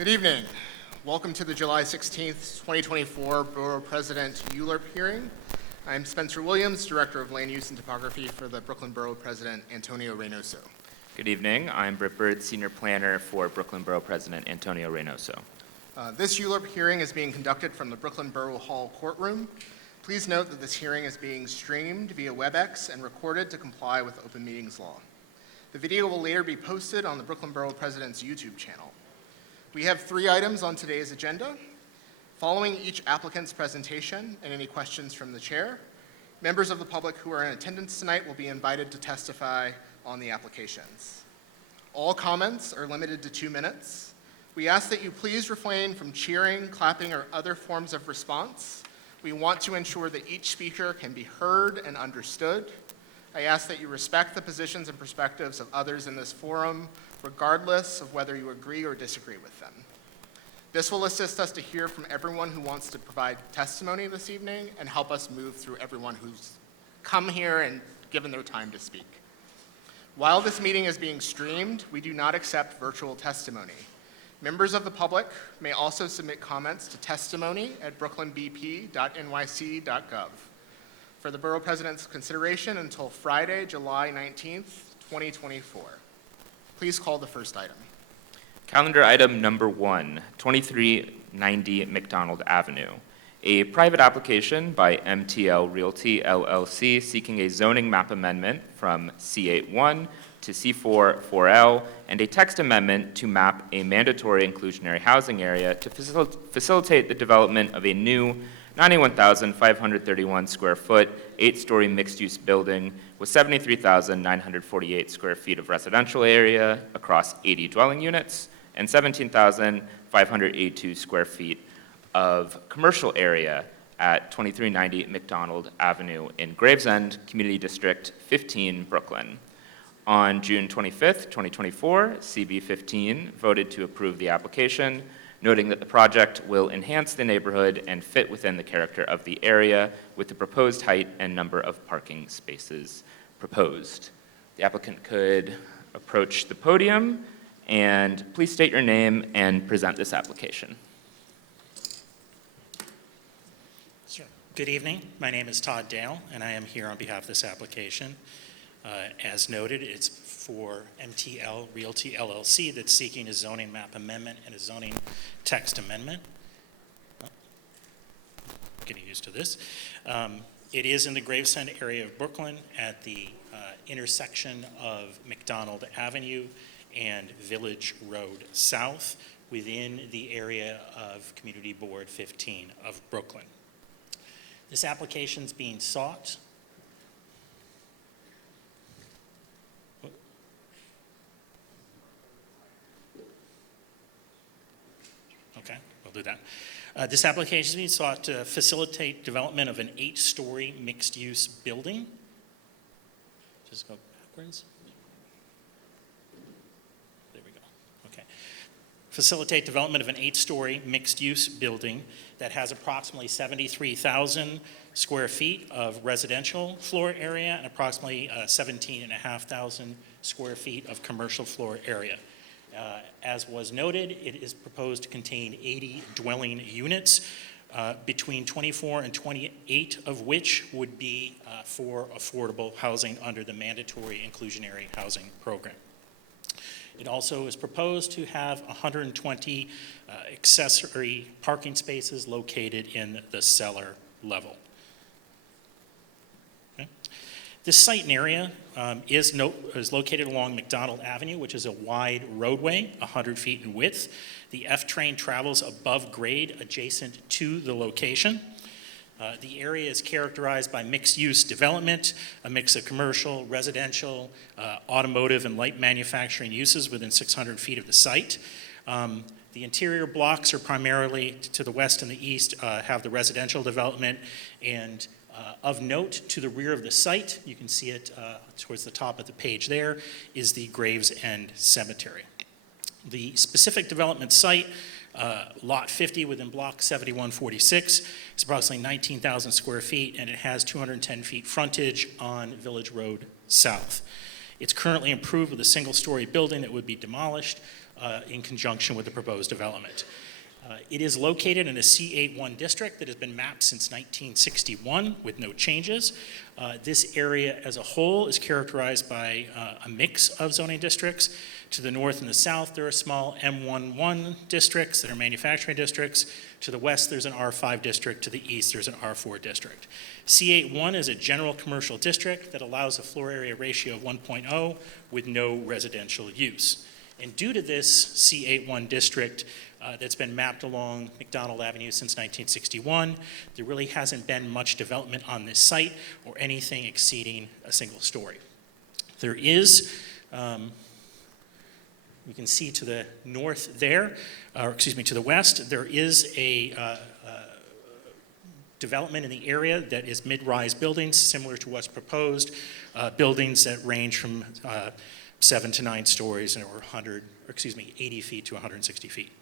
Good evening. Welcome to the July 16th, 2024 Borough President ULURP hearing. I'm Spencer Williams, Director of Land Use and Topography for the Brooklyn Borough President Antonio Reynoso. Good evening. I'm Britt Bird, Senior Planner for Brooklyn Borough President Antonio Reynoso. This ULURP hearing is being conducted from the Brooklyn Borough Hall courtroom. Please note that this hearing is being streamed via WebEx and recorded to comply with open meetings law. The video will later be posted on the Brooklyn Borough President's YouTube channel. We have 3 items on today's agenda. Following each applicant's presentation and any questions from the chair, members of the public who are in attendance tonight will be invited to testify on the applications. All comments are limited to 2 minutes. We ask that you please refrain from cheering, clapping, or other forms of response. We want to ensure that each speaker can be heard and understood. I ask that you respect the positions and perspectives of others in this forum, regardless of whether you agree or disagree with them. This will assist us to hear from everyone who wants to provide testimony this evening and help us move through everyone who's come here and given their time to speak. While this meeting is being streamed, we do not accept virtual testimony. Members of the public may also submit comments to testimony@brooklynbp.nyc.gov for the Borough President's consideration until Friday, July 19th, 2024. Please call the first item. Calendar item number 1, 2390 McDonald Avenue. A private application by MTL Realty LLC seeking a zoning map amendment from C81 to C44L and a text amendment to map a mandatory inclusionary housing area to facilitate the development of a new 91,531 square foot, 8-story mixed-use building with 73,948 square feet of residential area across 80 dwelling units and 17,582 square feet of commercial area at 2390 McDonald Avenue in Gravesend, Community District 15, Brooklyn. On June 25th, 2024, CB15 voted to approve the application, noting that the project will enhance the neighborhood and fit within the character of the area with the proposed height and number of parking spaces proposed. The applicant could approach the podium and please state your name and present this application. Sure. Good evening. My name is Todd Dale, and I am here on behalf of this application. As noted, it's for MTL Realty LLC that's seeking a zoning map amendment and a zoning text amendment. Getting used to this. It is in the Gravesend area of Brooklyn at the intersection of McDonald Avenue and Village Road South within the area of Community Board 15 of Brooklyn. This application is being sought We'll do that. This application is being sought to facilitate development of an 8-story mixed-use building. Just go backwards. There we go. Okay. Facilitate development of an 8-story mixed-use building that has approximately 73,000 square feet of residential floor area and approximately 17,500 square feet of commercial floor area. As was noted, it is proposed to contain 80 dwelling units, between 24 and 28 of which would be for affordable housing under the mandatory inclusionary housing program. It also is proposed to have 120 accessory parking spaces located in the cellar level. This site and area is located along McDonald Avenue, which is a wide roadway, 100 feet in width. The F train travels above grade adjacent to the location. The area is characterized by mixed-use development, a mix of commercial, residential, automotive, and light manufacturing uses within 600 feet of the site. The interior blocks are primarily to the west and the east, have the residential development, and of note, to the rear of the site, you can see it towards the top of the page there, is the Gravesend Cemetery. The specific development site, Lot 50 within Block 7146, is approximately 19,000 square feet, and it has 210 feet frontage on Village Road South. It's currently improved with a single-story building that would be demolished. in conjunction with the proposed development. It is located in a C81 district that has been mapped since 1961 with no changes. This area as a whole is characterized by a mix of zoning districts. To the north and the south, there are small M11 districts that are manufacturing districts. To the west, there's an R5 district. To the east, there's an R4 district. C81 is a general commercial district that allows a floor area ratio of 1.0 with no residential use. And due to this C81 district that's been mapped along McDonald Avenue since 1961, there really hasn't been much development on this site or anything exceeding a single story. There is, you can see to the north there, or excuse me, to the west, there is a development in the area that is mid-rise buildings similar to what's proposed, buildings that range from 7 to 9 stories or 80 feet to 160 feet.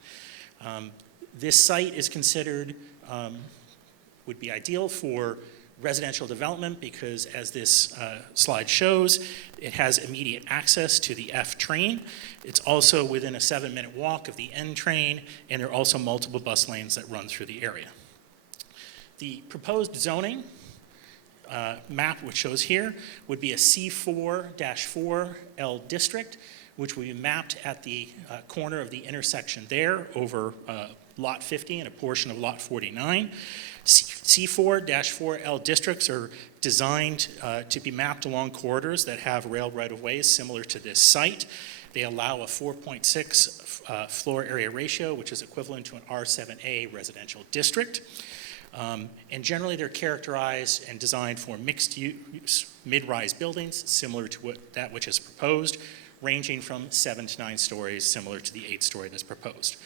This site is considered, would be ideal for residential development because as this slide shows, it has immediate access to the F train. It's also within a 7-minute walk of the N train, and there are also multiple bus lanes that run through the area. The proposed zoning map, which shows here, would be a C4-4L district, which will be mapped at the corner of the intersection there over Lot 50 and a portion of Lot 49. C4-4L districts are designed to be mapped along corridors that have rail right-of-ways similar to this site. They allow a 4.6 floor area ratio, which is equivalent to an R7A residential district. And generally they're characterized and designed for mixed-use mid-rise buildings similar to that which is proposed, ranging from 7 to 9 stories, similar to the 8-story that's proposed.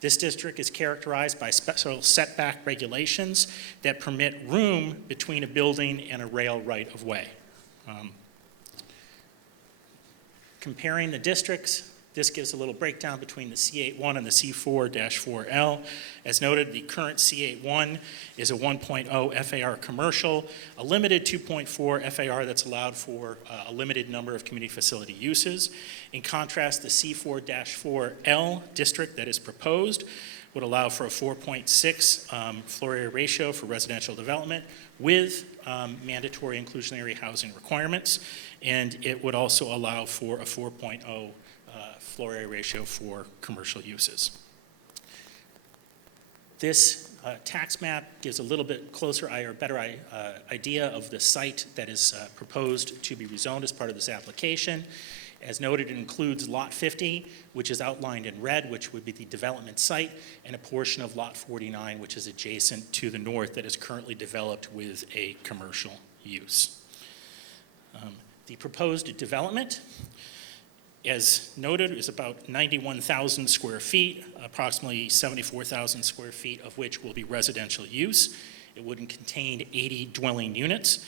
This district is characterized by special setback regulations that permit room between a building and a rail right-of-way. Comparing the districts, this gives a little breakdown between the C81 and the C4-4L. As noted, the current C81 is a 1.0 FAR commercial, a limited 2.4 FAR that's allowed for a limited number of community facility uses. In contrast, the C4-4L district that is proposed would allow for a 4.6 floor area ratio for residential development with mandatory inclusionary housing requirements, and it would also allow for a 4.0 floor area ratio for commercial uses. This tax map gives a little bit closer or better idea of the site that is proposed to be rezoned as part of this application. As noted, it includes Lot 50, which is outlined in red, which would be the development site, and a portion of Lot 49, which is adjacent to the north that is currently developed with a commercial use. The proposed development, as noted, is about 91,000 square feet, approximately 74,000 square feet of which will be residential use. It would contain 80 dwelling units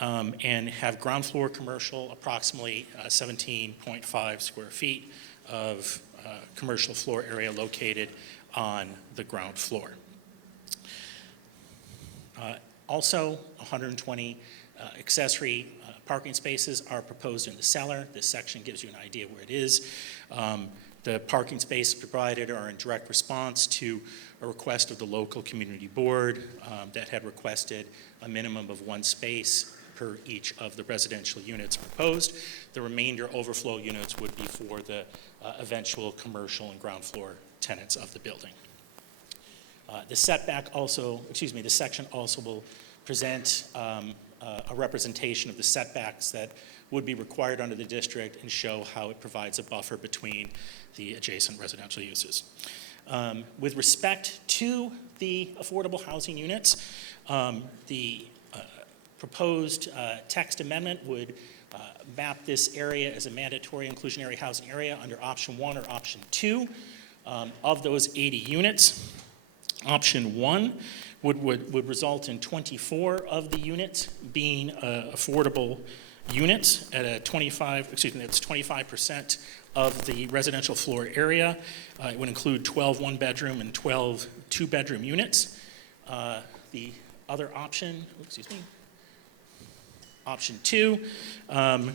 and have ground floor commercial, approximately 17.5 square feet of commercial floor area located on the ground floor. Also, 120 accessory parking spaces are proposed in the cellar. This section gives you an idea where it is. The parking spaces provided are in direct response to a request of the local community board that had requested a minimum of 1 space per each of the residential units proposed. The remainder overflow units would be for the eventual commercial and ground floor tenants of the building. The setback also, the section also will present a representation of the setbacks that would be required under the district and show how it provides a buffer between the adjacent residential uses. With respect to the affordable housing units, the proposed text amendment would map this area as a mandatory inclusionary housing area under option 1 or option 2. Of those 80 units, option 1 would result in 24 of the units being affordable units at a 25% of the residential floor area. It would include 12 one-bedroom and 12 two-bedroom units. The other option, option 2,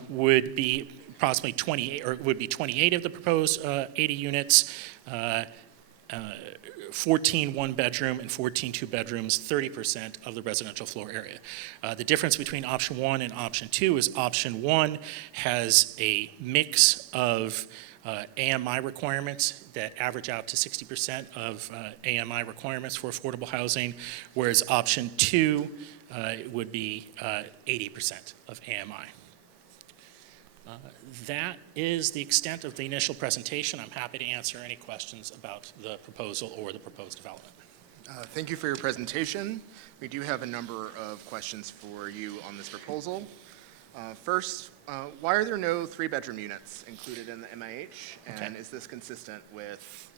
would be approximately 28, or it would be 28 of the proposed 80 units, 14 one-bedroom and 14 two-bedrooms, 30% of the residential floor area. The difference between option 1 and option 2 is option 1 has a mix of AMI requirements that average out to 60% of AMI requirements for affordable housing, whereas option 2 would be 80% of AMI. That is the extent of the initial presentation. I'm happy to answer any questions about the proposal or the proposed development. Thank you for your presentation. We do have a number of questions for you on this proposal. First, why are there no three-bedroom units included in the MIH? And is this consistent with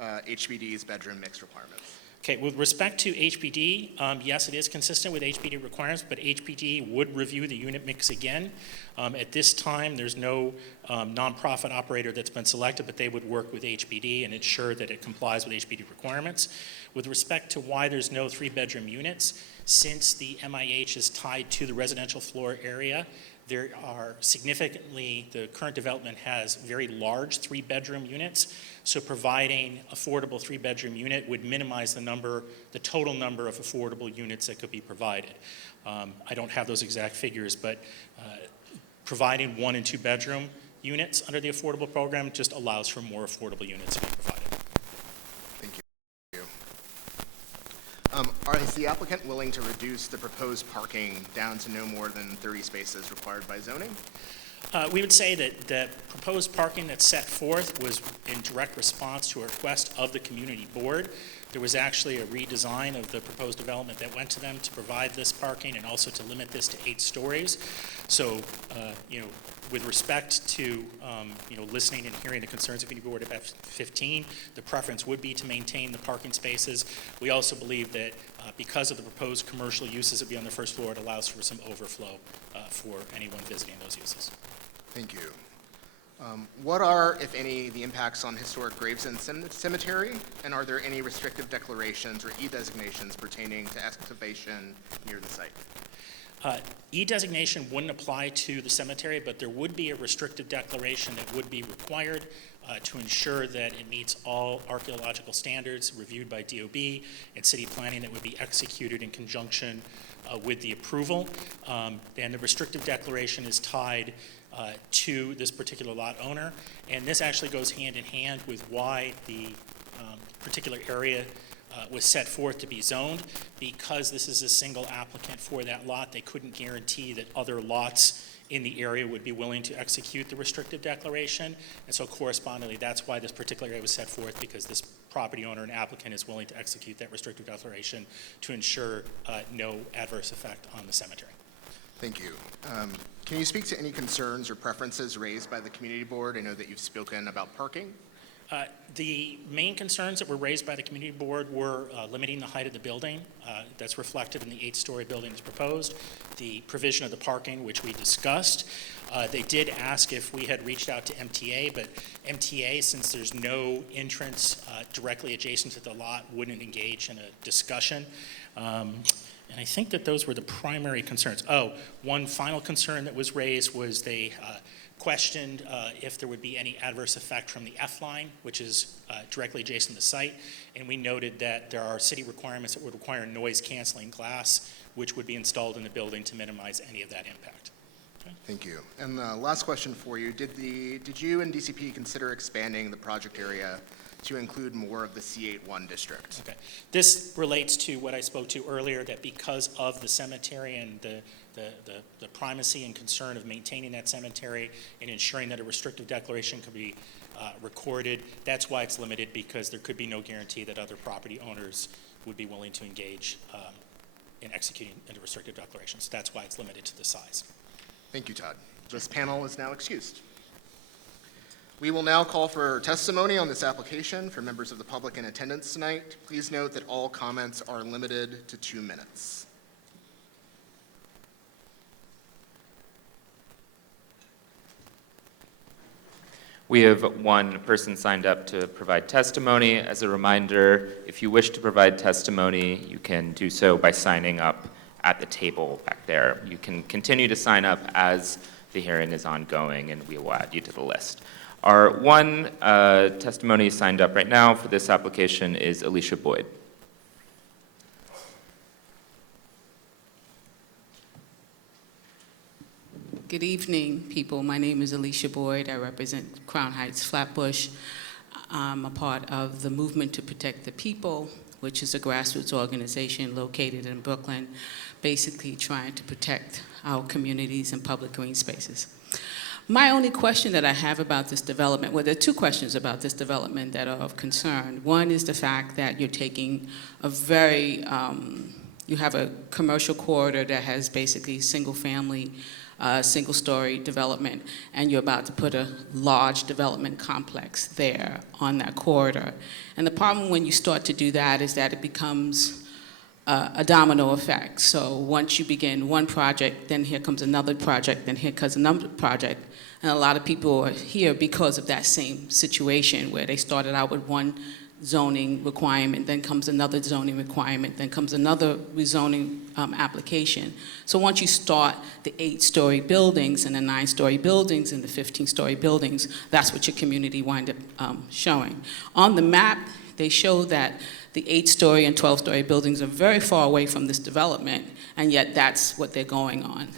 HBD's bedroom mix requirements? Okay, with respect to HPD, yes, it is consistent with HPD requirements, but HPD would review the unit mix again. At this time, there's no nonprofit operator that's been selected, but they would work with HPD and ensure that it complies with HPD requirements. With respect to why there's no three-bedroom units, since the MIH is tied to the residential floor area, there are significantly, the current development has very large three-bedroom units, so providing affordable three-bedroom unit would minimize the total number of affordable units that could be provided. I don't have those exact figures, but providing one and two bedroom units under the affordable program just allows for more affordable units to be provided. Thank you. Is the applicant willing to reduce the proposed parking down to no more than 30 spaces required by zoning? We would say that the proposed parking that's set forth was in direct response to a request of the community board. There was actually a redesign of the proposed development that went to them to provide this parking and also to limit this to 8 stories. So, with respect to, listening and hearing the concerns of the community board of F15, the preference would be to maintain the parking spaces. We also believe that because of the proposed commercial uses that would be on the first floor, it allows for some overflow for anyone visiting those uses. Thank you. What are, if any, the impacts on historic Gravesend Cemetery, and are there any restrictive declarations or e-designations pertaining to excavation near the site? E-designation wouldn't apply to the cemetery, but there would be a restrictive declaration that would be required to ensure that it meets all archaeological standards reviewed by DOB and city planning that would be executed in conjunction with the approval. And the restrictive declaration is tied to this particular lot owner, and this actually goes hand in hand with why the particular area was set forth to be zoned. Because this is a single applicant for that lot, they couldn't guarantee that other lots in the area would be willing to execute the restrictive declaration, and so correspondingly that's why this particular area was set forth, because this property owner and applicant is willing to execute that restrictive declaration to ensure no adverse effect on the cemetery. Thank you. Can you speak to any concerns or preferences raised by the community board? I know that you've spoken about parking. The main concerns that were raised by the community board were limiting the height of the building. That's reflected in the 8-story building that's proposed. The provision of the parking, which we discussed. They did ask if we had reached out to MTA, but MTA, since there's no entrance directly adjacent to the lot, wouldn't engage in a discussion. And I think that those were the primary concerns. Oh, one final concern that was raised was they questioned if there would be any adverse effect from the F line, which is directly adjacent to the site. And we noted that there are city requirements that would require noise canceling glass, which would be installed in the building to minimize any of that impact. Okay. Thank you. And the last question for you, did you and DCP consider expanding the project area to include more of the C81 district? Okay. This relates to what I spoke to earlier, that because of the cemetery and the primacy and concern of maintaining that cemetery and ensuring that a restrictive declaration could be recorded, that's why it's limited, because there could be no guarantee that other property owners would be willing to engage in executing a restrictive declaration. So that's why it's limited to the size. Thank you, Todd. This panel is now excused. We will now call for testimony on this application for members of the public in attendance tonight. Please note that all comments are limited to 2 minutes. We have one person signed up to provide testimony. As a reminder, if you wish to provide testimony, you can do so by signing up at the table back there. You can continue to sign up as the hearing is ongoing, and we will add you to the list. Our one testimony signed up right now for this application is Alicia Boyd. Good evening, people. My name is Alicia Boyd. I represent Crown Heights Flatbush. I'm a part of the Movement to Protect the People, which is a grassroots organization located in Brooklyn, basically trying to protect our communities and public green spaces. My only question that I have about this development, well, there are two questions about this development that are of concern. One is the fact that you're taking a very, you have a commercial corridor that has basically single-family, single-story development, and you're about to put a large development complex there on that corridor. And the problem when you start to do that is that it becomes a domino effect. So once you begin one project, then here comes another project, then here comes another project. And a lot of people are here because of that same situation where they started out with one zoning requirement, then comes another zoning requirement, then comes another rezoning application. So once you start the 8-story buildings and the 9-story buildings and the 15-story buildings, that's what your community wind up showing. On the map, they show that the 8-story and 12-story buildings are very far away from this development, and yet that's what they're going on.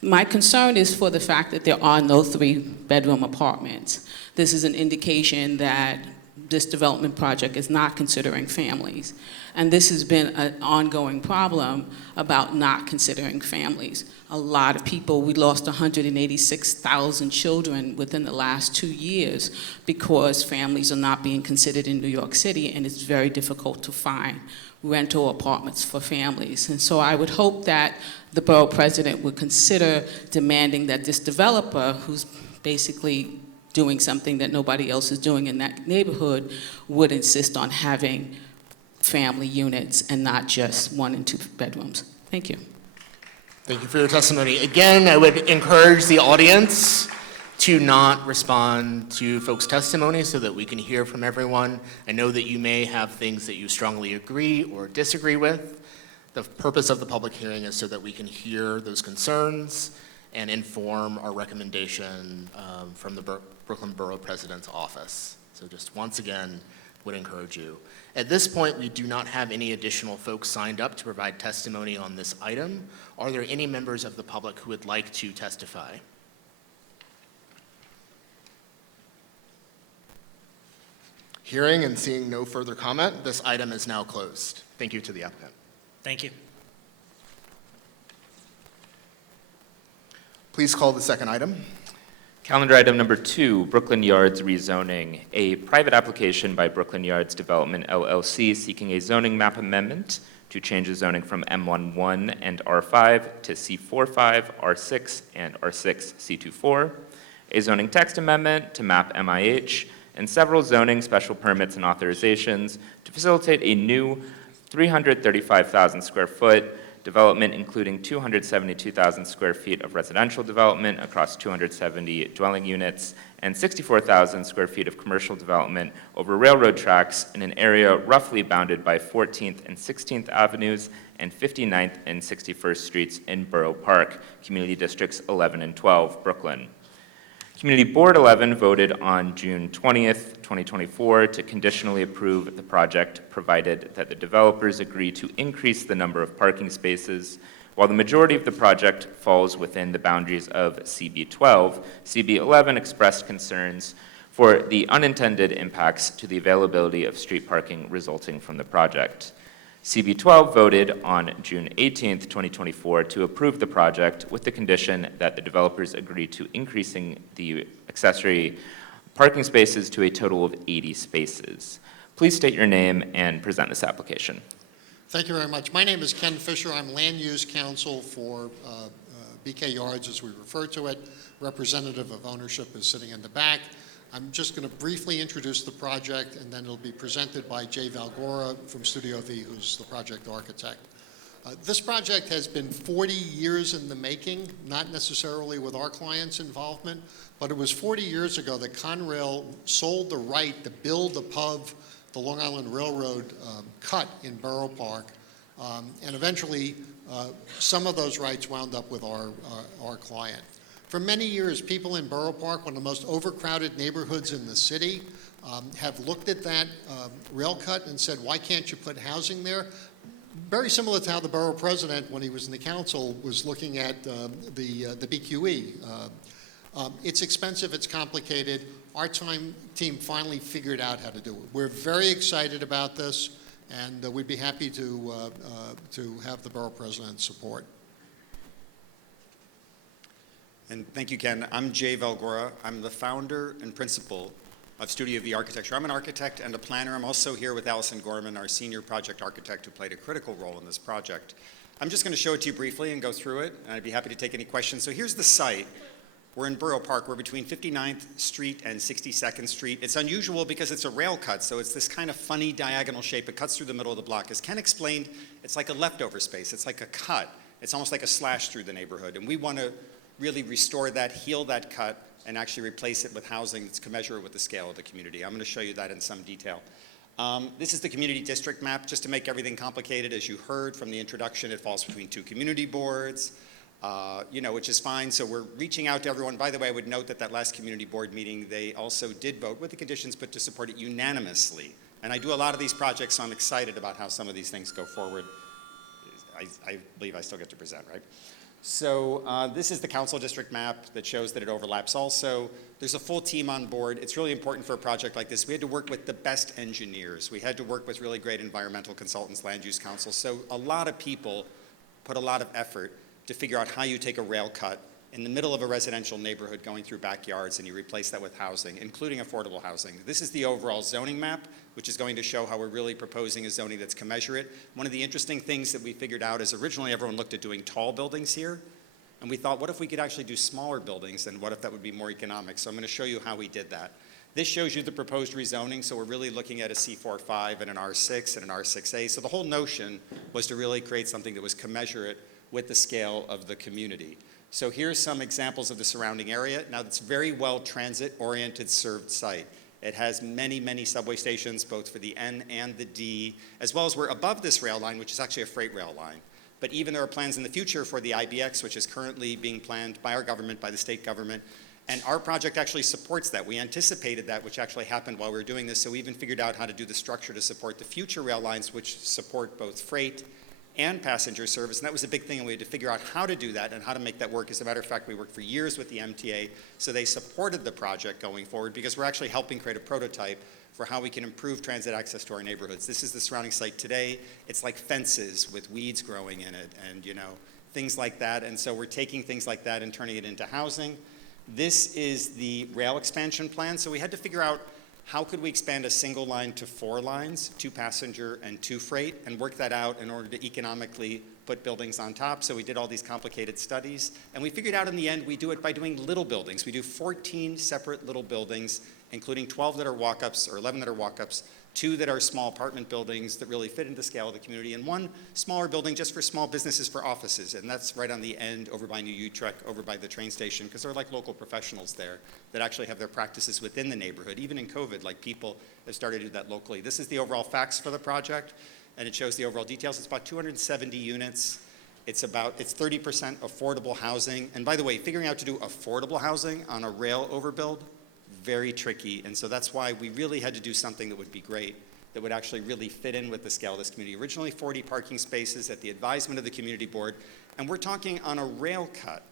My concern is for the fact that there are no 3-bedroom apartments. This is an indication that this development project is not considering families. And this has been an ongoing problem about not considering families. A lot of people, we lost 186,000 children within the last 2 years because families are not being considered in New York City, and it's very difficult to find rental apartments for families. And so I would hope that the borough president would consider demanding that this developer, who's basically doing something that nobody else is doing in that neighborhood, would insist on having family units and not just 1 and 2 bedrooms. Thank you. Thank you for your testimony. Again, I would encourage the audience to not respond to folks' testimony so that we can hear from everyone. I know that you may have things that you strongly agree or disagree with. The purpose of the public hearing is so that we can hear those concerns and inform our recommendation from the Brooklyn Borough President's office. So just once again, would encourage you. At this point, we do not have any additional folks signed up to provide testimony on this item. Are there any members of the public who would like to testify? Hearing and seeing no further comment, this item is now closed. Thank you to the applicant. Thank you. Please call the second item. Calendar item number 2, Brooklyn Yards rezoning. A private application by Brooklyn Yards Development LLC seeking a zoning map amendment to change the zoning from M11 and R5 to C45, R6, and R6 C24. A zoning text amendment to map MIH, and several zoning special permits and authorizations to facilitate a new 335,000 square foot development, including 272,000 square feet of residential development across 270 dwelling units and 64,000 square feet of commercial development over railroad tracks in an area roughly bounded by 14th and 16th Avenues and 59th and 61st Streets in Borough Park, Community Districts 11 and 12, Brooklyn. Community Board 11 voted on June 20th, 2024 to conditionally approve the project provided that the developers agree to increase the number of parking spaces. While the majority of the project falls within the boundaries of CB12, CB11 expressed concerns for the unintended impacts to the availability of street parking resulting from the project. CB12 voted on June 18th, 2024 to approve the project with the condition that the developers agree to increasing the accessory parking spaces to a total of 80 spaces. Please state your name and present this application. Thank you very much. My name is Ken Fisher. I'm Land Use Counsel for BK Yards, as we refer to it. Representative of ownership is sitting in the back. I'm just going to briefly introduce the project, and then it'll be presented by Jay Valgora from Studio V, who's the project architect. This project has been 40 years in the making, not necessarily with our clients' involvement, but it was 40 years ago that Conrail sold the right to build above the Long Island Railroad cut in Borough Park, and eventually some of those rights wound up with our client. For many years, people in Borough Park, one of the most overcrowded neighborhoods in the city, have looked at that rail cut and said, why can't you put housing there? Very similar to how the borough president, when he was in the council, was looking at the BQE. It's expensive, it's complicated. Our team finally figured out how to do it. We're very excited about this, and we'd be happy to have the borough president's support. And thank you, Ken. I'm Jay Valgora. I'm the founder and principal of Studio V Architecture. I'm an architect and a planner. I'm also here with Allison Gorman, our senior project architect who played a critical role in this project. I'm just going to show it to you briefly and go through it, and I'd be happy to take any questions. So here's the site. We're in Borough Park. We're between 59th Street and 62nd Street. It's unusual because it's a rail cut, so it's this kind of funny diagonal shape. It cuts through the middle of the block. As Ken explained, it's like a leftover space. It's like a cut. It's almost like a slash through the neighborhood, and we want to really restore that, heal that cut, and actually replace it with housing that's commensurate with the scale of the community. I'm going to show you that in some detail. This is the community district map. Just to make everything complicated, as you heard from the introduction, it falls between 2 community boards, which is fine. So we're reaching out to everyone. By the way, I would note that that last community board meeting, they also did vote with the conditions, but to support it unanimously. And I do a lot of these projects, so I'm excited about how some of these things go forward. I believe I still get to present, right? So this is the council district map that shows that it overlaps also. There's a full team on board. It's really important for a project like this. We had to work with the best engineers. We had to work with really great environmental consultants, land use council. So a lot of people put a lot of effort to figure out how you take a rail cut in the middle of a residential neighborhood going through backyards and you replace that with housing, including affordable housing. This is the overall zoning map, which is going to show how we're really proposing a zoning that's commensurate. One of the interesting things that we figured out is originally everyone looked at doing tall buildings here, and we thought, what if we could actually do smaller buildings, and what if that would be more economic? So I'm going to show you how we did that. This shows you the proposed rezoning, so we're really looking at a C4-5 and an R6 and an R6A. So the whole notion was to really create something that was commensurate with the scale of the community. So here's some examples of the surrounding area. Now, it's very well transit-oriented served site. It has many, many subway stations, both for the N and the D, as well as we're above this rail line, which is actually a freight rail line. But even there are plans in the future for the IBX, which is currently being planned by our government, by the state government, and our project actually supports that. We anticipated that, which actually happened while we were doing this, so we even figured out how to do the structure to support the future rail lines, which support both freight and passenger service, and that was a big thing, and we had to figure out how to do that and how to make that work. As a matter of fact, we worked for years with the MTA, so they supported the project going forward because we're actually helping create a prototype for how we can improve transit access to our neighborhoods. This is the surrounding site today. It's like fences with weeds growing in it and, things like that, and so we're taking things like that and turning it into housing. This is the rail expansion plan, so we had to figure out how could we expand a single line to 4 lines, 2 passenger and 2 freight, and work that out in order to economically put buildings on top. So we did all these complicated studies, and we figured out in the end we do it by doing little buildings. We do 14 separate little buildings, including 12 that are walk-ups or 11 that are walk-ups, 2 that are small apartment buildings that really fit into the scale of the community, and 1 smaller building just for small businesses for offices, and that's right on the end over by New Utrecht, over by the train station, because there are like local professionals there that actually have their practices within the neighborhood. Even in COVID, like people have started to do that locally. This is the overall facts for the project, and it shows the overall details. It's about 270 units. It's 30% affordable housing, and by the way, figuring out to do affordable housing on a rail overbuild, very tricky, and so that's why we really had to do something that would be great, that would actually really fit in with the scale of this community. Originally 40 parking spaces at the advisement of the community board, and we're talking on a rail cut.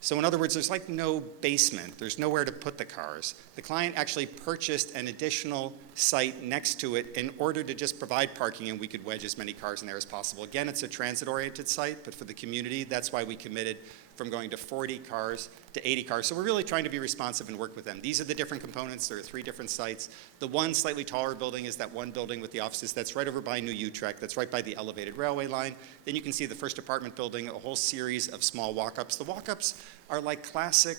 So in other words, there's like no basement, there's nowhere to put the cars. The client actually purchased an additional site next to it in order to just provide parking, and we could wedge as many cars in there as possible. Again, it's a transit-oriented site, but for the community, that's why we committed from going to 40 cars to 80 cars. So we're really trying to be responsive and work with them. These are the different components. There are 3 different sites. The one slightly taller building is that one building with the offices that's right over by New Utrecht. That's right by the elevated railway line. Then you can see the first apartment building, a whole series of small walk-ups. The walk-ups are like classic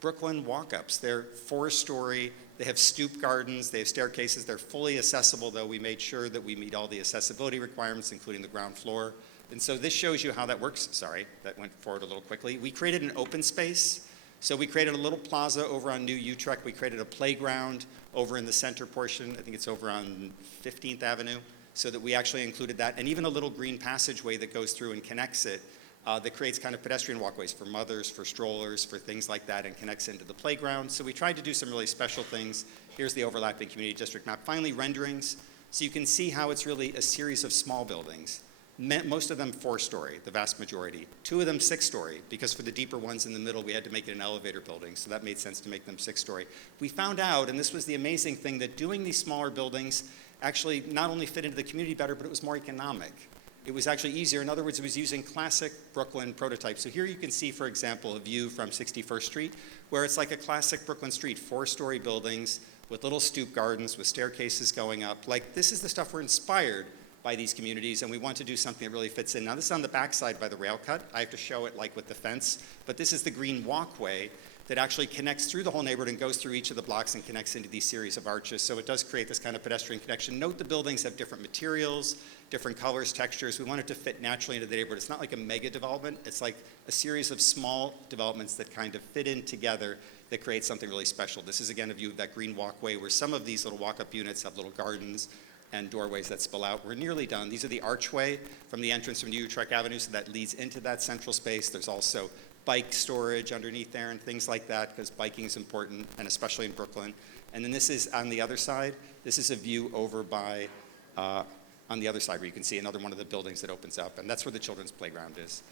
Brooklyn walk-ups. They're 4-story. They have stoop gardens. They have staircases. They're fully accessible, though. We made sure that we meet all the accessibility requirements, including the ground floor. And so this shows you how that works. Sorry, that went forward a little quickly. We created an open space. So we created a little plaza over on New Utrecht. We created a playground over in the center portion. I think it's over on 15th Avenue, so that we actually included that. And even a little green passageway that goes through and connects it that creates kind of pedestrian walkways for mothers, for strollers, for things like that, and connects into the playground. So we tried to do some really special things. Here's the overlapping community district map. Finally, renderings. So you can see how it's really a series of small buildings. Most of them 4-story, the vast majority. 2 of them 6-story, because for the deeper ones in the middle, we had to make it an elevator building, so that made sense to make them 6-story. We found out, and this was the amazing thing, that doing these smaller buildings actually not only fit into the community better, but it was more economic. It was actually easier. In other words, it was using classic Brooklyn prototypes. So here you can see, for example, a view from 61st Street, where it's like a classic Brooklyn street, 4-story buildings with little stoop gardens, with staircases going up. Like, this is the stuff we're inspired by these communities, and we want to do something that really fits in. Now, this is on the backside by the rail cut. I have to show it like with the fence, but this is the green walkway that actually connects through the whole neighborhood and goes through each of the blocks and connects into these series of arches. So it does create this kind of pedestrian connection. Note the buildings have different materials, different colors, textures. We want it to fit naturally into the neighborhood. It's not like a mega development. It's like a series of small developments that kind of fit in together that create something really special. This is, again, a view of that green walkway where some of these little walk-up units have little gardens and doorways that spill out. We're nearly done. These are the archway from the entrance from New Utrecht Avenue, so that leads into that central space. There's also bike storage underneath there and things like that, because biking is important, and especially in Brooklyn. And then this is on the other side. This is a view over by, on the other side where you can see another one of the buildings that opens up, and that's where the children's playground is.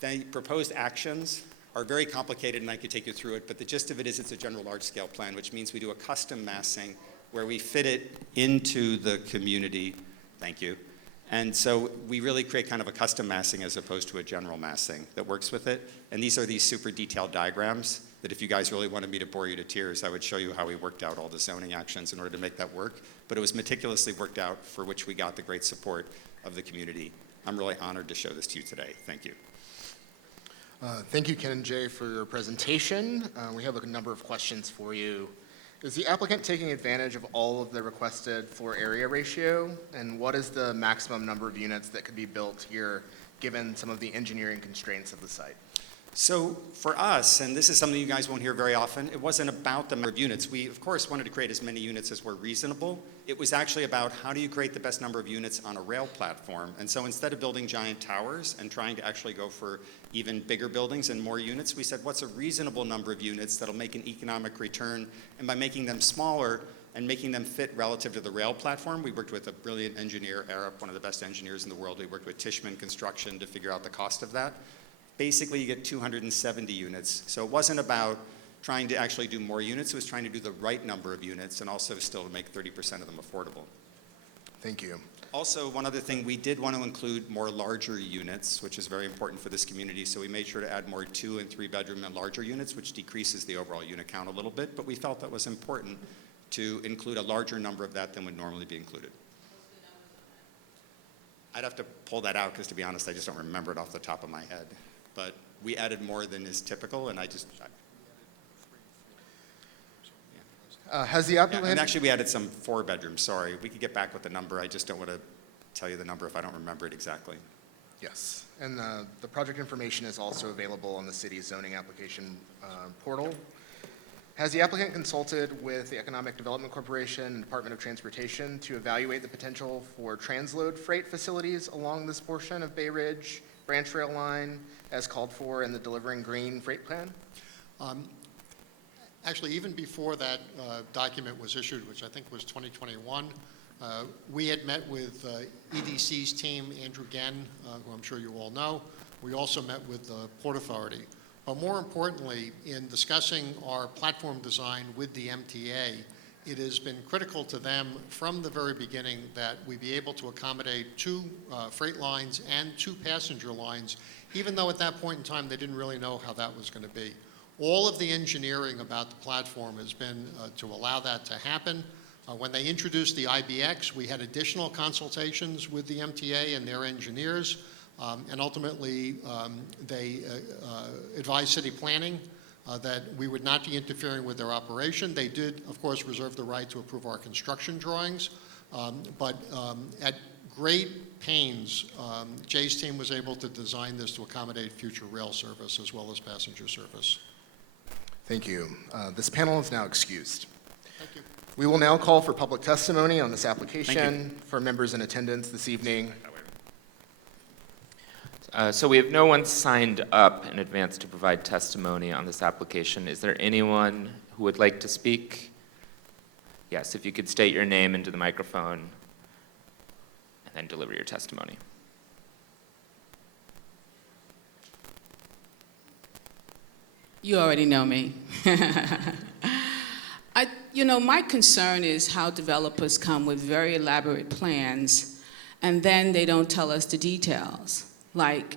The proposed actions are very complicated, and I could take you through it, but the gist of it is it's a general large-scale plan, which means we do a custom massing where we fit it into the community. Thank you. And so we really create kind of a custom massing as opposed to a general massing that works with it. And these are these super detailed diagrams that if you guys really wanted me to bore you to tears, I would show you how we worked out all the zoning actions in order to make that work. But it was meticulously worked out, for which we got the great support of the community. I'm really honored to show this to you today. Thank you. Thank you, Ken and Jay, for your presentation. We have a number of questions for you. Is the applicant taking advantage of all of the requested floor area ratio? And what is the maximum number of units that could be built here, given some of the engineering constraints of the site? So for us, and this is something you guys won't hear very often, it wasn't about the number of units. We, of course, wanted to create as many units as were reasonable. It was actually about how do you create the best number of units on a rail platform. And so instead of building giant towers and trying to actually go for even bigger buildings and more units, we said, what's a reasonable number of units that'll make an economic return? And by making them smaller and making them fit relative to the rail platform, we worked with a brilliant engineer, Arap, one of the best engineers in the world. We worked with Tishman Construction to figure out the cost of that. Basically, you get 270 units. So it wasn't about trying to actually do more units. It was trying to do the right number of units and also still to make 30% of them affordable. Thank you. Also, one other thing, we did want to include more larger units, which is very important for this community. So we made sure to add more 2- and 3-bedroom and larger units, which decreases the overall unit count a little bit. But we felt that was important to include a larger number of that than would normally be included. I'd have to pull that out because, to be honest, I just don't remember it off the top of my head. But we added more than is typical, and Has the yeah, applicant... and actually we added some 4 bedrooms, sorry. We could get back with the number. I just don't want to tell you the number if I don't remember it exactly. Yes, and the project information is also available on the city's zoning application portal. Has the applicant consulted with the Economic Development Corporation and Department of Transportation to evaluate the potential for transload freight facilities along this portion of Bay Ridge branch rail line as called for in the Delivering Green Freight Plan? Actually, even before that document was issued, which I think was 2021, we had met with EDC's team, Andrew Genn, who I'm sure you all know. We also met with the Port Authority. But more importantly, in discussing our platform design with the MTA, it has been critical to them from the very beginning that we be able to accommodate 2 freight lines and 2 passenger lines, even though at that point in time they didn't really know how that was going to be. All of the engineering about the platform has been to allow that to happen. When they introduced the IBX, we had additional consultations with the MTA and their engineers, and ultimately they advised city planning that we would not be interfering with their operation. They did, of course, reserve the right to approve our construction drawings, but at great pains, Jay's team was able to design this to accommodate future rail service as well as passenger service. Thank you. This panel is now excused. Thank you. We will now call for public testimony on this application for members in attendance this evening. So we have no one signed up in advance to provide testimony on this application. Is there anyone who would like to speak? Yes, if you could state your name into the microphone and then deliver your testimony. You already know me. My concern is how developers come with very elaborate plans and then they don't tell us the details. Like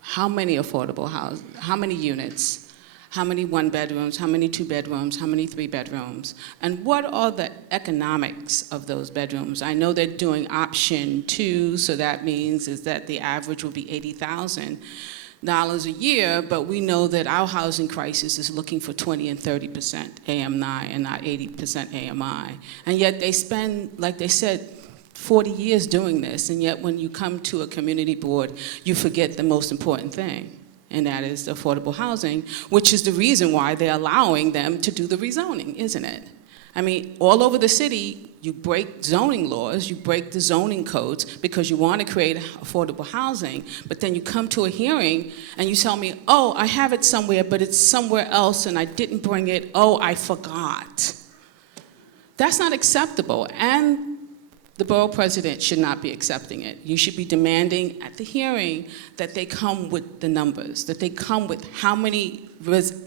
how many affordable houses, how many units, how many one bedrooms, how many two bedrooms, how many three bedrooms, and what are the economics of those bedrooms? I know they're doing option 2, so that means is that the average will be $80,000 a year, but we know that our housing crisis is looking for 20 and 30% AMI and not 80% AMI. And yet they spend, like they said, 40 years doing this, and yet when you come to a community board, you forget the most important thing, and that is affordable housing, which is the reason why they're allowing them to do the rezoning, isn't it? I mean, all over the city, you break zoning laws, you break the zoning codes because you want to create affordable housing, but then you come to a hearing and you tell me, oh, I have it somewhere, but it's somewhere else and I didn't bring it, oh, I forgot. That's not acceptable, and the borough president should not be accepting it. You should be demanding at the hearing that they come with the numbers, that they come with how many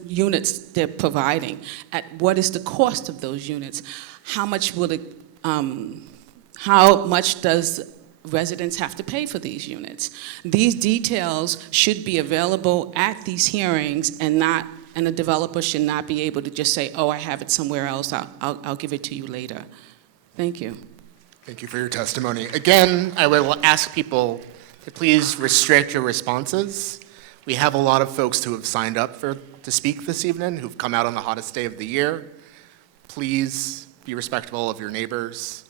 units they're providing, at what is the cost of those units, how much will it, how much does residents have to pay for these units. These details should be available at these hearings and a developer should not be able to just say, oh, I have it somewhere else, I'll give it to you later. Thank you. Thank you for your testimony. Again, I will ask people to please restrict your responses. We have a lot of folks who have signed up to speak this evening, who've come out on the hottest day of the year. Please be respectful of your neighbors.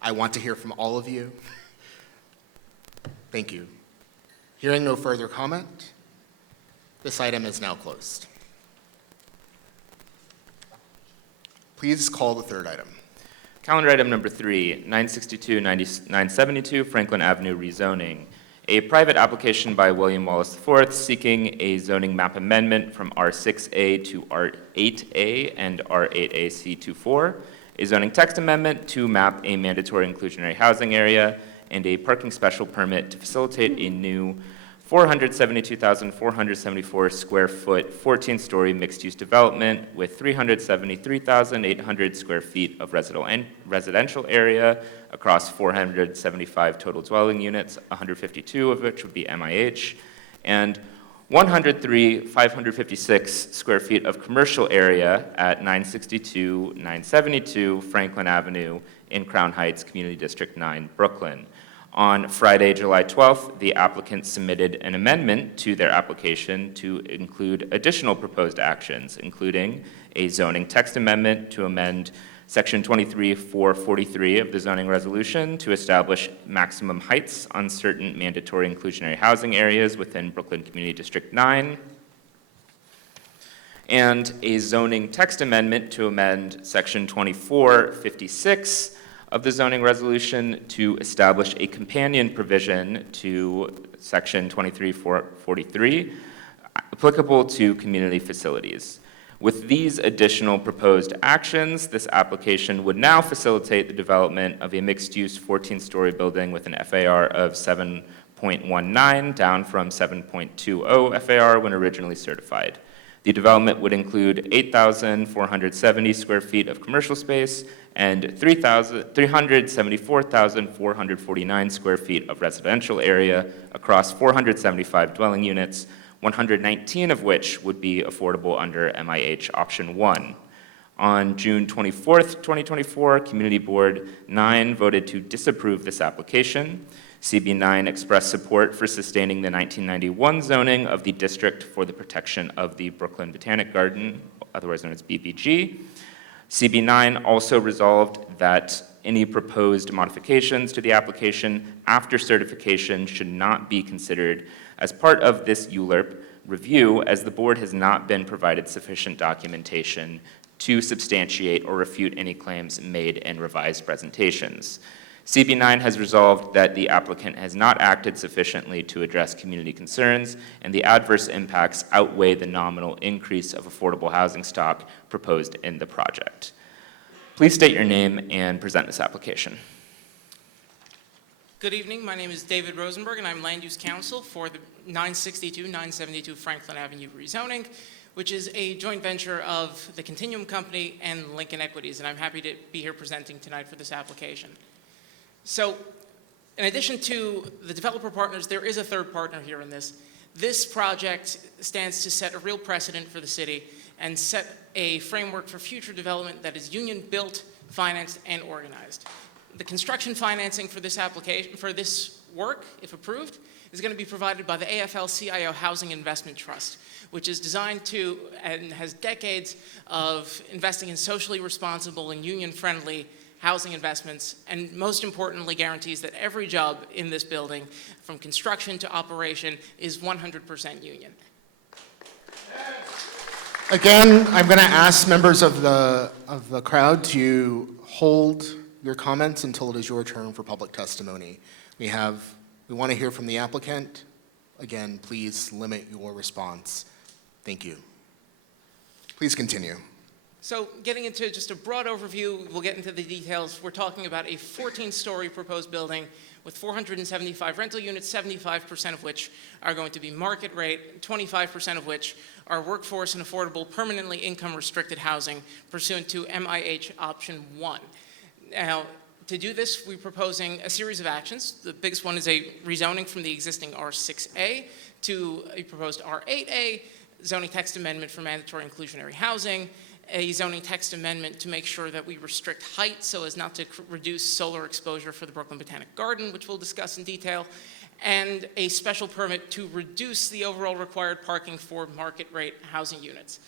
I want to hear from all of you. Thank you. Hearing no further comment, this item is now closed. Please call the third item. Calendar item number 3, 962-972 Franklin Avenue rezoning. A private application by William Wallace IV seeking a zoning map amendment from R6A to R8A and R8AC24. A zoning text amendment to map a mandatory inclusionary housing area and a parking special permit to facilitate a new 472,474 square foot, 14-story mixed-use development with 373,800 square feet of residential area across 475 total dwelling units, 152 of which would be MIH, and 103,556 square feet of commercial area at 962-972 Franklin Avenue in Crown Heights, Community District 9, Brooklyn. On Friday, July 12th, the applicant submitted an amendment to their application to include additional proposed actions, including a zoning text amendment to amend Section 23-443 of the zoning resolution to establish maximum heights on certain mandatory inclusionary housing areas within Brooklyn Community District 9, and a zoning text amendment to amend Section 24-56 of the zoning resolution to establish a companion provision to Section 23-443 applicable to community facilities. With these additional proposed actions, this application would now facilitate the development of a mixed-use 14-story building with an FAR of 7.19, down from 7.20 FAR when originally certified. The development would include 8,470 square feet of commercial space and 374,449 square feet of residential area across 475 dwelling units, 119 of which would be affordable under MIH Option 1. On June 24th, 2024, Community Board 9 voted to disapprove this application. CB9 expressed support for sustaining the 1991 zoning of the District for the Protection of the Brooklyn Botanic Garden, otherwise known as BBG. CB9 also resolved that any proposed modifications to the application after certification should not be considered as part of this ULURP review, as the board has not been provided sufficient documentation to substantiate or refute any claims made in revised presentations. CB9 has resolved that the applicant has not acted sufficiently to address community concerns, and the adverse impacts outweigh the nominal increase of affordable housing stock proposed in the project. Please state your name and present this application. Good evening. My name is David Rosenberg, and I'm Land Use Counsel for the 972 Franklin Avenue rezoning, which is a joint venture of the Continuum Company and Lincoln Equities, and I'm happy to be here presenting tonight for this application. So, in addition to the developer partners, there is a third partner here in this. This project stands to set a real precedent for the city and set a framework for future development that is union-built, financed, and organized. The construction financing for this application, for this work, if approved, is going to be provided by the AFL-CIO Housing Investment Trust, which is designed to and has decades of investing in socially responsible and union-friendly housing investments, and most importantly guarantees that every job in this building, from construction to operation, is 100% union. Again, I'm going to ask members of the crowd to hold your comments until it is your turn for public testimony. We want to hear from the applicant. Again, please limit your response. Thank you. Please continue. So getting into just a broad overview, we'll get into the details. We're talking about a 14-story proposed building with 475 rental units, 75% of which are going to be market rate, 25% of which are workforce and affordable permanently income restricted housing pursuant to MIH option 1. Now, to do this, we're proposing a series of actions. The biggest one is a rezoning from the existing R6A to a proposed R8A, zoning text amendment for mandatory inclusionary housing, a zoning text amendment to make sure that we restrict height so as not to reduce solar exposure for the Brooklyn Botanic Garden, which we'll discuss in detail, and a special permit to reduce the overall required parking for market rate housing units.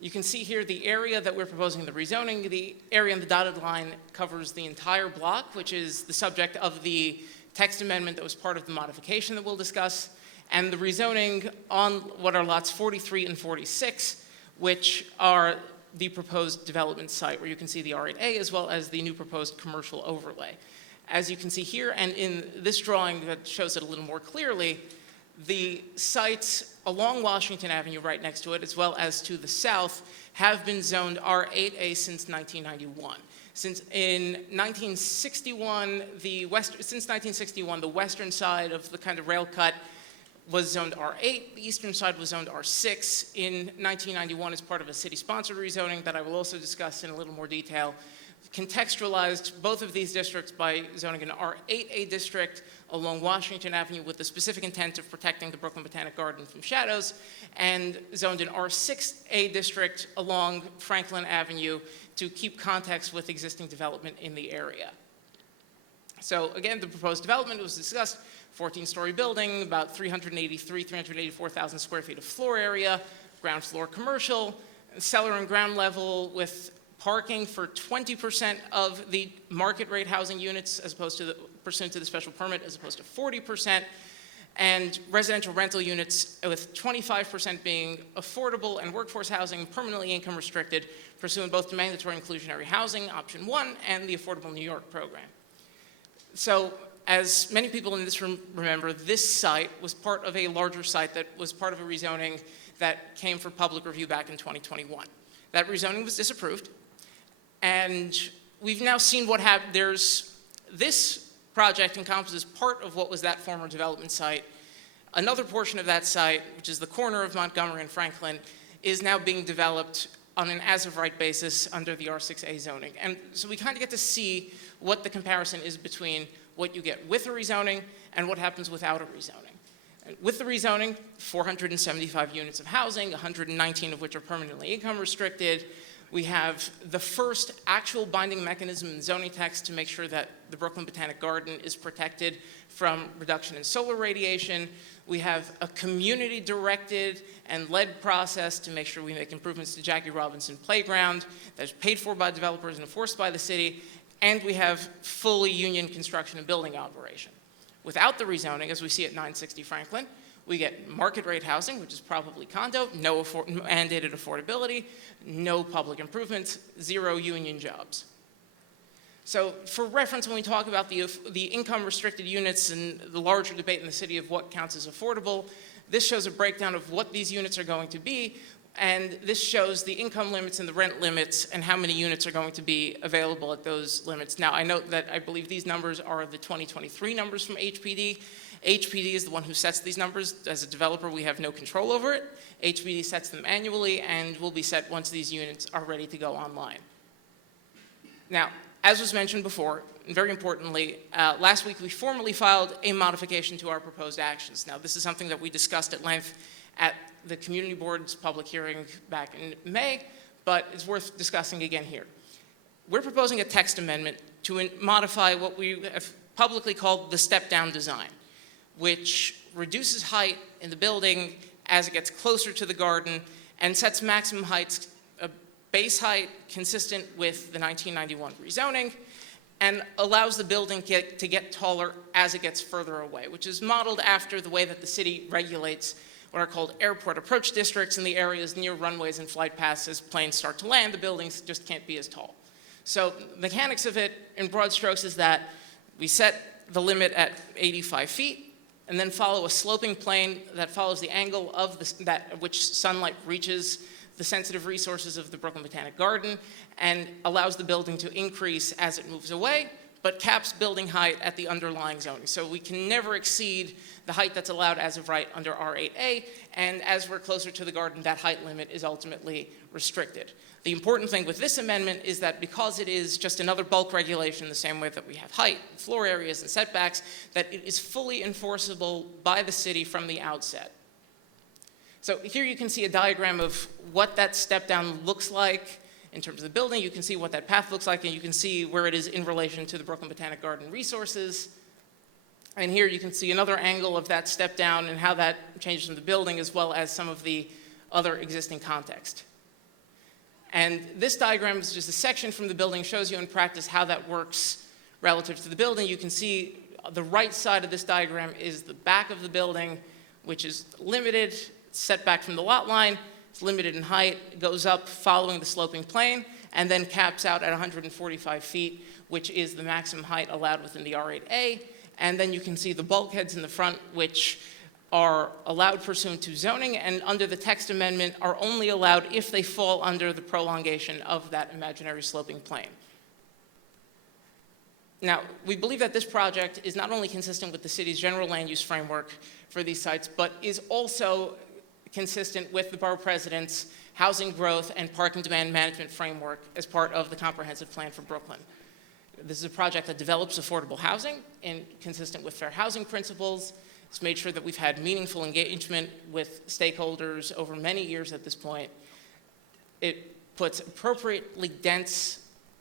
You can see here the area that we're proposing the rezoning. The area in the dotted line covers the entire block, which is the subject of the text amendment that was part of the modification that we'll discuss, and the rezoning on what are lots 43 and 46, which are the proposed development site, where you can see the R8A as well as the new proposed commercial overlay. As you can see here, and in this drawing that shows it a little more clearly, the sites along Washington Avenue right next to it, as well as to the south, have been zoned R8A since 1991. Since 1961, the western side of the kind of rail cut was zoned R8, the eastern side was zoned R6. In 1991, as part of a city-sponsored rezoning that I will also discuss in a little more detail, contextualized both of these districts by zoning an R8A district along Washington Avenue with the specific intent of protecting the Brooklyn Botanic Garden from shadows, and zoned an R6A district along Franklin Avenue to keep context with existing development in the area. So again, the proposed development was discussed, 14-story building, about 384,000 square feet of floor area, ground floor commercial, cellar and ground level with parking for 20% of the market rate housing units as opposed to pursuant to the special permit as opposed to 40%, and residential rental units with 25% being affordable and workforce housing permanently income restricted pursuant both to mandatory inclusionary housing, option 1, and the Affordable New York program. So, as many people in this room remember, this site was part of a larger site that was part of a rezoning that came for public review back in 2021. That rezoning was disapproved, and we've now seen what happened. This project encompasses part of what was that former development site. Another portion of that site, which is the corner of Montgomery and Franklin, is now being developed on an as-of-right basis under the R6A zoning. And so we kind of get to see what the comparison is between what you get with a rezoning and what happens without a rezoning. And with the rezoning, 475 units of housing, 119 of which are permanently income restricted. We have the first actual binding mechanism in zoning text to make sure that the Brooklyn Botanic Garden is protected from reduction in solar radiation. We have a community-directed and led process to make sure we make improvements to Jackie Robinson Playground that is paid for by developers and enforced by the city. And we have fully union construction and building operation. Without the rezoning, as we see at 960 Franklin, we get market rate housing, which is probably condo, no mandated affordability, no public improvements, 0 union jobs. So for reference, when we talk about the income-restricted units and the larger debate in the city of what counts as affordable, this shows a breakdown of what these units are going to be, and this shows the income limits and the rent limits and how many units are going to be available at those limits. Now, I note that I believe these numbers are the 2023 numbers from HPD. HPD is the one who sets these numbers. As a developer, we have no control over it. HPD sets them annually and will be set once these units are ready to go online. Now, as was mentioned before, and very importantly, last week we formally filed a modification to our proposed actions. Now, this is something that we discussed at length at the Community Board's public hearing back in May, but it's worth discussing again here. We're proposing a text amendment to modify what we have publicly called the step-down design, which reduces height in the building as it gets closer to the garden and sets maximum heights, a base height consistent with the 1991 rezoning, and allows the building to get taller as it gets further away, which is modeled after the way that the city regulates what are called airport approach districts in the areas near runways and flight paths. As planes start to land, the buildings just can't be as tall. So the mechanics of it, in broad strokes, is that we set the limit at 85 feet, and then follow a sloping plane that follows the angle of at which sunlight reaches the sensitive resources of the Brooklyn Botanic Garden, and allows the building to increase as it moves away, but caps building height at the underlying zoning. So we can never exceed the height that's allowed as of right under R8A, and as we're closer to the garden, that height limit is ultimately restricted. The important thing with this amendment is that because it is just another bulk regulation, the same way that we have height, floor areas, and setbacks, that it is fully enforceable by the city from the outset. So here you can see a diagram of what that step down looks like in terms of the building. You can see what that path looks like, and you can see where it is in relation to the Brooklyn Botanic Garden resources. And here you can see another angle of that step down and how that changes from the building, as well as some of the other existing context. And this diagram is just a section from the building, shows you in practice how that works relative to the building. You can see the right side of this diagram is the back of the building, which is limited, set back from the lot line. It's limited in height, it goes up following the sloping plane, and then caps out at 145 feet, which is the maximum height allowed within the R8A. And then you can see the bulkheads in the front, which are allowed pursuant to zoning, and under the text amendment are only allowed if they fall under the prolongation of that imaginary sloping plane. Now, we believe that this project is not only consistent with the city's general land use framework for these sites, but is also consistent with the Borough Presidents' housing growth and parking demand management framework as part of the comprehensive plan for Brooklyn. This is a project that develops affordable housing and consistent with fair housing principles. It's made sure that we've had meaningful engagement with stakeholders over many years at this point. It puts appropriately dense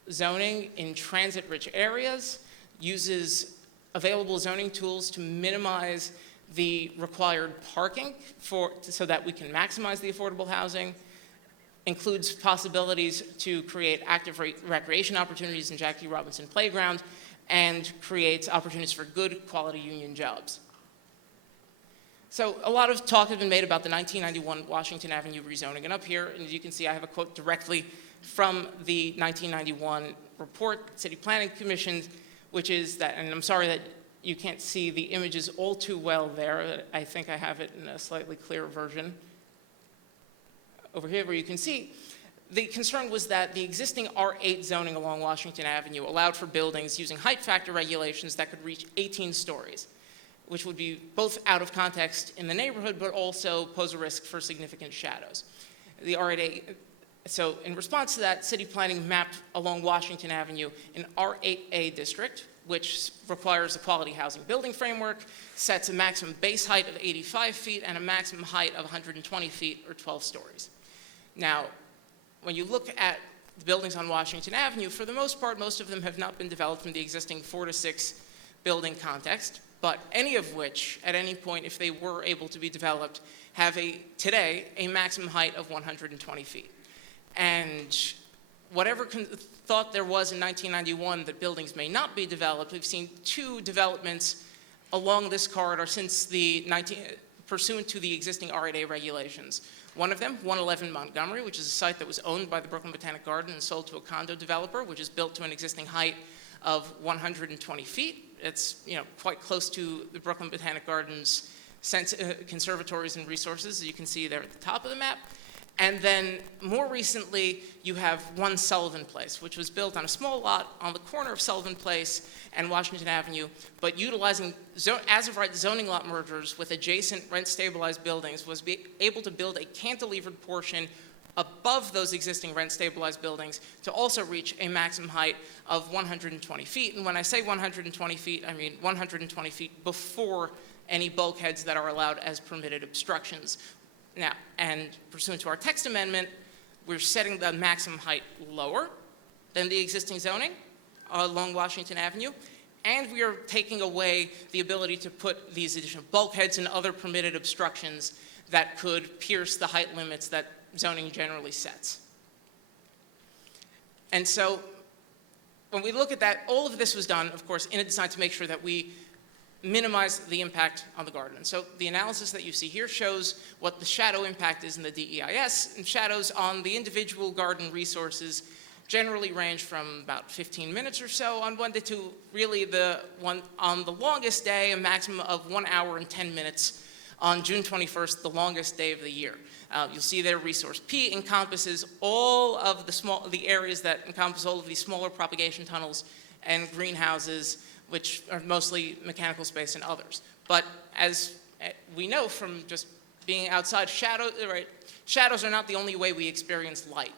zoning in transit-rich areas, uses available zoning tools to minimize the required parking so that we can maximize the affordable housing, includes possibilities to create active recreation opportunities in Jackie Robinson Playground, and creates opportunities for good quality union jobs. So a lot of talk has been made about the 1991 Washington Avenue rezoning, and up here, as you can see, I have a quote directly from the 1991 report, City Planning Commission, which is that, and I'm sorry that you can't see the images all too well there. I think I have it in a slightly clearer version over here, where you can see the concern was that the existing R8 zoning along Washington Avenue allowed for buildings using height factor regulations that could reach 18 stories, which would be both out of context in the neighborhood, but also pose a risk for significant shadows. The R8A, so in response to that, city planning mapped along Washington Avenue an R8A district, which requires a quality housing building framework, sets a maximum base height of 85 feet and a maximum height of 120 feet or 12 stories. Now, when you look at the buildings on Washington Avenue, for the most part, most of them have not been developed from the existing 4 to 6 building context, but any of which, at any point, if they were able to be developed, have today a maximum height of 120 feet. And whatever thought there was in 1991 that buildings may not be developed, we've seen 2 developments along this corridor since pursuant to the existing R8A regulations. One of them, 111 Montgomery, which is a site that was owned by the Brooklyn Botanic Garden and sold to a condo developer, which is built to an existing height of 120 feet. It's quite close to the Brooklyn Botanic Gardens conservatories and resources, as you can see there at the top of the map. And then more recently, you have One Sullivan Place, which was built on a small lot on the corner of Sullivan Place and Washington Avenue, but utilizing as-of-right zoning lot mergers with adjacent rent-stabilized buildings, was able to build a cantilevered portion above those existing rent-stabilized buildings to also reach a maximum height of 120 feet. And when I say 120 feet, I mean 120 feet before any bulkheads that are allowed as permitted obstructions. Now, and pursuant to our text amendment, we're setting the maximum height lower than the existing zoning along Washington Avenue, and we are taking away the ability to put these additional bulkheads and other permitted obstructions that could pierce the height limits that zoning generally sets. And so when we look at that, all of this was done, of course, in a design to make sure that we minimize the impact on the garden. So the analysis that you see here shows what the shadow impact is in the DEIS, and shadows on the individual garden resources generally range from about 15 minutes or so on one day to really the one on the longest day, a maximum of 1 hour and 10 minutes on June 21st, the longest day of the year. You'll see there resource P encompasses all of the areas that encompass all of these smaller propagation tunnels and greenhouses, which are mostly mechanical space and others. But as we know from just being outside, shadows are not the only way we experience light.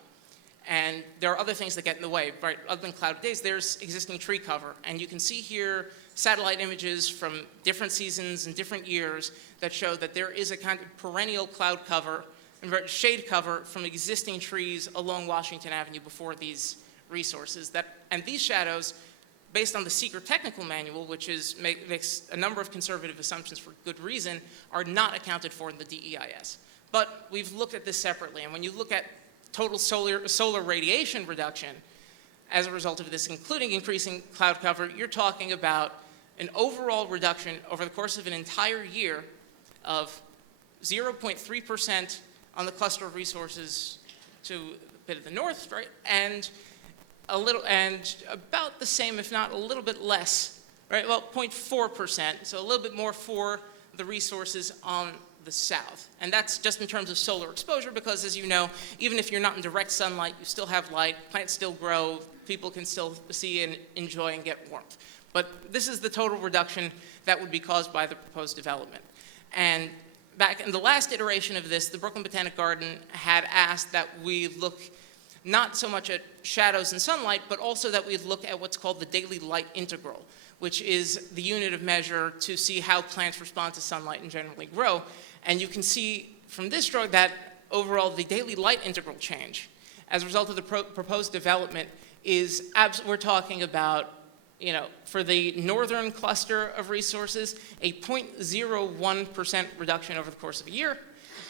And there are other things that get in the way, right? Other than cloudy days, there's existing tree cover. And you can see here satellite images from different seasons and different years that show that there is a kind of perennial cloud cover, shade cover from existing trees along Washington Avenue before these resources. And these shadows, based on the Seeker Technical Manual, which makes a number of conservative assumptions for good reason, are not accounted for in the DEIS. But we've looked at this separately, and when you look at total solar radiation reduction as a result of this, including increasing cloud cover, you're talking about an overall reduction over the course of an entire year of 0.3% on the cluster of resources to a bit of the north, right? And about the same, if not a little bit less, right? Well, 0.4%, so a little bit more for the resources on the south. And that's just in terms of solar exposure, because as you know, even if you're not in direct sunlight, you still have light, plants still grow, people can still see and enjoy and get warmth. But this is the total reduction that would be caused by the proposed development. And back in the last iteration of this, the Brooklyn Botanic Garden had asked that we look not so much at shadows and sunlight, but also that we look at what's called the daily light integral, which is the unit of measure to see how plants respond to sunlight and generally grow. And you can see from this drawing that overall the daily light integral change as a result of the proposed development is, we're talking about, for the northern cluster of resources, a 0.01% reduction over the course of a year.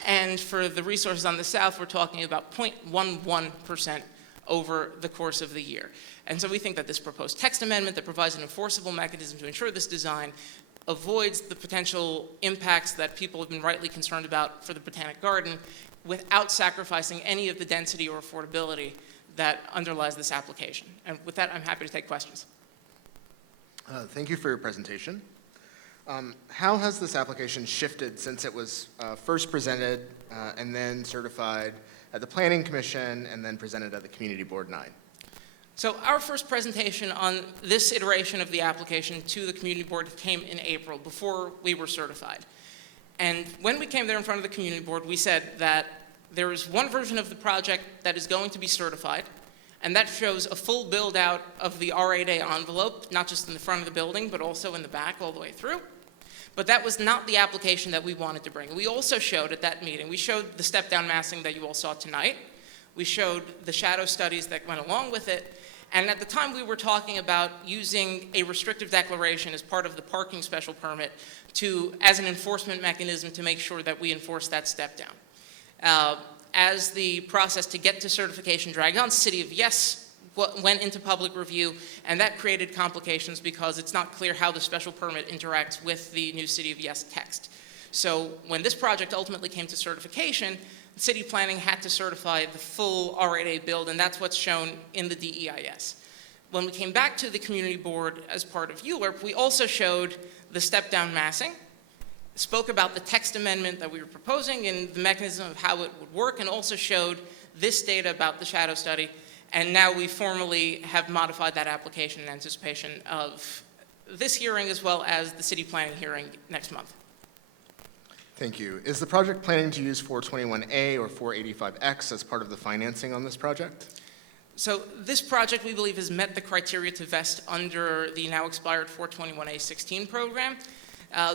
And for the resources on the south, we're talking about 0.11% over the course of the year. And so we think that this proposed text amendment that provides an enforceable mechanism to ensure this design avoids the potential impacts that people have been rightly concerned about for the Botanic Garden without sacrificing any of the density or affordability that underlies this application. And with that, I'm happy to take questions. Thank you for your presentation. How has this application shifted since it was first presented and then certified at the Planning Commission and then presented at the Community Board 9? So our first presentation on this iteration of the application to the Community Board came in April, before we were certified. And when we came there in front of the Community Board, we said that there is one version of the project that is going to be certified, and that shows a full build-out of the R8A envelope, not just in the front of the building, but also in the back all the way through. But that was not the application that we wanted to bring. We also showed at that meeting, we showed the step-down massing that you all saw tonight. We showed the shadow studies that went along with it. And at the time, we were talking about using a restrictive declaration as part of the parking special permit as an enforcement mechanism to make sure that we enforce that step-down. As the process to get to certification dragged on, City of Yes went into public review, and that created complications because it's not clear how the special permit interacts with the new City of Yes text. So when this project ultimately came to certification, city planning had to certify the full R8A build, and that's what's shown in the DEIS. When we came back to the community board as part of ULURP, we also showed the step-down massing, spoke about the text amendment that we were proposing and the mechanism of how it would work, and also showed this data about the shadow study. And now we formally have modified that application in anticipation of this hearing as well as the city planning hearing next month. Thank you. Is the project planning to use 421A or 485X as part of the financing on this project? So this project, we believe, has met the criteria to vest under the now expired 421A16 program.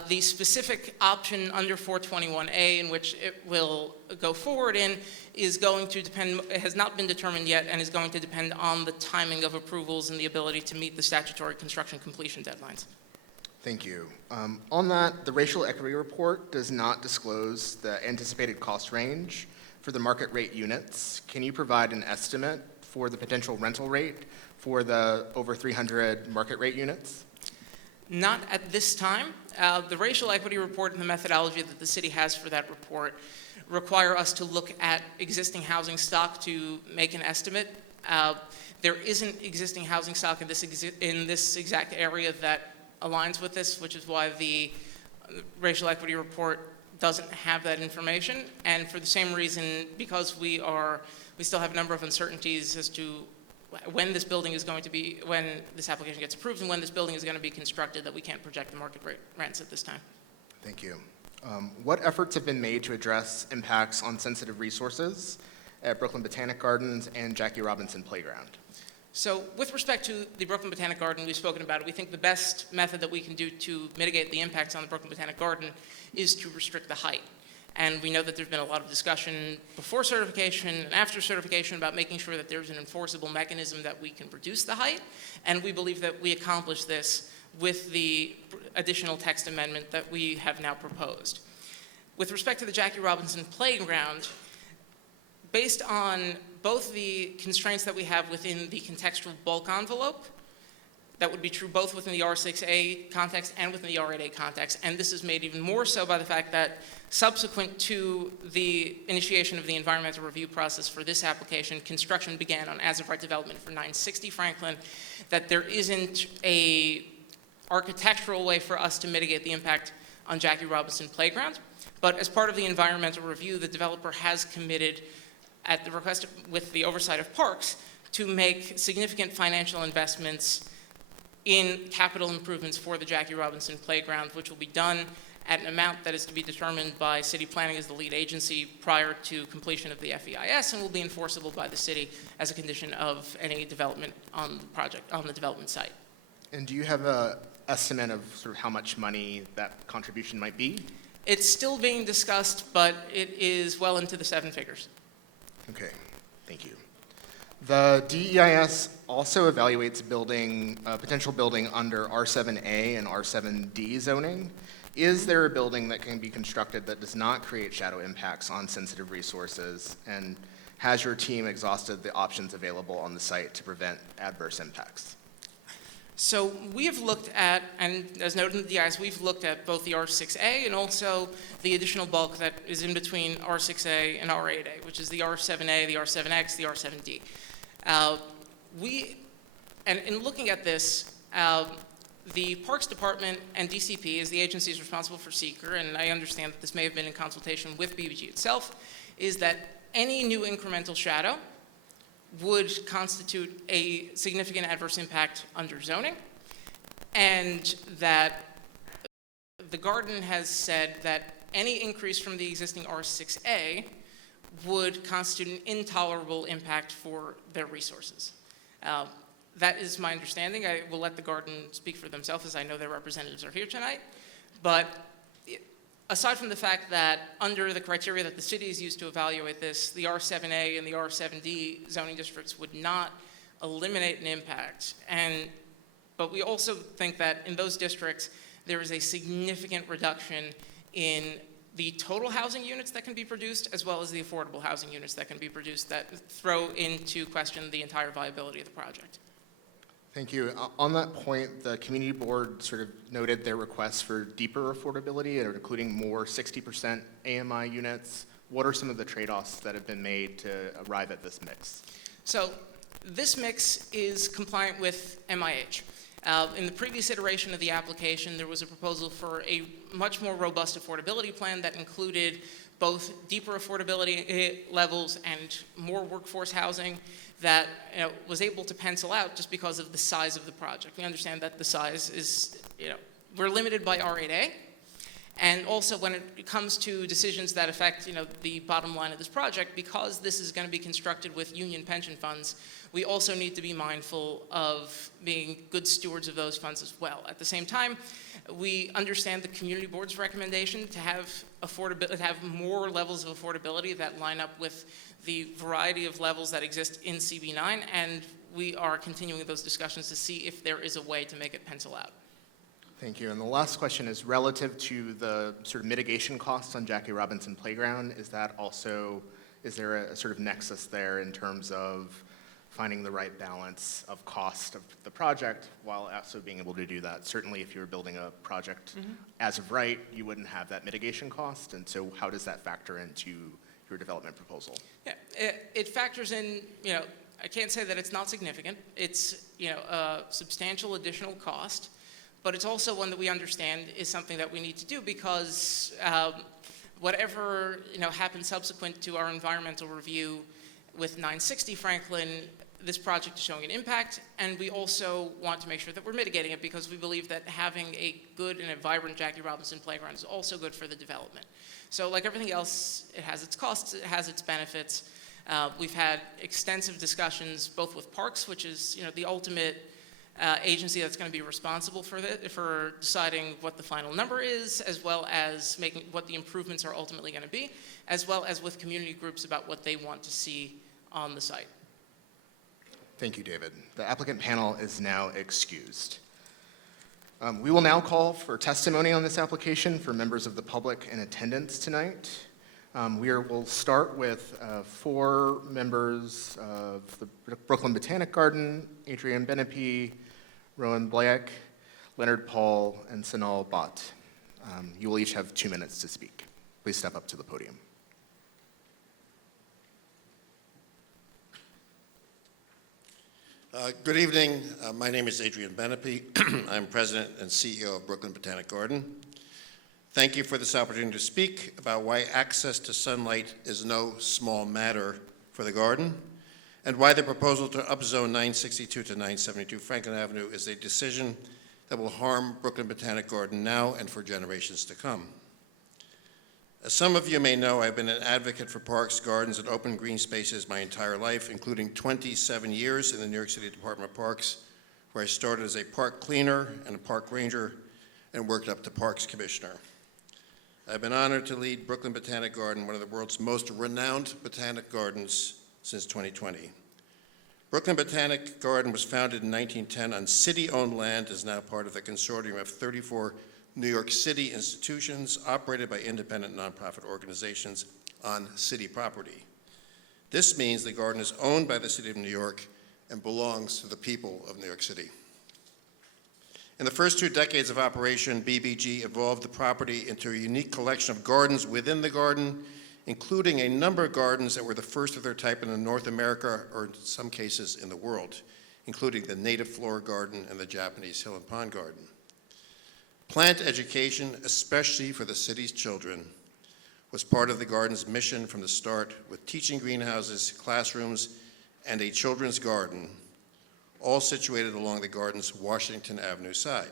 The specific option under 421A in which it will go forward in is going to depend, it has not been determined yet, and is going to depend on the timing of approvals and the ability to meet the statutory construction completion deadlines. Thank you. On that, the racial equity report does not disclose the anticipated cost range for the market rate units. Can you provide an estimate for the potential rental rate for the over 300 market rate units? Not at this time. The racial equity report and the methodology that the city has for that report require us to look at existing housing stock to make an estimate. There isn't existing housing stock in this exact area that aligns with this, which is why the racial equity report doesn't have that information. And for the same reason, because we still have a number of uncertainties as to when this building is going to be, when this application gets approved and when this building is going to be constructed, that we can't project the market rate rents at this time. Thank you. What efforts have been made to address impacts on sensitive resources at Brooklyn Botanic Gardens and Jackie Robinson Playground? So with respect to the Brooklyn Botanic Garden, we've spoken about it. We think the best method that we can do to mitigate the impacts on the Brooklyn Botanic Garden is to restrict the height. And we know that there's been a lot of discussion before certification and after certification about making sure that there's an enforceable mechanism that we can reduce the height. And we believe that we accomplish this with the additional text amendment that we have now proposed. With respect to the Jackie Robinson Playground, based on both the constraints that we have within the contextual bulk envelope, that would be true both within the R6A context and within the R8A context. And this is made even more so by the fact that subsequent to the initiation of the environmental review process for this application, construction began on as-of-right development for 960 Franklin, that there isn't a architectural way for us to mitigate the impact on Jackie Robinson Playground. But as part of the environmental review, the developer has committed, at the request with the oversight of parks, to make significant financial investments in capital improvements for the Jackie Robinson Playground, which will be done at an amount that is to be determined by city planning as the lead agency prior to completion of the FEIS, and will be enforceable by the city as a condition of any development on the project, on the development site. And do you have an estimate of sort of how much money that contribution might be? It's still being discussed, but it is well into the 7 figures. Okay, thank you. The DEIS also evaluates building, potential building under R7A and R7D zoning. Is there a building that can be constructed that does not create shadow impacts on sensitive resources? And has your team exhausted the options available on the site to prevent adverse impacts? So we have looked at, and as noted in the DIS, we've looked at both the R6A and also the additional bulk that is in between R6A and R8A, which is the R7A, the R7X, the R7D. And in looking at this, the Parks Department and DCP, as the agencies responsible for seeker, and I understand that this may have been in consultation with BBG itself, is that any new incremental shadow would constitute a significant adverse impact under zoning, and that the garden has said that any increase from the existing R6A would constitute an intolerable impact for their resources. That is my understanding. I will let the garden speak for themselves, as I know their representatives are here tonight. But aside from the fact that under the criteria that the city has used to evaluate this, the R7A and the R7D zoning districts would not eliminate an impact. But we also think that in those districts, there is a significant reduction in the total housing units that can be produced, as well as the affordable housing units that can be produced, that throw into question the entire viability of the project. Thank you. On that point, the community board sort of noted their requests for deeper affordability, including more 60% AMI units. What are some of the trade-offs that have been made to arrive at this mix? So This mix is compliant with MIH. In the previous iteration of the application, there was a proposal for a much more robust affordability plan that included both deeper affordability levels and more workforce housing that was able to pencil out just because of the size of the project. We understand that the size is, we're limited by R8A. And also when it comes to decisions that affect, the bottom line of this project, because this is going to be constructed with union pension funds, we also need to be mindful of being good stewards of those funds as well. At the same time, we understand the community board's recommendation to have more levels of affordability that line up with the variety of levels that exist in CB9, and we are continuing those discussions to see if there is a way to make it pencil out. Thank you. And the last question is relative to the sort of mitigation costs on Jackie Robinson Playground. Is there a sort of nexus there in terms of finding the right balance of cost of the project while also being able to do that? Certainly if you were building a project as of right, you wouldn't have that mitigation cost. And so how does that factor into your development proposal? Yeah, it factors in, I can't say that it's not significant. It's, a substantial additional cost. But it's also one that we understand is something that we need to do because whatever happens subsequent to our environmental review with 960 Franklin, this project is showing an impact, and we also want to make sure that we're mitigating it because we believe that having a good and a vibrant Jackie Robinson Playground is also good for the development. So like everything else, it has its costs, it has its benefits. We've had extensive discussions both with Parks, which is the ultimate agency that's going to be responsible for deciding what the final number is, as well as making what the improvements are ultimately going to be, as well as with community groups about what they want to see on the site. Thank you, David. The applicant panel is now excused. We will now call for testimony on this application for members of the public in attendance tonight. We'll start with 4 members of the Brooklyn Botanic Garden: Adrienne Benepe, Rowan Black, Leonard Paul, and Sanal Bhatt. You will each have 2 minutes to speak. Please step up to the podium. Good evening. My name is Adrienne Benepe. I'm president and CEO of Brooklyn Botanic Garden. Thank you for this opportunity to speak about why access to sunlight is no small matter for the garden, and why the proposal to upzone 962 to 972 Franklin Avenue is a decision that will harm Brooklyn Botanic Garden now and for generations to come. As some of you may know, I've been an advocate for parks, gardens, and open green spaces my entire life, including 27 years in the New York City Department of Parks, where I started as a park cleaner and a park ranger and worked up to parks commissioner. I've been honored to lead Brooklyn Botanic Garden, one of the world's most renowned botanic gardens, since 2020. Brooklyn Botanic Garden was founded in 1910 on city-owned land, is now part of the consortium of 34 New York City institutions operated by independent nonprofit organizations on city property. This means the garden is owned by the City of New York and belongs to the people of New York City. In the first 2 decades of operation, BBG evolved the property into a unique collection of gardens within the garden, including a number of gardens that were the first of their type in North America, or in some cases in the world, including the Native Flora Garden and the Japanese Hill and Pond Garden. Plant education, especially for the city's children, was part of the garden's mission from the start, with teaching greenhouses, classrooms, and a children's garden, all situated along the garden's Washington Avenue side.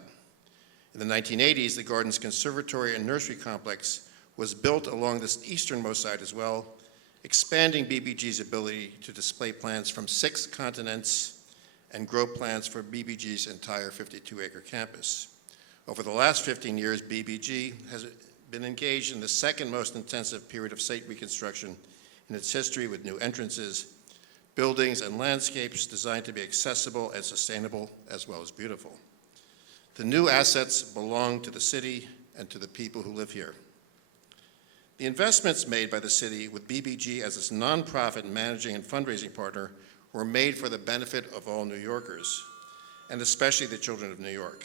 In the 1980s, the garden's conservatory and nursery complex was built along this easternmost side as well, expanding BBG's ability to display plants from 6 continents and grow plants for BBG's entire 52-acre campus. Over the last 15 years, BBG has been engaged in the second most intensive period of site reconstruction in its history, with new entrances, buildings, and landscapes designed to be accessible and sustainable, as well as beautiful. The new assets belong to the city and to the people who live here. The investments made by the city with BBG as its nonprofit managing and fundraising partner were made for the benefit of all New Yorkers, and especially the children of New York.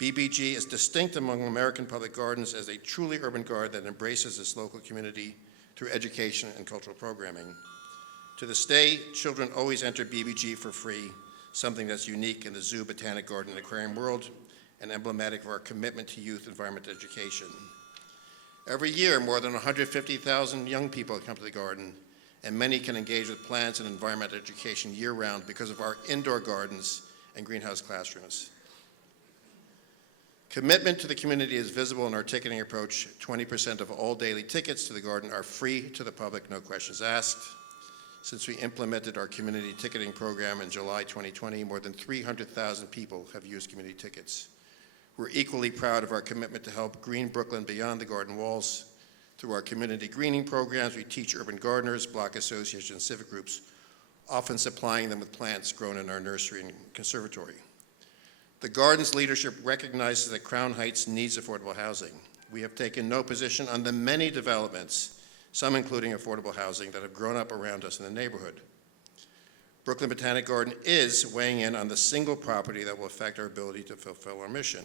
BBG is distinct among American public gardens as a truly urban garden that embraces its local community through education and cultural programming. To this day, children always enter BBG for free, something that's unique in the zoo, botanic garden, and aquarium world, and emblematic of our commitment to youth environmental education. Every year, more than 150,000 young people come to the garden, and many can engage with plants and environmental education year-round because of our indoor gardens and greenhouse classrooms. Commitment to the community is visible in our ticketing approach. 20% of all daily tickets to the garden are free to the public, no questions asked. Since we implemented our community ticketing program in July 2020, more than 300,000 people have used community tickets. We're equally proud of our commitment to help green Brooklyn beyond the garden walls. Through our community greening programs, we teach urban gardeners, block associations, and civic groups, often supplying them with plants grown in our nursery and conservatory. The garden's leadership recognizes that Crown Heights needs affordable housing. We have taken no position on the many developments, some including affordable housing, that have grown up around us in the neighborhood. Brooklyn Botanic Garden is weighing in on the single property that will affect our ability to fulfill our mission.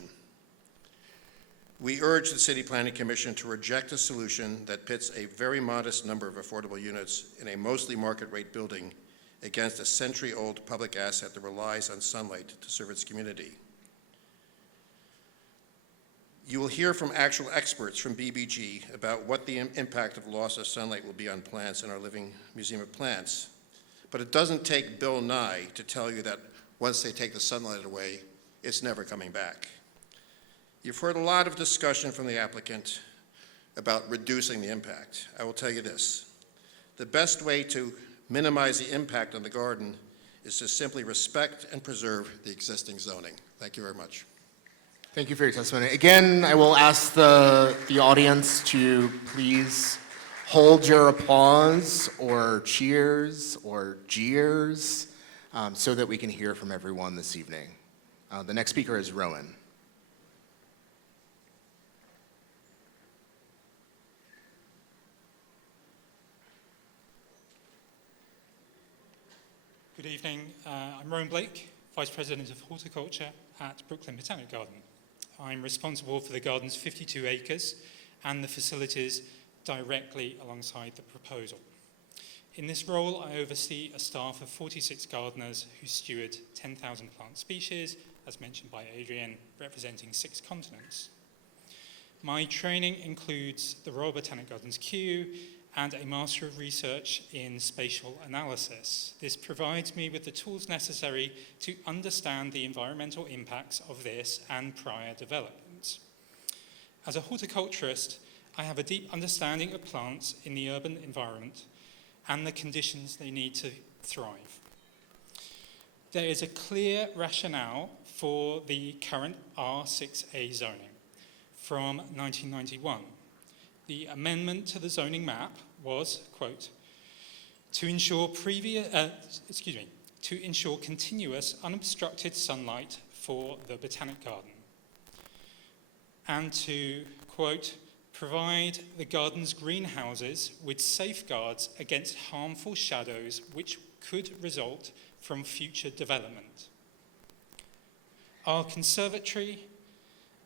We urge the City Planning Commission to reject a solution that pits a very modest number of affordable units in a mostly market rate building against a century-old public asset that relies on sunlight to serve its community. You will hear from actual experts from BBG about what the impact of loss of sunlight will be on plants in our living Museum of Plants. But it doesn't take Bill Nye to tell you that once they take the sunlight away, it's never coming back. You've heard a lot of discussion from the applicant about reducing the impact. I will tell you this. The best way to minimize the impact on the garden is to simply respect and preserve the existing zoning. Thank you very much. Thank you for your testimony. Again, I will ask the audience to please hold your applause or cheers or jeers so that we can hear from everyone this evening. The next speaker is Rowan. Good evening. I'm Rowan Blake, Vice President of Horticulture at Brooklyn Botanic Garden. I'm responsible for the garden's 52 acres and the facilities directly alongside the proposal. In this role, I oversee a staff of 46 gardeners who steward 10,000 plant species, as mentioned by Adrian, representing 6 continents. My training includes the Royal Botanic Gardens Kew and a Master of Research in Spatial Analysis. This provides me with the tools necessary to understand the environmental impacts of this and prior developments. As a horticulturist, I have a deep understanding of plants in the urban environment and the conditions they need to thrive. There is a clear rationale for the current R6A zoning from 1991. The amendment to the zoning map was, quote, to ensure continuous unobstructed sunlight for the Botanic Garden, and to, quote, provide the garden's greenhouses with safeguards against harmful shadows which could result from future development. Our conservatory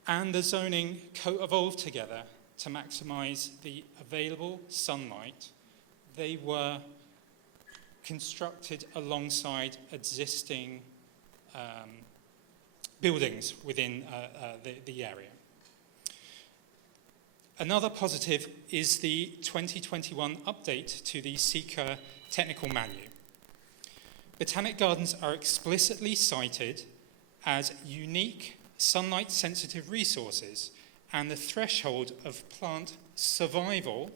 and the zoning co-evolved together to maximize the available sunlight. They were constructed alongside existing buildings within the area. Another positive is the 2021 update to the Seeker Technical Manual. Botanic gardens are explicitly cited as unique sunlight-sensitive resources, and the threshold of plant survival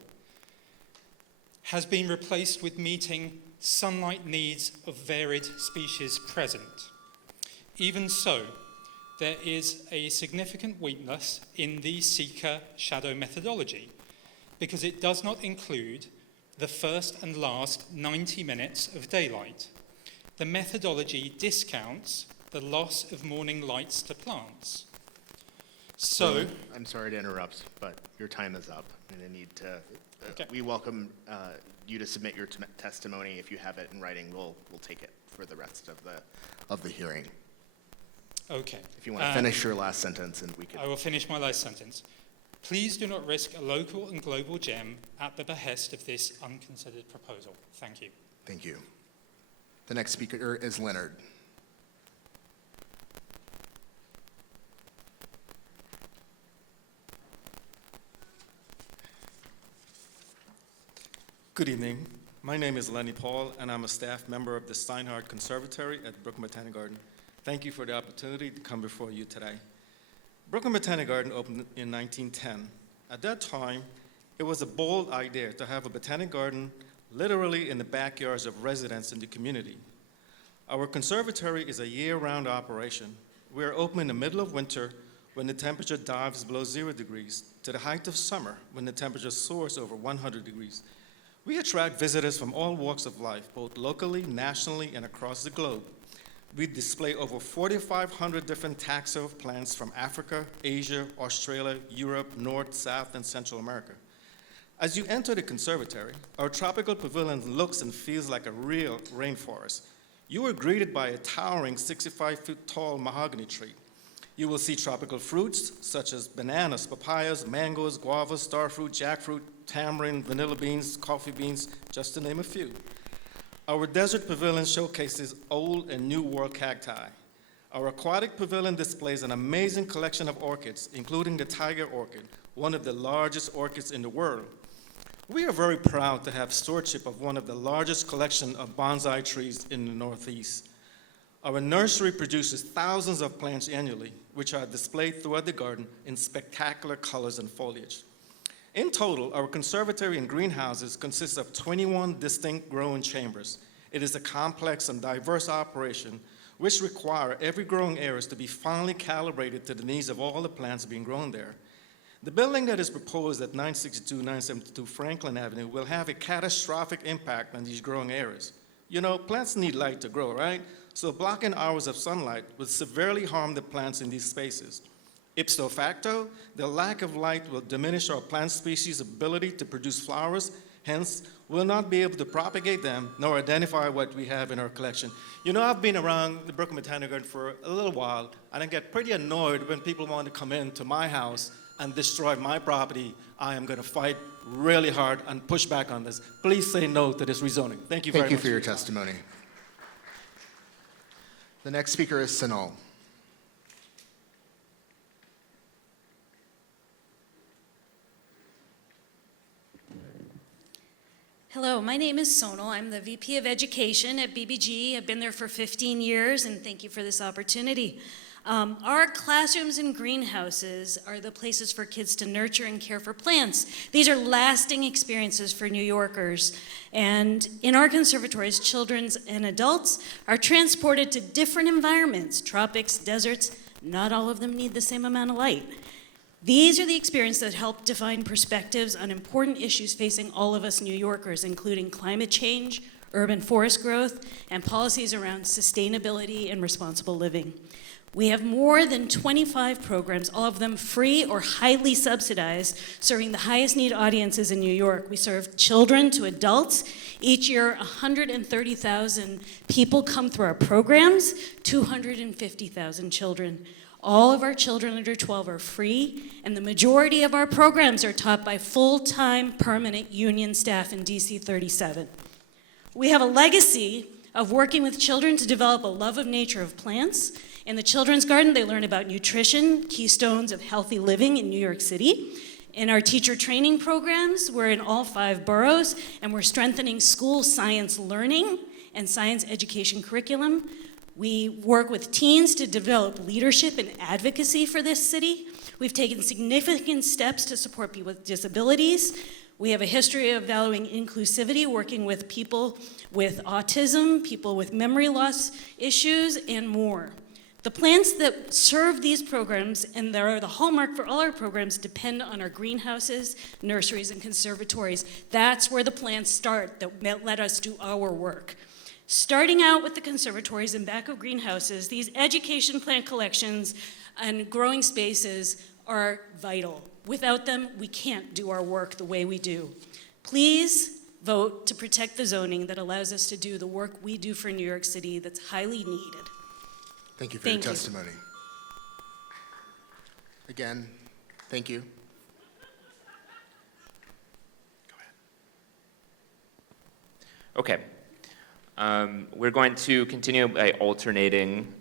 has been replaced with meeting sunlight needs of varied species present. Even so, there is a significant weakness in the Seeker shadow methodology because it does not include the first and last 90 minutes of daylight. The methodology discounts the loss of morning lights to plants. So, I'm sorry to interrupt, but your time is up. I'm going to need to. Okay. We welcome you to submit your testimony. If you have it in writing, we'll take it for the rest of the hearing. okay. If you want to finish your last sentence, and we could. I will finish my last sentence. Please do not risk a local and global gem at the behest of this unconsidered proposal. Thank you. Thank you. The next speaker is Leonard. Good evening. My name is Lenny Paul, and I'm a staff member of the Steinhardt Conservatory at Brooklyn Botanic Garden. Thank you for the opportunity to come before you today. Brooklyn Botanic Garden opened in 1910. At that time, it was a bold idea to have a botanic garden literally in the backyards of residents in the community. Our conservatory is a year-round operation. We are open in the middle of winter when the temperature dives below 0 degrees to the height of summer when the temperature soars over 100 degrees. We attract visitors from all walks of life, both locally, nationally, and across the globe. We display over 4,500 different taxa of plants from Africa, Asia, Australia, Europe, North, South, and Central America. As you enter the conservatory, our tropical pavilion looks and feels like a real rainforest. You are greeted by a towering 65-foot-tall mahogany tree. You will see tropical fruits such as bananas, papayas, mangoes, guavas, starfruit, jackfruit, tamarind, vanilla beans, coffee beans, just to name a few. Our desert pavilion showcases old and new world cacti. Our aquatic pavilion displays an amazing collection of orchids, including the tiger orchid, one of the largest orchids in the world. We are very proud to have stewardship of one of the largest collection of bonsai trees in the Northeast. Our nursery produces thousands of plants annually, which are displayed throughout the garden in spectacular colors and foliage. In total, our conservatory and greenhouses consist of 21 distinct growing chambers. It is a complex and diverse operation which require every growing area to be finely calibrated to the needs of all the plants being grown there. The building that is proposed at 962-972 Franklin Avenue will have a catastrophic impact on these growing areas. You know, plants need light to grow, right? So blocking hours of sunlight will severely harm the plants in these spaces. Ipso facto, the lack of light will diminish our plant species' ability to produce flowers, hence, we'll not be able to propagate them nor identify what we have in our collection. You know, I've been around the Brooklyn Botanic Garden for a little while, and I get pretty annoyed when people want to come into my house and destroy my property. I am going to fight really hard and push back on this. Please say no to this rezoning. Thank you very much. Thank you for your testimony. The next speaker is Sanal. Hello, my name is Sonal. I'm the VP of Education at BBG. I've been there for 15 years, and thank you for this opportunity. Our classrooms and greenhouses are the places for kids to nurture and care for plants. These are lasting experiences for New Yorkers. And in our conservatories, children and adults are transported to different environments, tropics, deserts. Not all of them need the same amount of light. These are the experiences that help define perspectives on important issues facing all of us New Yorkers, including climate change, urban forest growth, and policies around sustainability and responsible living. We have more than 25 programs, all of them free or highly subsidized, serving the highest need audiences in New York. We serve children to adults. Each year, 130,000 people come through our programs, 250,000 children. All of our children under 12 are free, and the majority of our programs are taught by full-time permanent union staff in DC 37. We have a legacy of working with children to develop a love of nature of plants. In the Children's Garden, they learn about nutrition, keystones of healthy living in New York City. In our teacher training programs, we're in all 5 boroughs, and we're strengthening school science learning and science education curriculum. We work with teens to develop leadership and advocacy for this city. We've taken significant steps to support people with disabilities. We have a history of valuing inclusivity, working with people with autism, people with memory loss issues, and more. The plants that serve these programs, and they are the hallmark for all our programs, depend on our greenhouses, nurseries, and conservatories. That's where the plants start that let us do our work. Starting out with the conservatories and back of greenhouses, these education plant collections and growing spaces are vital. Without them, we can't do our work the way we do. Please vote to protect the zoning that allows us to do the work we do for New York City that's highly needed. Thank you for your testimony. Again, thank you. Okay. We're going to continue by alternating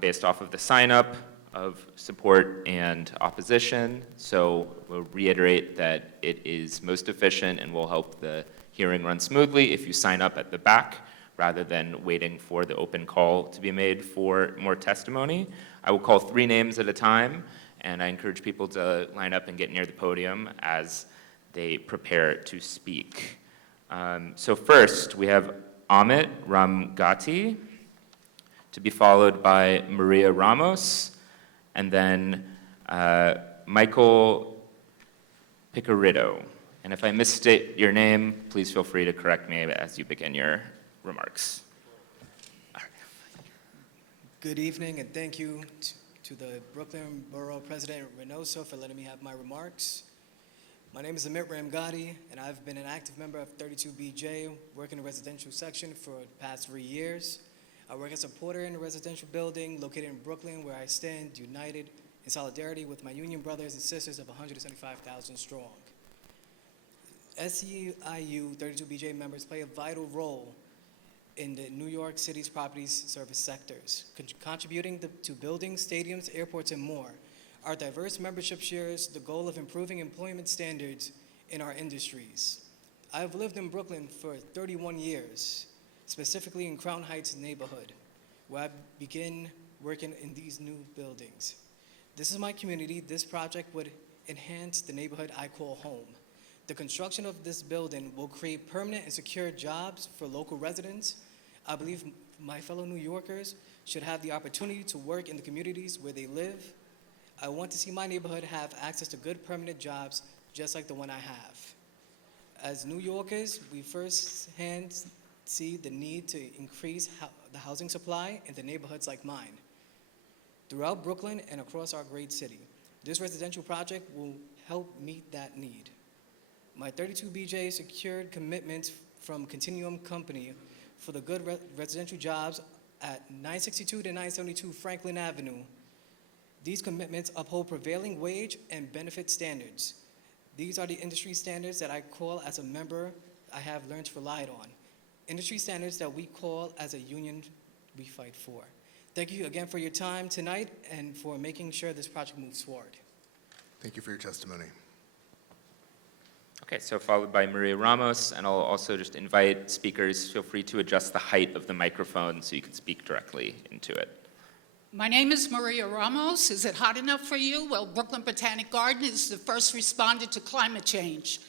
based off of the sign-up of support and opposition. So we'll reiterate that it is most efficient and will help the hearing run smoothly if you sign up at the back rather than waiting for the open call to be made for more testimony. I will call 3 names at a time, and I encourage people to line up and get near the podium as they prepare to speak. So first, we have Amit Ramgati, to be followed by Maria Ramos, and then Michael Picarito. And if I misstate your name, please feel free to correct me as you begin your remarks. Good evening, and thank you to the Brooklyn Borough President Reynoso for letting me have my remarks. My name is Amit Ramgati, and I've been an active member of 32BJ, working in the residential section for the past 3 years. I work as a porter in a residential building located in Brooklyn, where I stand united in solidarity with my union brothers and sisters of 175,000 strong. SEIU 32BJ members play a vital role in the New York City's property service sectors, contributing to buildings, stadiums, airports, and more. Our diverse membership shares the goal of improving employment standards in our industries. I've lived in Brooklyn for 31 years, specifically in Crown Heights neighborhood, where I began working in these new buildings. This is my community. This project would enhance the neighborhood I call home. The construction of this building will create permanent and secure jobs for local residents. I believe my fellow New Yorkers should have the opportunity to work in the communities where they live. I want to see my neighborhood have access to good permanent jobs just like the one I have. As New Yorkers, we firsthand see the need to increase the housing supply in the neighborhoods like mine. Throughout Brooklyn and across our great city, this residential project will help meet that need. My 32BJ secured commitments from Continuum Company for the good residential jobs at 962 to 972 Franklin Avenue. These commitments uphold prevailing wage and benefit standards. These are the industry standards that I call as a member I have learned to rely on. Industry standards that we call as a union we fight for. Thank you again for your time tonight and for making sure this project moves forward. Thank you for your testimony. Okay, so followed by Maria Ramos, and I'll also just invite speakers, feel free to adjust the height of the microphone so you can speak directly into it. My name is Maria Ramos. Is it hot enough for you? Well, Brooklyn Botanic Garden is the first responder to climate change.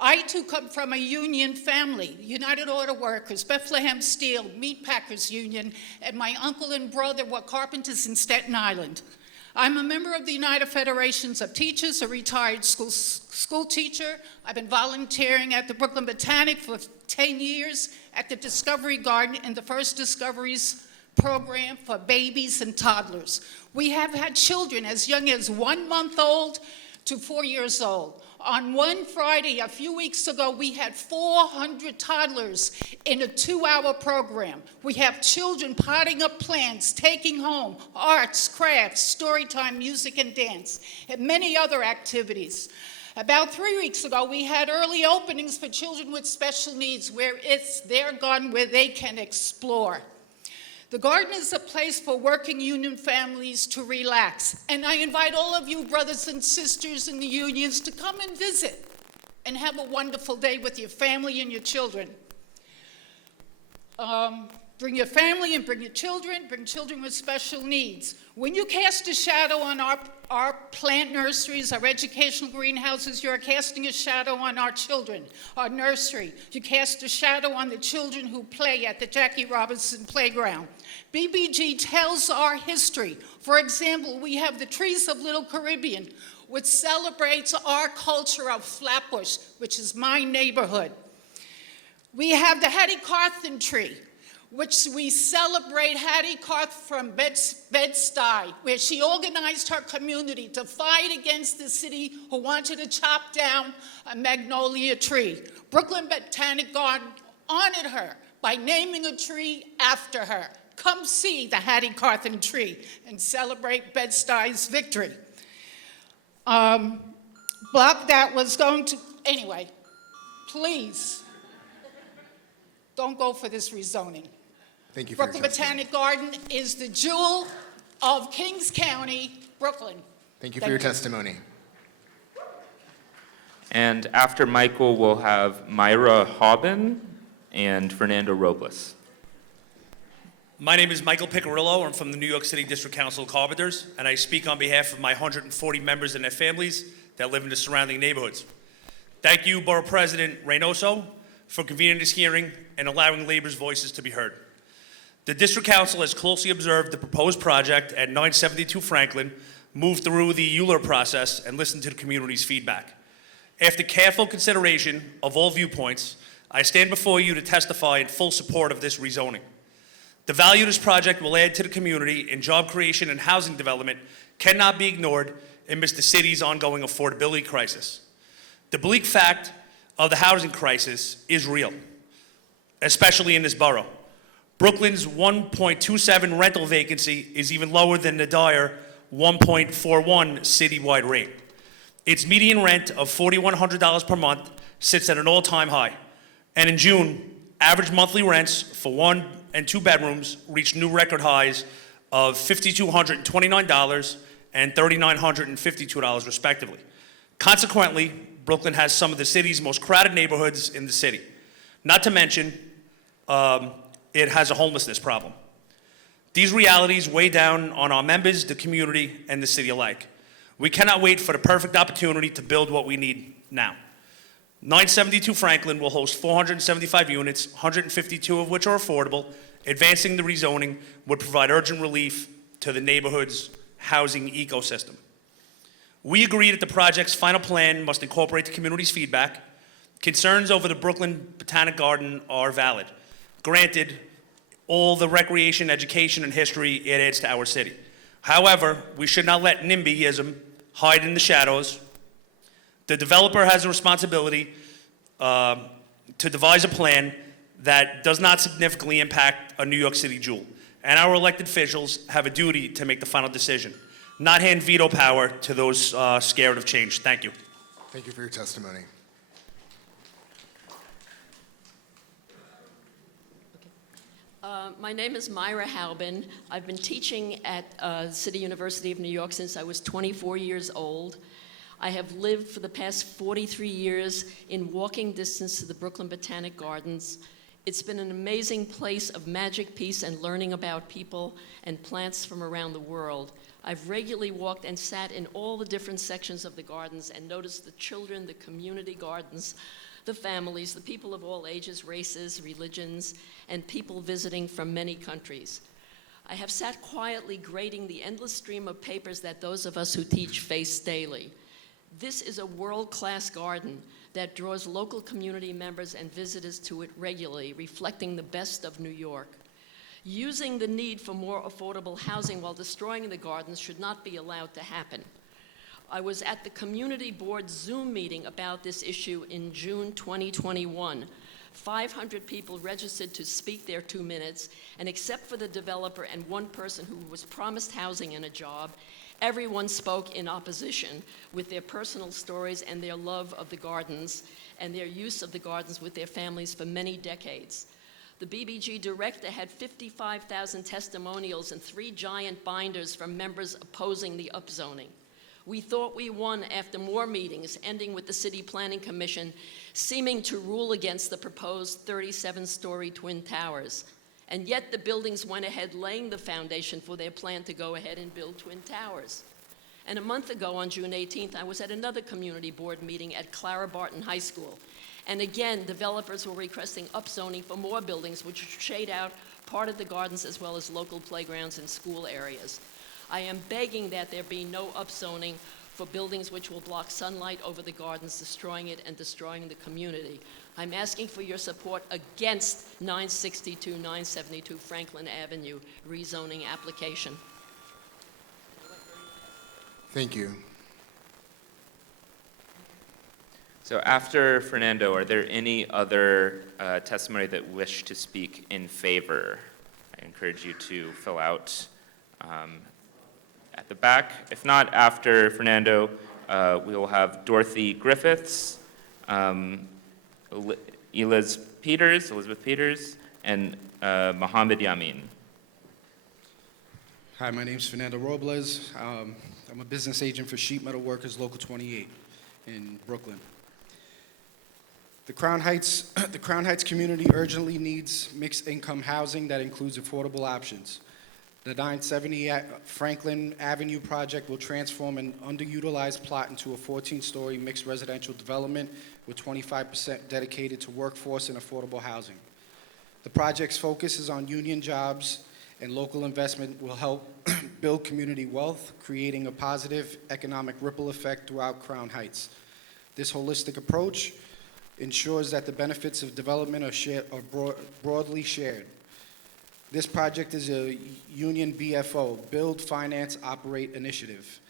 I, too, come from a union family, United Auto Workers, Bethlehem Steel, Meat Packers Union, and my uncle and brother were carpenters in Staten Island. I'm a member of the United Federations of Teachers, a retired school teacher. I've been volunteering at the Brooklyn Botanic for 10 years at the Discovery Garden and the First Discoveries program for babies and toddlers. We have had children as young as 1 month old to 4 years old. On one Friday, a few weeks ago, we had 400 toddlers in a 2-hour program. We have children potting up plants, taking home arts, crafts, story time, music and dance, and many other activities. About 3 weeks ago, we had early openings for children with special needs where it's their garden where they can explore. The garden is a place for working union families to relax, and I invite all of you brothers and sisters in the unions to come and visit and have a wonderful day with your family and your children. Bring your family and bring children with special needs. When you cast a shadow on our plant nurseries, our educational greenhouses, you're casting a shadow on our children, our nursery. You cast a shadow on the children who play at the Jackie Robinson Playground. BBG tells our history. For example, we have the Trees of Little Caribbean, which celebrates our culture of Flatbush, which is my neighborhood. We have the Hattie Carthen tree, which we celebrate Hattie Carth from Bed-Stuy, where she organized her community to fight against the city who wanted to chop down a magnolia tree. Brooklyn Botanic Garden honored her by naming a tree after her. Come see the Hattie Carthen tree and celebrate Bed-Stuy's victory. Block that was going to, anyway, please, don't go for this rezoning. Thank you for your Brooklyn testimony. Botanic Garden is the jewel of Kings County, Brooklyn. Thank you for your testimony. And after Michael, we'll have Myra Hauben and Fernando Robles. My name is Michael Piccarillo. I'm from the New York City District Council of Carpenters, and I speak on behalf of my 140 members and their families that live in the surrounding neighborhoods. Thank you, Borough President Reynoso, for convening this hearing and allowing labor's voices to be heard. The District Council has closely observed the proposed project at 972 Franklin, moved through the ULURP process, and listened to the community's feedback. After careful consideration of all viewpoints, I stand before you to testify in full support of this rezoning. The value this project will add to the community in job creation and housing development cannot be ignored amidst the city's ongoing affordability crisis. The bleak fact of the housing crisis is real, especially in this borough. Brooklyn's 1.27 rental vacancy is even lower than the dire 1.41 citywide rate. Its median rent of $4,100 per month sits at an all-time high. And in June, average monthly rents for 1 and 2 bedrooms reached new record highs of $5,229 and $3,952 respectively. Consequently, Brooklyn has some of the city's most crowded neighborhoods in the city. Not to mention, it has a homelessness problem. These realities weigh down on our members, the community, and the city alike. We cannot wait for the perfect opportunity to build what we need now. 972 Franklin will host 475 units, 152 of which are affordable. Advancing the rezoning would provide urgent relief to the neighborhood's housing ecosystem. We agree that the project's final plan must incorporate the community's feedback. Concerns over the Brooklyn Botanic Garden are valid. Granted, all the recreation, education, and history it adds to our city. However, we should not let NIMBYism hide in the shadows. The developer has a responsibility to devise a plan that does not significantly impact a New York City jewel. And our elected officials have a duty to make the final decision, not hand veto power to those scared of change. Thank you. Thank you for your testimony. My name is Myra Hauben. I've been teaching at City University of New York since I was 24 years old. I have lived for the past 43 years in walking distance to the Brooklyn Botanic Gardens. It's been an amazing place of magic, peace, and learning about people and plants from around the world. I've regularly walked and sat in all the different sections of the gardens and noticed the children, the community gardens, the families, the people of all ages, races, religions, and people visiting from many countries. I have sat quietly grading the endless stream of papers that those of us who teach face daily. This is a world-class garden that draws local community members and visitors to it regularly, reflecting the best of New York. Using the need for more affordable housing while destroying the gardens should not be allowed to happen. I was at the community board Zoom meeting about this issue in June 2021. 500 people registered to speak their 2 minutes, and except for the developer and one person who was promised housing and a job, everyone spoke in opposition with their personal stories and their love of the gardens and their use of the gardens with their families for many decades. The BBG director had 55,000 testimonials and 3 giant binders from members opposing the upzoning. We thought we won after more meetings, ending with the City Planning Commission seeming to rule against the proposed 37-story twin towers. And yet the buildings went ahead laying the foundation for their plan to go ahead and build twin towers. And a month ago, on June 18th, I was at another community board meeting at Clara Barton High School. And again, developers were requesting upzoning for more buildings, which would shade out part of the gardens as well as local playgrounds and school areas. I am begging that there be no upzoning for buildings which will block sunlight over the gardens, destroying it and destroying the community. I'm asking for your support against 962, 972 Franklin Avenue rezoning application. Thank you. So after Fernando, are there any other testimony that wish to speak in favor? I encourage you to fill out at the back. If not, after Fernando, we will have Dorothy Griffiths, Elizabeth Peters, and Mohammed Yamin. Hi, my name's Fernando Robles. I'm a business agent for Sheet Metal Workers Local 28 in Brooklyn. The Crown Heights community urgently needs mixed income housing that includes affordable options. The 970 Franklin Avenue project will transform an underutilized plot into a 14-story mixed residential development with 25% dedicated to workforce and affordable housing. The project's focus is on union jobs, and local investment will help build community wealth, creating a positive economic ripple effect throughout Crown Heights. This holistic approach ensures that the benefits of development are broadly shared. This project is a Union BFO, Build, Finance, Operate initiative,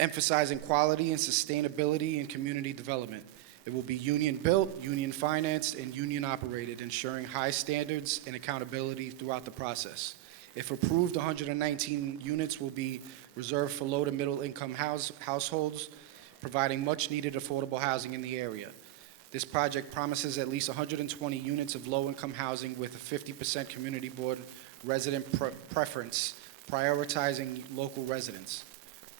emphasizing quality and sustainability in community development. It will be union built, union financed, and union operated, ensuring high standards and accountability throughout the process. If approved, 119 units will be reserved for low to middle income households, providing much needed affordable housing in the area. This project promises at least 120 units of low-income housing with a 50% community board resident preference, prioritizing local residents.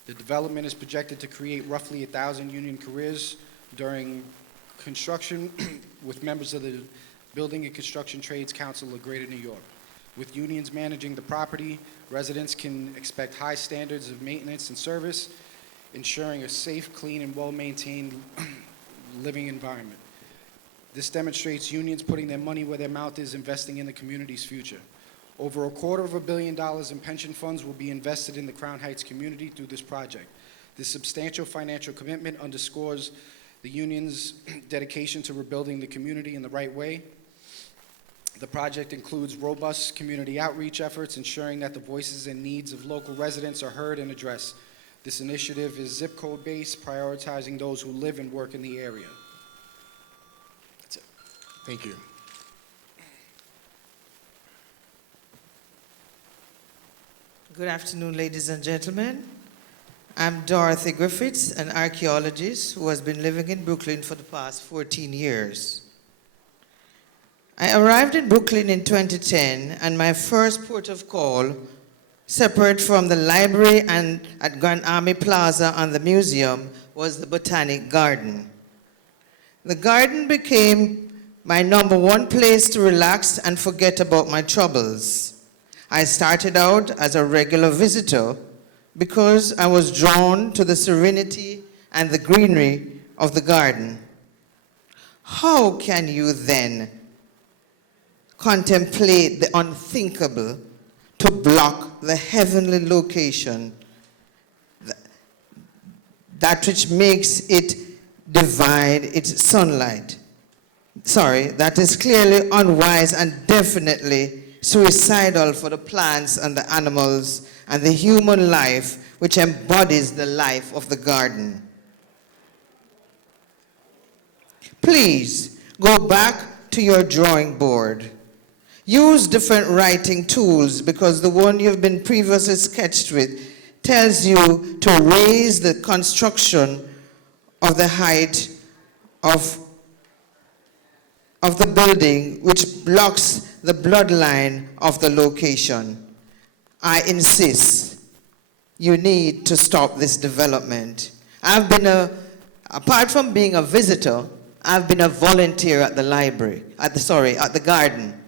The development is projected to create roughly 1,000 union careers during construction with members of the Building and Construction Trades Council of Greater New York. With unions managing the property, residents can expect high standards of maintenance and service, ensuring a safe, clean, and well-maintained living environment. This demonstrates unions putting their money where their mouth is, investing in the community's future. Over $250 million in pension funds will be invested in the Crown Heights community through this project. This substantial financial commitment underscores the union's dedication to rebuilding the community in the right way. The project includes robust community outreach efforts, ensuring that the voices and needs of local residents are heard and addressed. This initiative is zip code based, prioritizing those who live and work in the area. That's it. Thank you. Good afternoon, ladies and gentlemen. I'm Dorothy Griffiths, an archaeologist who has been living in Brooklyn for the past 14 years. I arrived in Brooklyn in 2010, and my first port of call, separate from the library and at Grand Army Plaza and the museum, was the Botanic Garden. The garden became my #1 place to relax and forget about my troubles. I started out as a regular visitor because I was drawn to the serenity and the greenery of the garden. How can you then contemplate the unthinkable to block the heavenly location, that which makes it divide its sunlight? Sorry, that is clearly unwise and definitely suicidal for the plants and the animals and the human life which embodies the life of the garden. Please go back to your drawing board. Use different writing tools, because the one you've been previously sketched with tells you to raise the construction of the height of the building, which blocks the bloodline of the location. I insist, you need to stop this development. I've been apart from being a visitor, I've been a volunteer at the library, at the garden.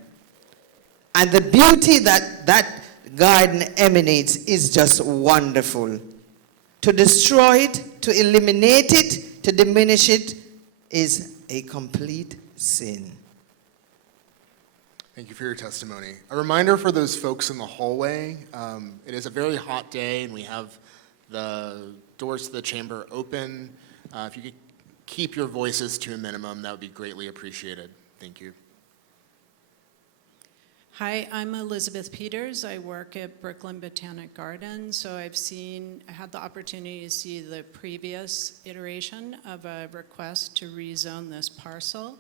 And the beauty that garden emanates is just wonderful. To destroy it, to eliminate it, to diminish it is a complete sin. Thank you for your testimony. A reminder for those folks in the hallway, it is a very hot day and we have the doors to the chamber open. If you could keep your voices to a minimum, that would be greatly appreciated. Thank you. Hi, I'm Elizabeth Peters. I work at Brooklyn Botanic Garden. So I had the opportunity to see the previous iteration of a request to rezone this parcel.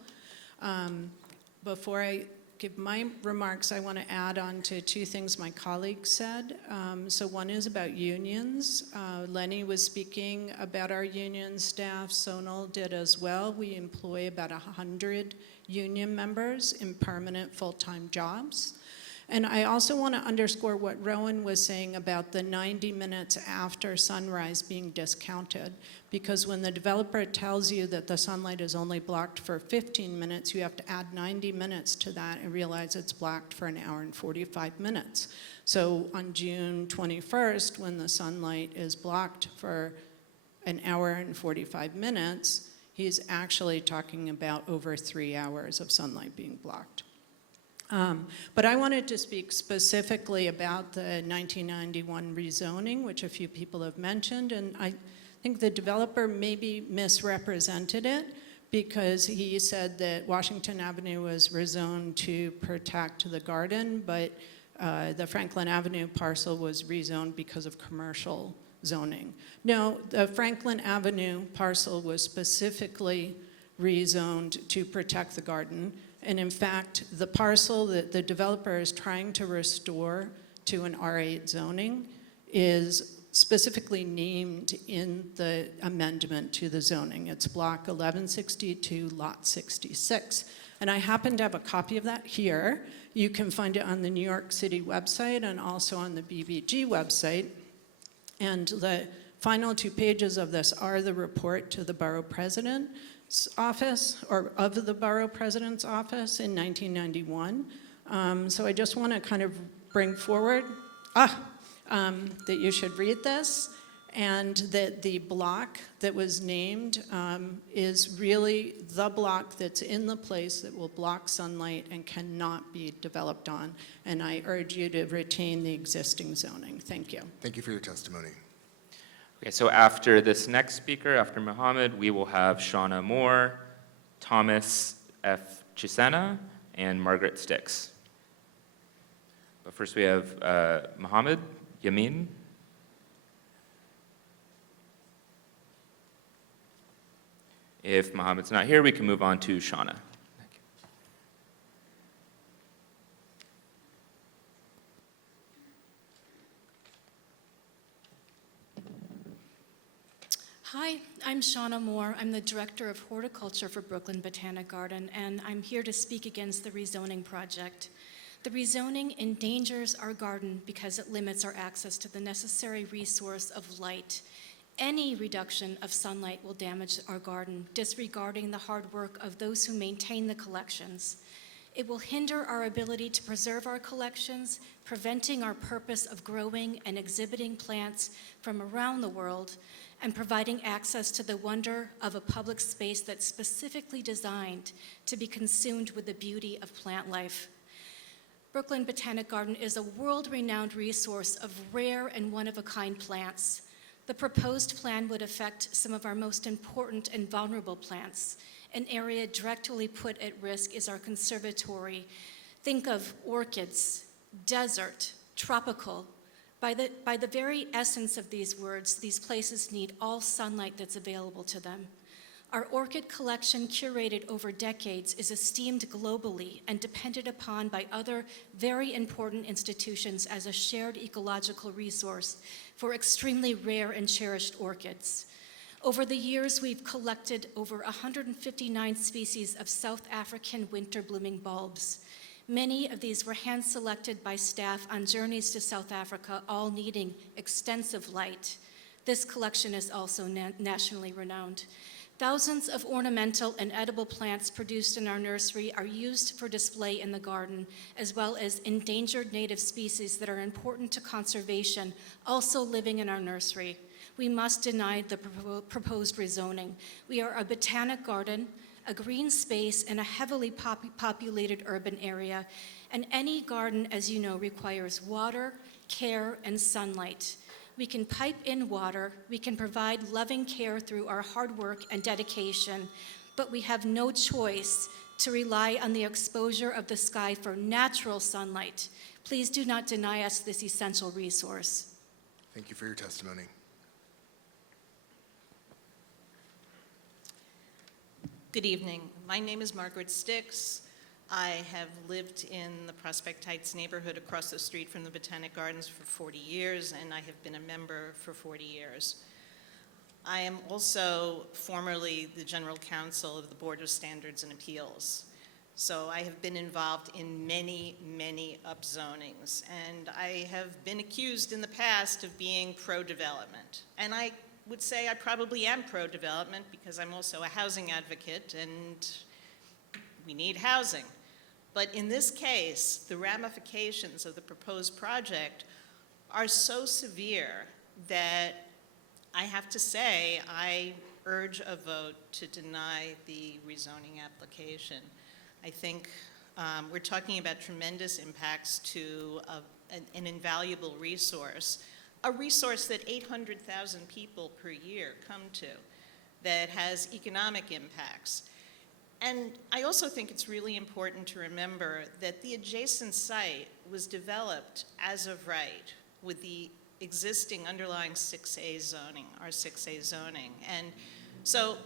Before I give my remarks, I want to add on to two things my colleagues said. So one is about unions. Lenny was speaking about our union staff. Sonal did as well. We employ about 100 union members in permanent full-time jobs. And I also want to underscore what Rowan was saying about the 90 minutes after sunrise being discounted, because when the developer tells you that the sunlight is only blocked for 15 minutes, you have to add 90 minutes to that and realize it's blocked for an hour and 45 minutes. So on June 21st, when the sunlight is blocked for an hour and 45 minutes, he's actually talking about over 3 hours of sunlight being blocked. But I wanted to speak specifically about the 1991 rezoning, which a few people have mentioned, and I think the developer maybe misrepresented it because he said that Washington Avenue was rezoned to protect the garden, but the Franklin Avenue parcel was rezoned because of commercial zoning. No, the Franklin Avenue parcel was specifically rezoned to protect the garden. And in fact, the parcel that the developer is trying to restore to an R8 zoning is specifically named in the amendment to the zoning. It's block 1162, lot 66. And I happen to have a copy of that here. You can find it on the New York City website and also on the BBG website. And the final 2 pages of this are the report to the Borough President's office, or of the Borough President's office in 1991. So I just want to kind of bring forward that you should read this, and that the block that was named is really the block that's in the place that will block sunlight and cannot be developed on. And I urge you to retain the existing zoning. Thank you. Thank you for your testimony. Okay, so after this next speaker, after Mohammed, we will have Shauna Moore, Thomas F. Chisena, and Margaret Sticks. But first we have Mohammed Yamin. If Mohammed's not here, we can move on to Shauna. Hi, I'm Shauna Moore. I'm the Director of Horticulture for Brooklyn Botanic Garden, and I'm here to speak against the rezoning project. The rezoning endangers our garden because it limits our access to the necessary resource of light. Any reduction of sunlight will damage our garden, disregarding the hard work of those who maintain the collections. It will hinder our ability to preserve our collections, preventing our purpose of growing and exhibiting plants from around the world, and providing access to the wonder of a public space that's specifically designed to be consumed with the beauty of plant life. Brooklyn Botanic Garden is a world-renowned resource of rare and one-of-a-kind plants. The proposed plan would affect some of our most important and vulnerable plants. An area directly put at risk is our conservatory. Think of orchids, desert, tropical. By the very essence of these words, these places need all sunlight that's available to them. Our orchid collection, curated over decades, is esteemed globally and depended upon by other very important institutions as a shared ecological resource for extremely rare and cherished orchids. Over the years, we've collected over 159 species of South African winter blooming bulbs. Many of these were hand-selected by staff on journeys to South Africa, all needing extensive light. This collection is also nationally renowned. Thousands of ornamental and edible plants produced in our nursery are used for display in the garden, as well as endangered native species that are important to conservation, also living in our nursery. We must deny the proposed rezoning. We are a botanic garden, a green space in a heavily populated urban area, and any garden, as you know, requires water, care, and sunlight. We can pipe in water, we can provide loving care through our hard work and dedication, but we have no choice to rely on the exposure of the sky for natural sunlight. Please do not deny us this essential resource. Thank you for your testimony. Good evening. My name is Margaret Sticks. I have lived in the Prospect Heights neighborhood across the street from the Botanic Gardens for 40 years, and I have been a member for 40 years. I am also formerly the general counsel of the Board of Standards and Appeals. So I have been involved in many, many upzonings, and I have been accused in the past of being pro-development. And I would say I probably am pro-development because I'm also a housing advocate and we need housing. But in this case, the ramifications of the proposed project are so severe that I have to say I urge a vote to deny the rezoning application. I think we're talking about tremendous impacts to an invaluable resource, a resource that 800,000 people per year come to, that has economic impacts. And I also think it's really important to remember that the adjacent site was developed as of right with the existing underlying 6A zoning, our 6A zoning. And so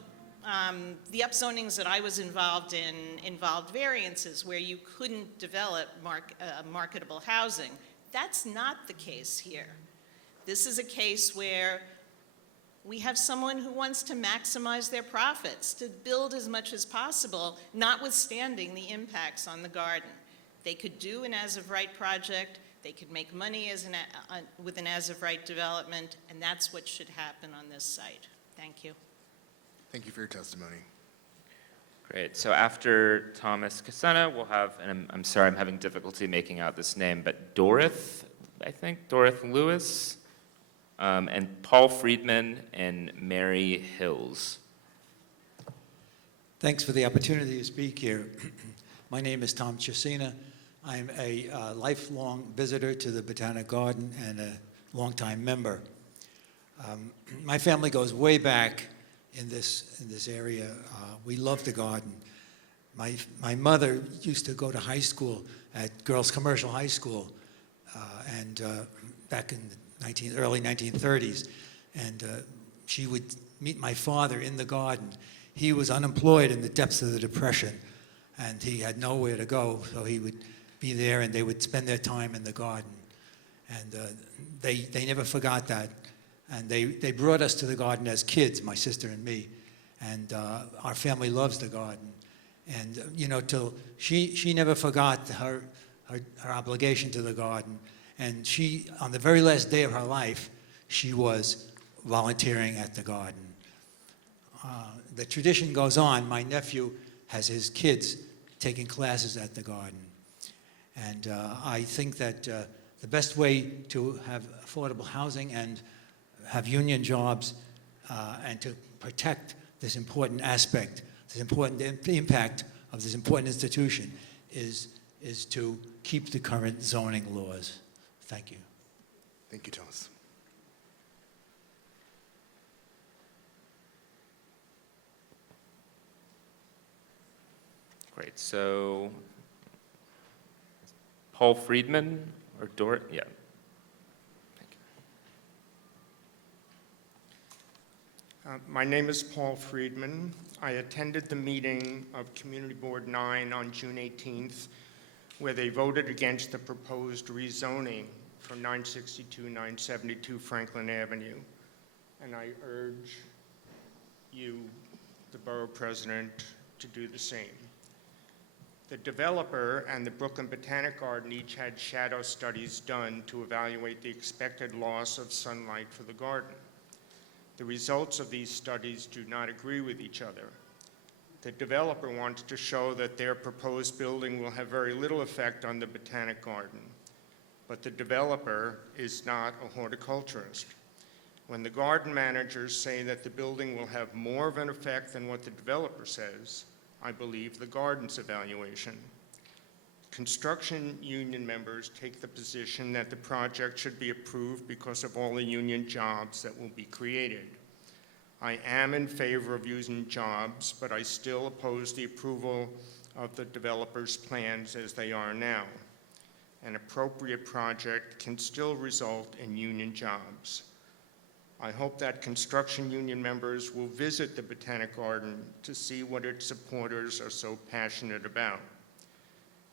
the upzonings that I was involved in involved variances where you couldn't develop marketable housing. That's not the case here. This is a case where we have someone who wants to maximize their profits, to build as much as possible, notwithstanding the impacts on the garden. They could do an as-of-right project, they could make money with an as-of-right development, and that's what should happen on this site. Thank you. Thank you for your testimony. Great. So after Thomas Casena, we'll have, and I'm sorry, I'm having difficulty making out this name, but Dorothy Lewis, and Paul Friedman and Mary Hills. Thanks for the opportunity to speak here. My name is Tom Casena. I'm a lifelong visitor to the Botanic Garden and a longtime member. My family goes way back in this area. We love the garden. My mother used to go to high school at Girls Commercial High School, and back in the early 1930s, and she would meet my father in the garden. He was unemployed in the depths of the Depression, and he had nowhere to go, so he would be there, and they would spend their time in the garden. And they never forgot that. And they brought us to the garden as kids, my sister and me. And our family loves the garden. And, till she never forgot her obligation to the garden. And she, on the very last day of her life, she was volunteering at the garden. The tradition goes on. My nephew has his kids taking classes at the garden. And I think that the best way to have affordable housing and have union jobs and to protect this important aspect, this important impact of this important institution is to keep the current zoning laws. Thank you. Thank you, Thomas. Great. So Paul Friedman or Dorothy? Yeah. My name is Paul Friedman. I attended the meeting of Community Board 9 on June 18th, where they voted against the proposed rezoning for 962-972 Franklin Avenue. And I urge you, the Borough President, to do the same. The developer and the Brooklyn Botanic Garden each had shadow studies done to evaluate the expected loss of sunlight for the garden. The results of these studies do not agree with each other. The developer wants to show that their proposed building will have very little effect on the Botanic Garden, but the developer is not a horticulturist. When the garden managers say that the building will have more of an effect than what the developer says, I believe the garden's evaluation. Construction union members take the position that the project should be approved because of all the union jobs that will be created. I am in favor of using jobs, but I still oppose the approval of the developer's plans as they are now. An appropriate project can still result in union jobs. I hope that construction union members will visit the Botanic Garden to see what its supporters are so passionate about.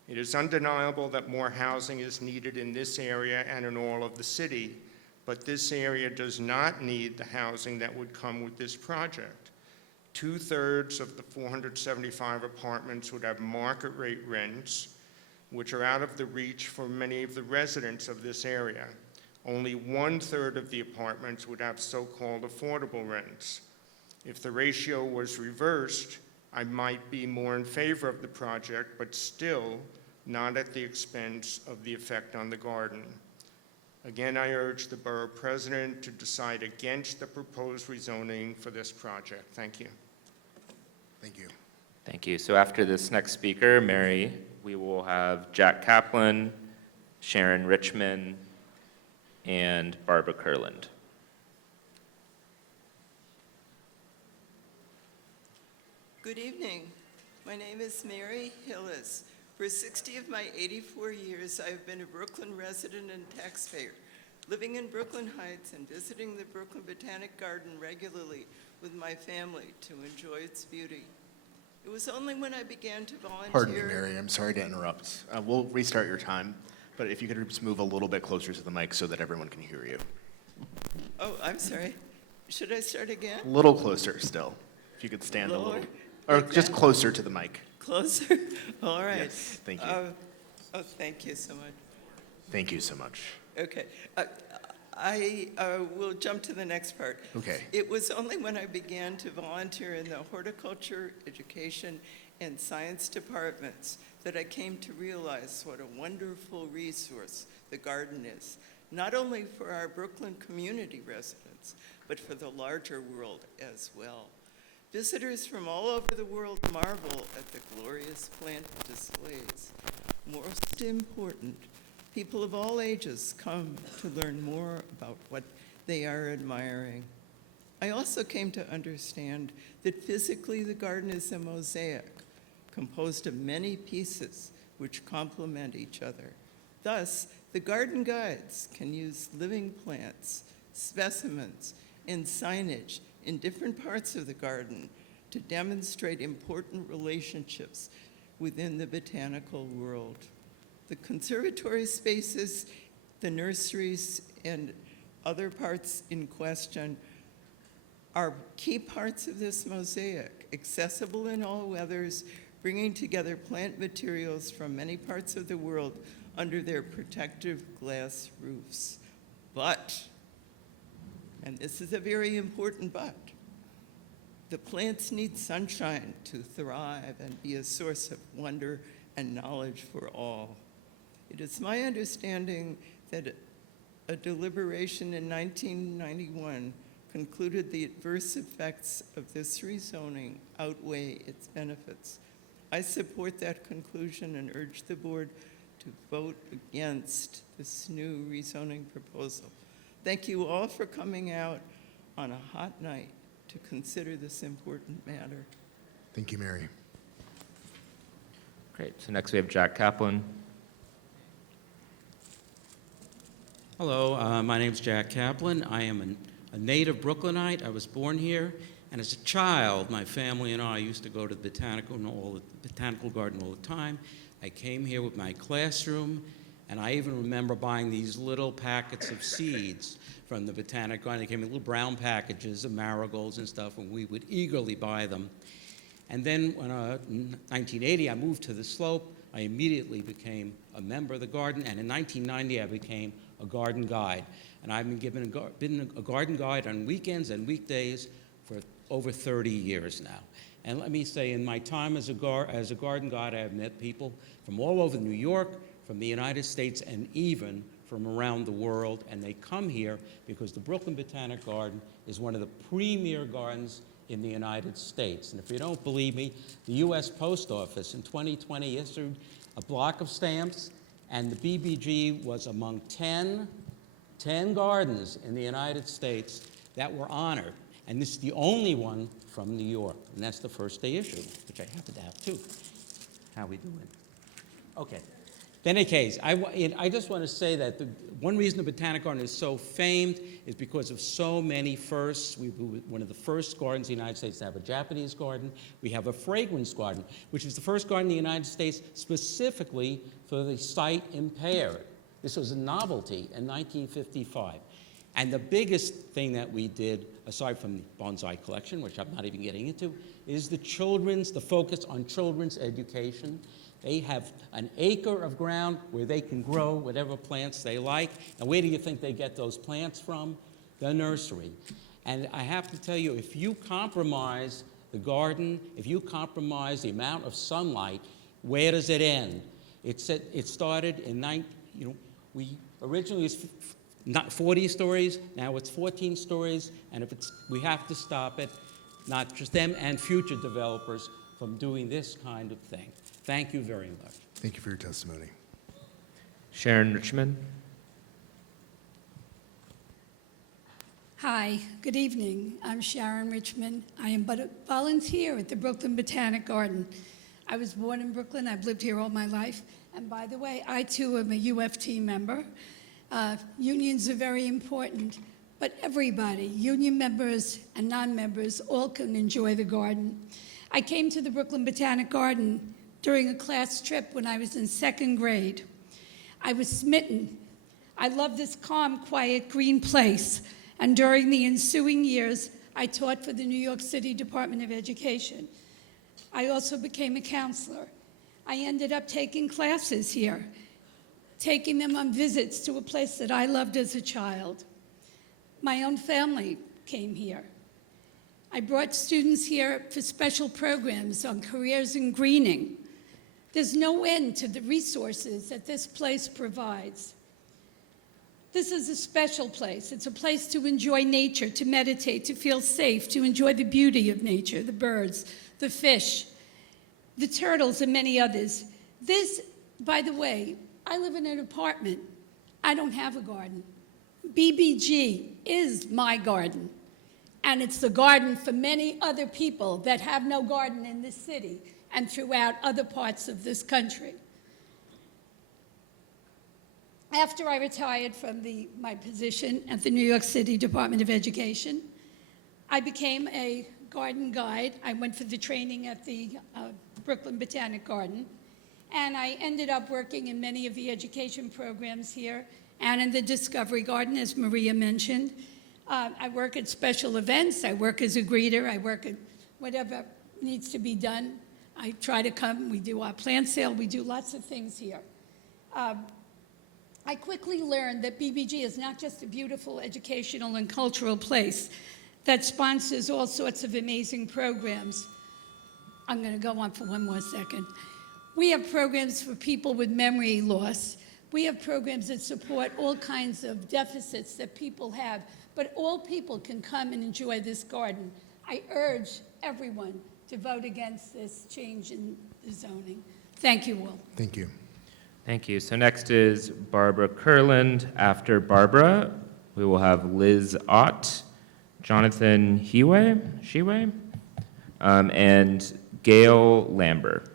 It is undeniable that more housing is needed in this area and in all of the city, but this area does not need the housing that would come with this project. 2/3 of the 475 apartments would have market rate rents, which are out of the reach for many of the residents of this area. Only 1/3 of the apartments would have so-called affordable rents. If the ratio was reversed, I might be more in favor of the project, but still not at the expense of the effect on the garden. Again, I urge the Borough President to decide against the proposed rezoning for this project. Thank you. Thank you. Thank you. So after this next speaker, Mary, we will have Jack Kaplan, Sharon Richmond, and Barbara Kurland. Good evening. My name is Mary Hillis. For 60 of my 84 years, I have been a Brooklyn resident and taxpayer, living in Brooklyn Heights and visiting the Brooklyn Botanic Garden regularly with my family to enjoy its beauty. It was only when I began to volunteer... Pardon me, Mary, I'm sorry to interrupt. We'll restart your time, but if you could just move a little bit closer to the mic so that everyone can hear you. Oh, I'm sorry. Should I start again? A little closer still, if you could stand a Lower? little. Or Like just that? closer to the mic. Closer? All right. Yes, thank you. Oh, thank you so much. Thank you so much. Okay. I will jump to the next part. Okay. It was only when I began to volunteer in the horticulture, education, and science departments that I came to realize what a wonderful resource the garden is, not only for our Brooklyn community residents, but for the larger world as well. Visitors from all over the world marvel at the glorious plant displays. Most important, people of all ages come to learn more about what they are admiring. I also came to understand that physically the garden is a mosaic composed of many pieces which complement each other. Thus, the garden guides can use living plants, specimens, and signage in different parts of the garden to demonstrate important relationships within the botanical world. The conservatory spaces, the nurseries, and other parts in question are key parts of this mosaic, accessible in all weathers, bringing together plant materials from many parts of the world under their protective glass roofs. But, and this is a very important but, the plants need sunshine to thrive and be a source of wonder and knowledge for all. It is my understanding that a deliberation in 1991 concluded the adverse effects of this rezoning outweigh its benefits. I support that conclusion and urge the board to vote against this new rezoning proposal. Thank you all for coming out on a hot night to consider this important matter. Thank you, Mary. Great. So next we have Jack Kaplan. Hello, my name's Jack Kaplan. I am a native Brooklynite. I was born here, and as a child, my family and I used to go to the botanical garden all the time. I came here with my classroom, and I even remember buying these little packets of seeds from the botanic garden. They came in little brown packages of marigolds and stuff, and we would eagerly buy them. And then when in 1980, I moved to the Slope. I immediately became a member of the garden, and in 1990, I became a garden guide. And I've been a garden guide on weekends and weekdays for over 30 years now. And let me say, in my time as a garden guide, I have met people from all over New York, from the United States, and even from around the world. And they come here because the Brooklyn Botanic Garden is one of the premier gardens in the United States. And if you don't believe me, the U.S. Post Office in 2020 issued a block of stamps, and the BBG was among 10 gardens in the United States that were honored. And this is the only one from New York, and that's the first they issued, which I happen to have too. How we doing? Okay. In any case, I just want to say that one reason the Botanic Garden is so famed is because of so many firsts. We were one of the first gardens in the United States to have a Japanese garden. We have a fragrance garden, which is the first garden in the United States specifically for the sight impaired. This was a novelty in 1955. And the biggest thing that we did, aside from the bonsai collection, which I'm not even getting into, is the focus on children's education. They have an acre of ground where they can grow whatever plants they like. And where do you think they get those plants from? The nursery. And I have to tell you, if you compromise the garden, if you compromise the amount of sunlight, where does it end? It started in, we originally was not 40 stories, now it's 14 stories, and we have to stop it, not just them and future developers, from doing this kind of thing. Thank you very much. Thank you for your testimony. Sharon Richmond. Hi, good evening. I'm Sharon Richmond. I am but a volunteer at the Brooklyn Botanic Garden. I was born in Brooklyn. I've lived here all my life. And by the way, I too am a UFT member. Unions are very important, but everybody, union members and non-members, all can enjoy the garden. I came to the Brooklyn Botanic Garden during a class trip when I was in 2nd grade. I was smitten. I love this calm, quiet, green place. And during the ensuing years, I taught for the New York City Department of Education. I also became a counselor. I ended up taking classes here, taking them on visits to a place that I loved as a child. My own family came here. I brought students here for special programs on careers in greening. There's no end to the resources that this place provides. This is a special place. It's a place to enjoy nature, to meditate, to feel safe, to enjoy the beauty of nature, the birds, the fish, the turtles, and many others. This, by the way, I live in an apartment. I don't have a garden. BBG is my garden, and it's the garden for many other people that have no garden in this city and throughout other parts of this country. After I retired from my position at the New York City Department of Education, I became a garden guide. I went for the training at the Brooklyn Botanic Garden, and I ended up working in many of the education programs here and in the Discovery Garden, as Maria mentioned. I work at special events. I work as a greeter. I work at whatever needs to be done. I try to come. We do our plant sale. We do lots of things here. I quickly learned that BBG is not just a beautiful educational and cultural place that sponsors all sorts of amazing programs. I'm going to go on for one more second. We have programs for people with memory loss. We have programs that support all kinds of deficits that people have, but all people can come and enjoy this garden. I urge everyone to vote against this change in the zoning. Thank you all. Thank you. Thank you. So next is Barbara Kurland. After Barbara, we will have Liz Ott, Jonathan Shiwe, and Gail Lambert.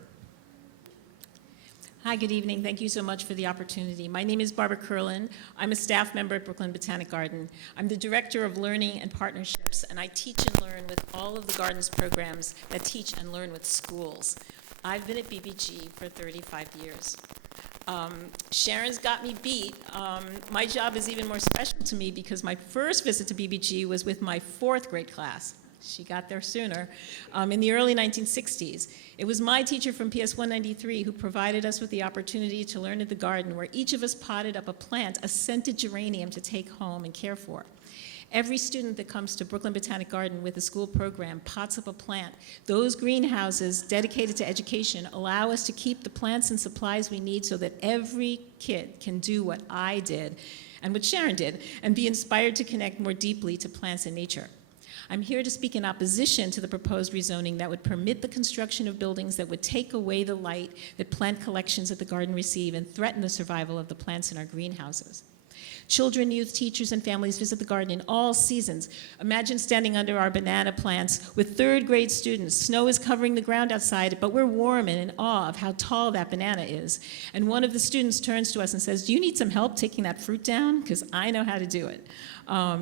Hi, good evening. Thank you so much for the opportunity. My name is Barbara Kurland. I'm a staff member at Brooklyn Botanic Garden. I'm the Director of Learning and Partnerships, and I teach and learn with all of the Gardens programs that teach and learn with schools. I've been at BBG for 35 years. Sharon's got me beat. My job is even more special to me because my first visit to BBG was with my 4th grade class. She got there sooner, in the early 1960s. It was my teacher from PS 193 who provided us with the opportunity to learn at the garden, where each of us potted up a plant, a scented geranium, to take home and care for. Every student that comes to Brooklyn Botanic Garden with a school program pots up a plant. Those greenhouses dedicated to education allow us to keep the plants and supplies we need so that every kid can do what I did and what Sharon did and be inspired to connect more deeply to plants and nature. I'm here to speak in opposition to the proposed rezoning that would permit the construction of buildings that would take away the light that plant collections at the garden receive and threaten the survival of the plants in our greenhouses. Children, youth, teachers, and families visit the garden in all seasons. Imagine standing under our banana plants with third grade students. Snow is covering the ground outside, but we're warm and in awe of how tall that banana is. And one of the students turns to us and says, "Do you need some help taking that fruit down? Because I know how to do it.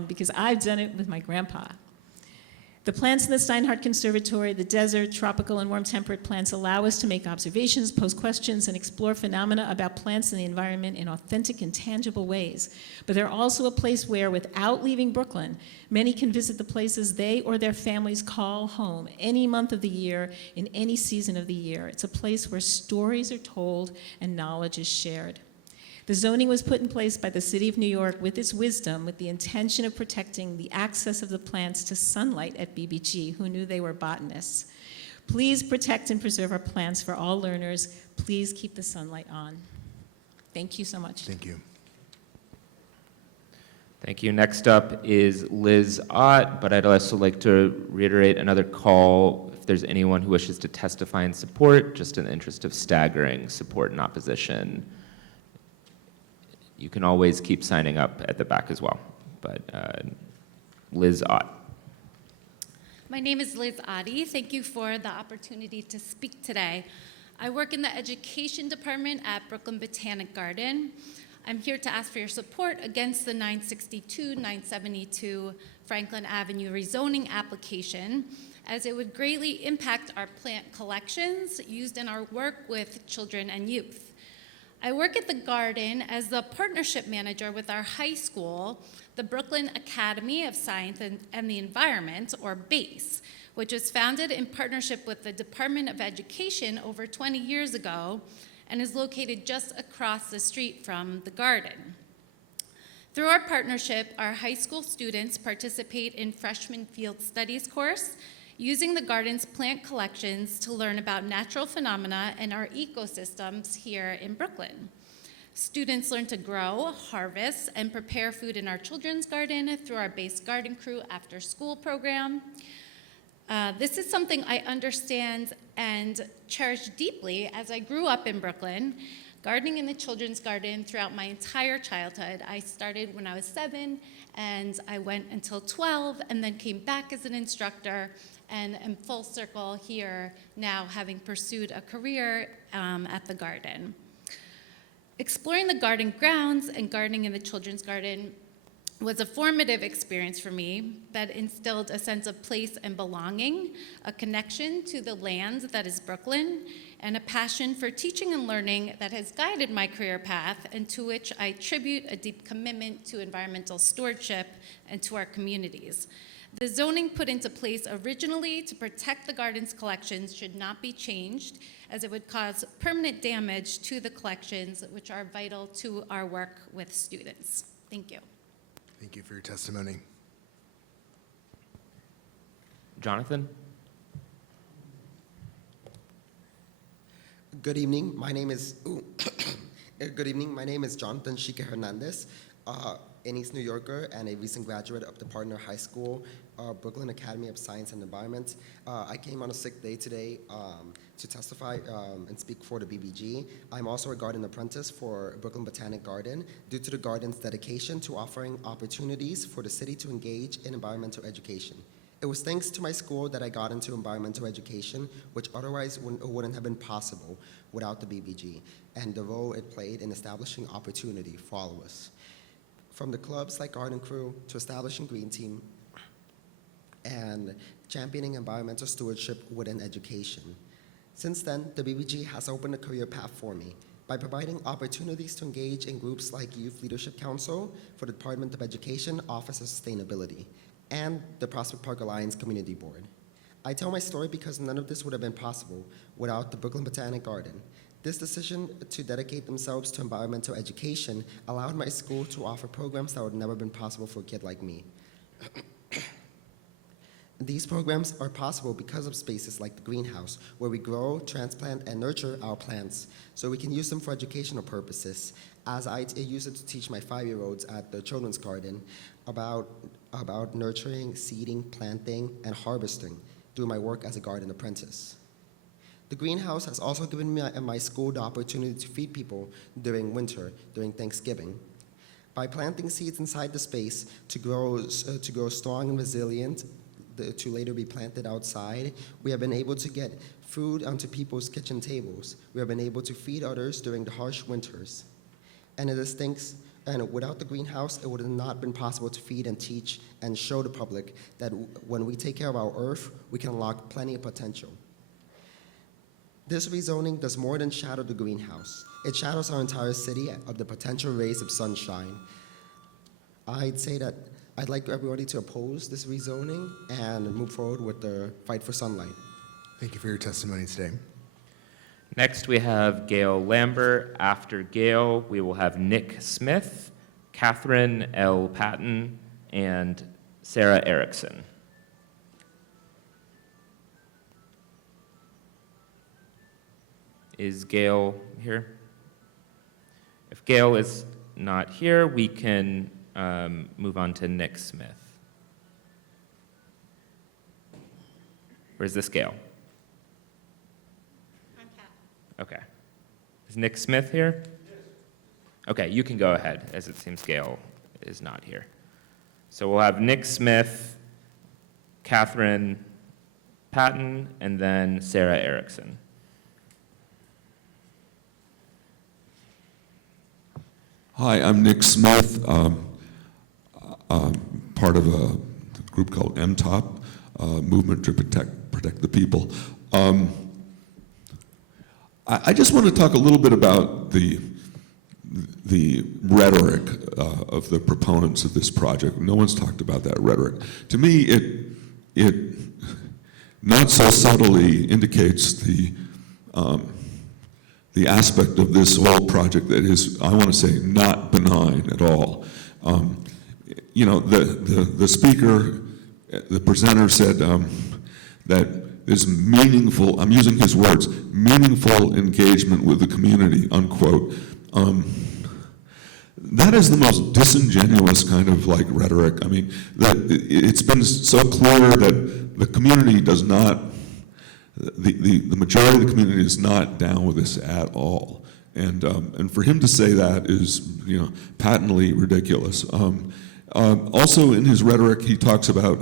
Because I've done it with my grandpa." The plants in the Steinhardt Conservatory, the desert, tropical, and warm temperate plants allow us to make observations, pose questions, and explore phenomena about plants and the environment in authentic and tangible ways. But they're also a place where, without leaving Brooklyn, many can visit the places they or their families call home any month of the year, in any season of the year. It's a place where stories are told and knowledge is shared. The zoning was put in place by the City of New York with its wisdom, with the intention of protecting the access of the plants to sunlight at BBG. Who knew they were botanists? Please protect and preserve our plants for all learners. Please keep the sunlight on. Thank you so much. Thank you. Thank you. Next up is Liz Ott, but I'd also like to reiterate another call if there's anyone who wishes to testify in support, just in the interest of staggering support and opposition. You can always keep signing up at the back as well, but Liz Ott. My name is Liz Otti. Thank you for the opportunity to speak today. I work in the education department at Brooklyn Botanic Garden. I'm here to ask for your support against the 962-972 Franklin Avenue rezoning application, as it would greatly impact our plant collections used in our work with children and youth. I work at the garden as the partnership manager with our high school, the Brooklyn Academy of Science and the Environment, or BASE, which was founded in partnership with the Department of Education over 20 years ago and is located just across the street from the garden. Through our partnership, our high school students participate in freshman field studies course, using the garden's plant collections to learn about natural phenomena and our ecosystems here in Brooklyn. Students learn to grow, harvest, and prepare food in our children's garden through our BASE Garden Crew after school program. This is something I understand and cherish deeply as I grew up in Brooklyn, gardening in the children's garden throughout my entire childhood. I started when I was 7, and I went until 12, and then came back as an instructor, and am full circle here now, having pursued a career at the garden. Exploring the garden grounds and gardening in the children's garden was a formative experience for me that instilled a sense of place and belonging, a connection to the land that is Brooklyn, and a passion for teaching and learning that has guided my career path, and to which I attribute a deep commitment to environmental stewardship and to our communities. The zoning put into place originally to protect the garden's collections should not be changed, as it would cause permanent damage to the collections, which are vital to our work with students. Thank you. Thank you for your testimony. Jonathan? Good evening. My name is Good evening. My name is Jonathan Chica Hernandez, an East New Yorker and a recent graduate of the partner high school, Brooklyn Academy of Science and Environment. I came on a sick day today to testify and speak for the BBG. I'm also a garden apprentice for Brooklyn Botanic Garden due to the garden's dedication to offering opportunities for the city to engage in environmental education. It was thanks to my school that I got into environmental education, which otherwise wouldn't have been possible without the BBG, and the role it played in establishing opportunity for all of us. From the clubs like Garden Crew to establishing Green Team and championing environmental stewardship within education. Since then, the BBG has opened a career path for me by providing opportunities to engage in groups like Youth Leadership Council for the Department of Education Office of Sustainability and the Prospect Park Alliance Community Board. I tell my story because none of this would have been possible without the Brooklyn Botanic Garden. This decision to dedicate themselves to environmental education allowed my school to offer programs that would never have been possible for a kid like me. These programs are possible because of spaces like the greenhouse, where we grow, transplant, and nurture our plants, so we can use them for educational purposes, as I use it to teach my 5-year-olds at the children's garden about nurturing, seeding, planting, and harvesting through my work as a garden apprentice. The greenhouse has also given me and my school the opportunity to feed people during winter, during Thanksgiving. By planting seeds inside the space to grow strong and resilient, to later be planted outside, we have been able to get food onto people's kitchen tables. We have been able to feed others during the harsh winters. And without the greenhouse, it would have not been possible to feed and teach and show the public that when we take care of our earth, we can unlock plenty of potential. This rezoning does more than shadow the greenhouse. It shadows our entire city of the potential rays of sunshine. I'd say that I'd like everybody to oppose this rezoning and move forward with the fight for sunlight. Thank you for your testimony today. Next, we have Gail Lambert. After Gail, we will have Nick Smith, Catherine L. Patton, and Sarah Erickson. Is Gail here? If Gail is not here, we can move on to Nick Smith. Or is this Gail? I'm Kat. Okay. Is Nick Smith here? Yes. Okay, you can go ahead, as it seems Gail is not here. So we'll have Nick Smith, Catherine Patton, and then Sarah Erickson. Hi, I'm Nick Smith, part of a group called MTOP, Movement to Protect the People. I just want to talk a little bit about the rhetoric of the proponents of this project. No one's talked about that rhetoric. To me, it not so subtly indicates the aspect of this whole project that is, I want to say, not benign at all. You know, the speaker, the presenter said that there's meaningful, I'm using his words, meaningful engagement with the community, unquote. That is the most disingenuous kind of like rhetoric. I mean, it's been so clear that the community does not, the majority of the community is not down with this at all. And for him to say that is, you know, patently ridiculous. Also in his rhetoric, he talks about,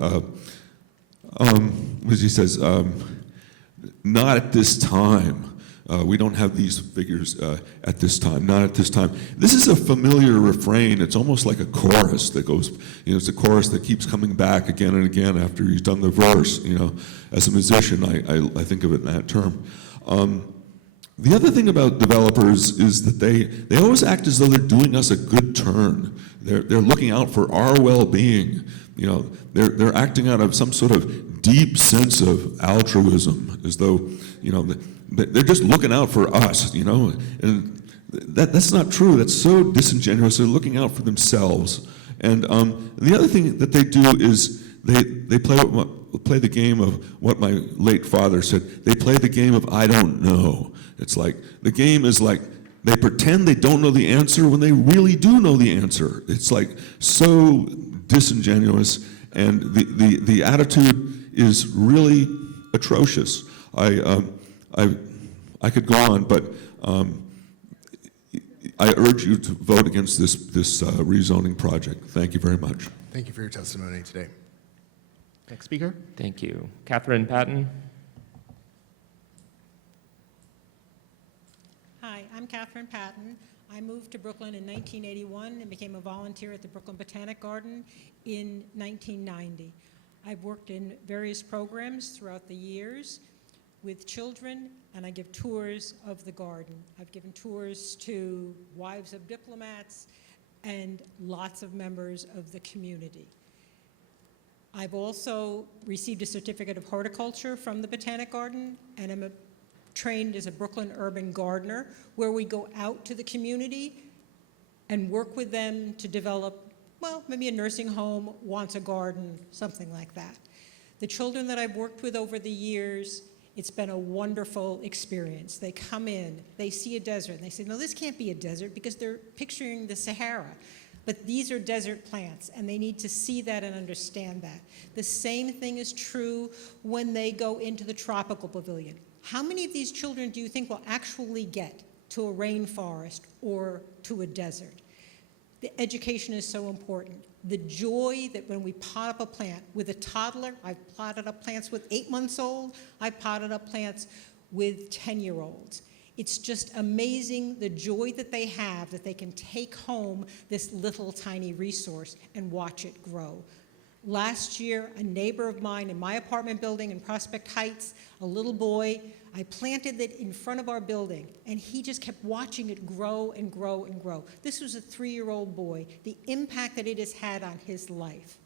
as he says, not at this time. We don't have these figures at this time, not at this time. This is a familiar refrain. It's almost like a chorus that goes, you know, it's a chorus that keeps coming back again and again after he's done the verse, you know. As a musician, I think of it in that term. The other thing about developers is that they always act as though they're doing us a good turn. They're looking out for our well-being. You know, they're acting out of some sort of deep sense of altruism, as though, you know, they're just looking out for us, you know, and that's not true. That's so disingenuous. They're looking out for themselves. And the other thing that they do is they play the game of what my late father said. They play the game of I don't know. It's like, the game is like, they pretend they don't know the answer when they really do know the answer. It's like so disingenuous, and the attitude is really atrocious. I could go on, but I urge you to vote against this rezoning project. Thank you very much. Thank you for your testimony today. Next speaker. Thank you. Catherine Patton. Hi, I'm Catherine Patton. I moved to Brooklyn in 1981 and became a volunteer at the Brooklyn Botanic Garden in 1990. I've worked in various programs throughout the years with children, and I give tours of the garden. I've given tours to wives of diplomats and lots of members of the community. I've also received a certificate of horticulture from the Botanic Garden, and I'm trained as a Brooklyn urban gardener, where we go out to the community and work with them to develop, well, maybe a nursing home wants a garden, something like that. The children that I've worked with over the years, it's been a wonderful experience. They come in, they see a desert, and they say, no, this can't be a desert, because they're picturing the Sahara. But these are desert plants, and they need to see that and understand that. The same thing is true when they go into the tropical pavilion. How many of these children do you think will actually get to a rainforest or to a desert? The education is so important. The joy that when we pot up a plant with a toddler, I've potted up plants with 8 months old, I've potted up plants with 10-year-olds. It's just amazing the joy that they have that they can take home this little tiny resource and watch it grow. Last year, a neighbor of mine in my apartment building in Prospect Heights, a little boy, I planted it in front of our building, and he just kept watching it grow and grow and grow. This was a 3-year-old boy, the impact that it has had on his life.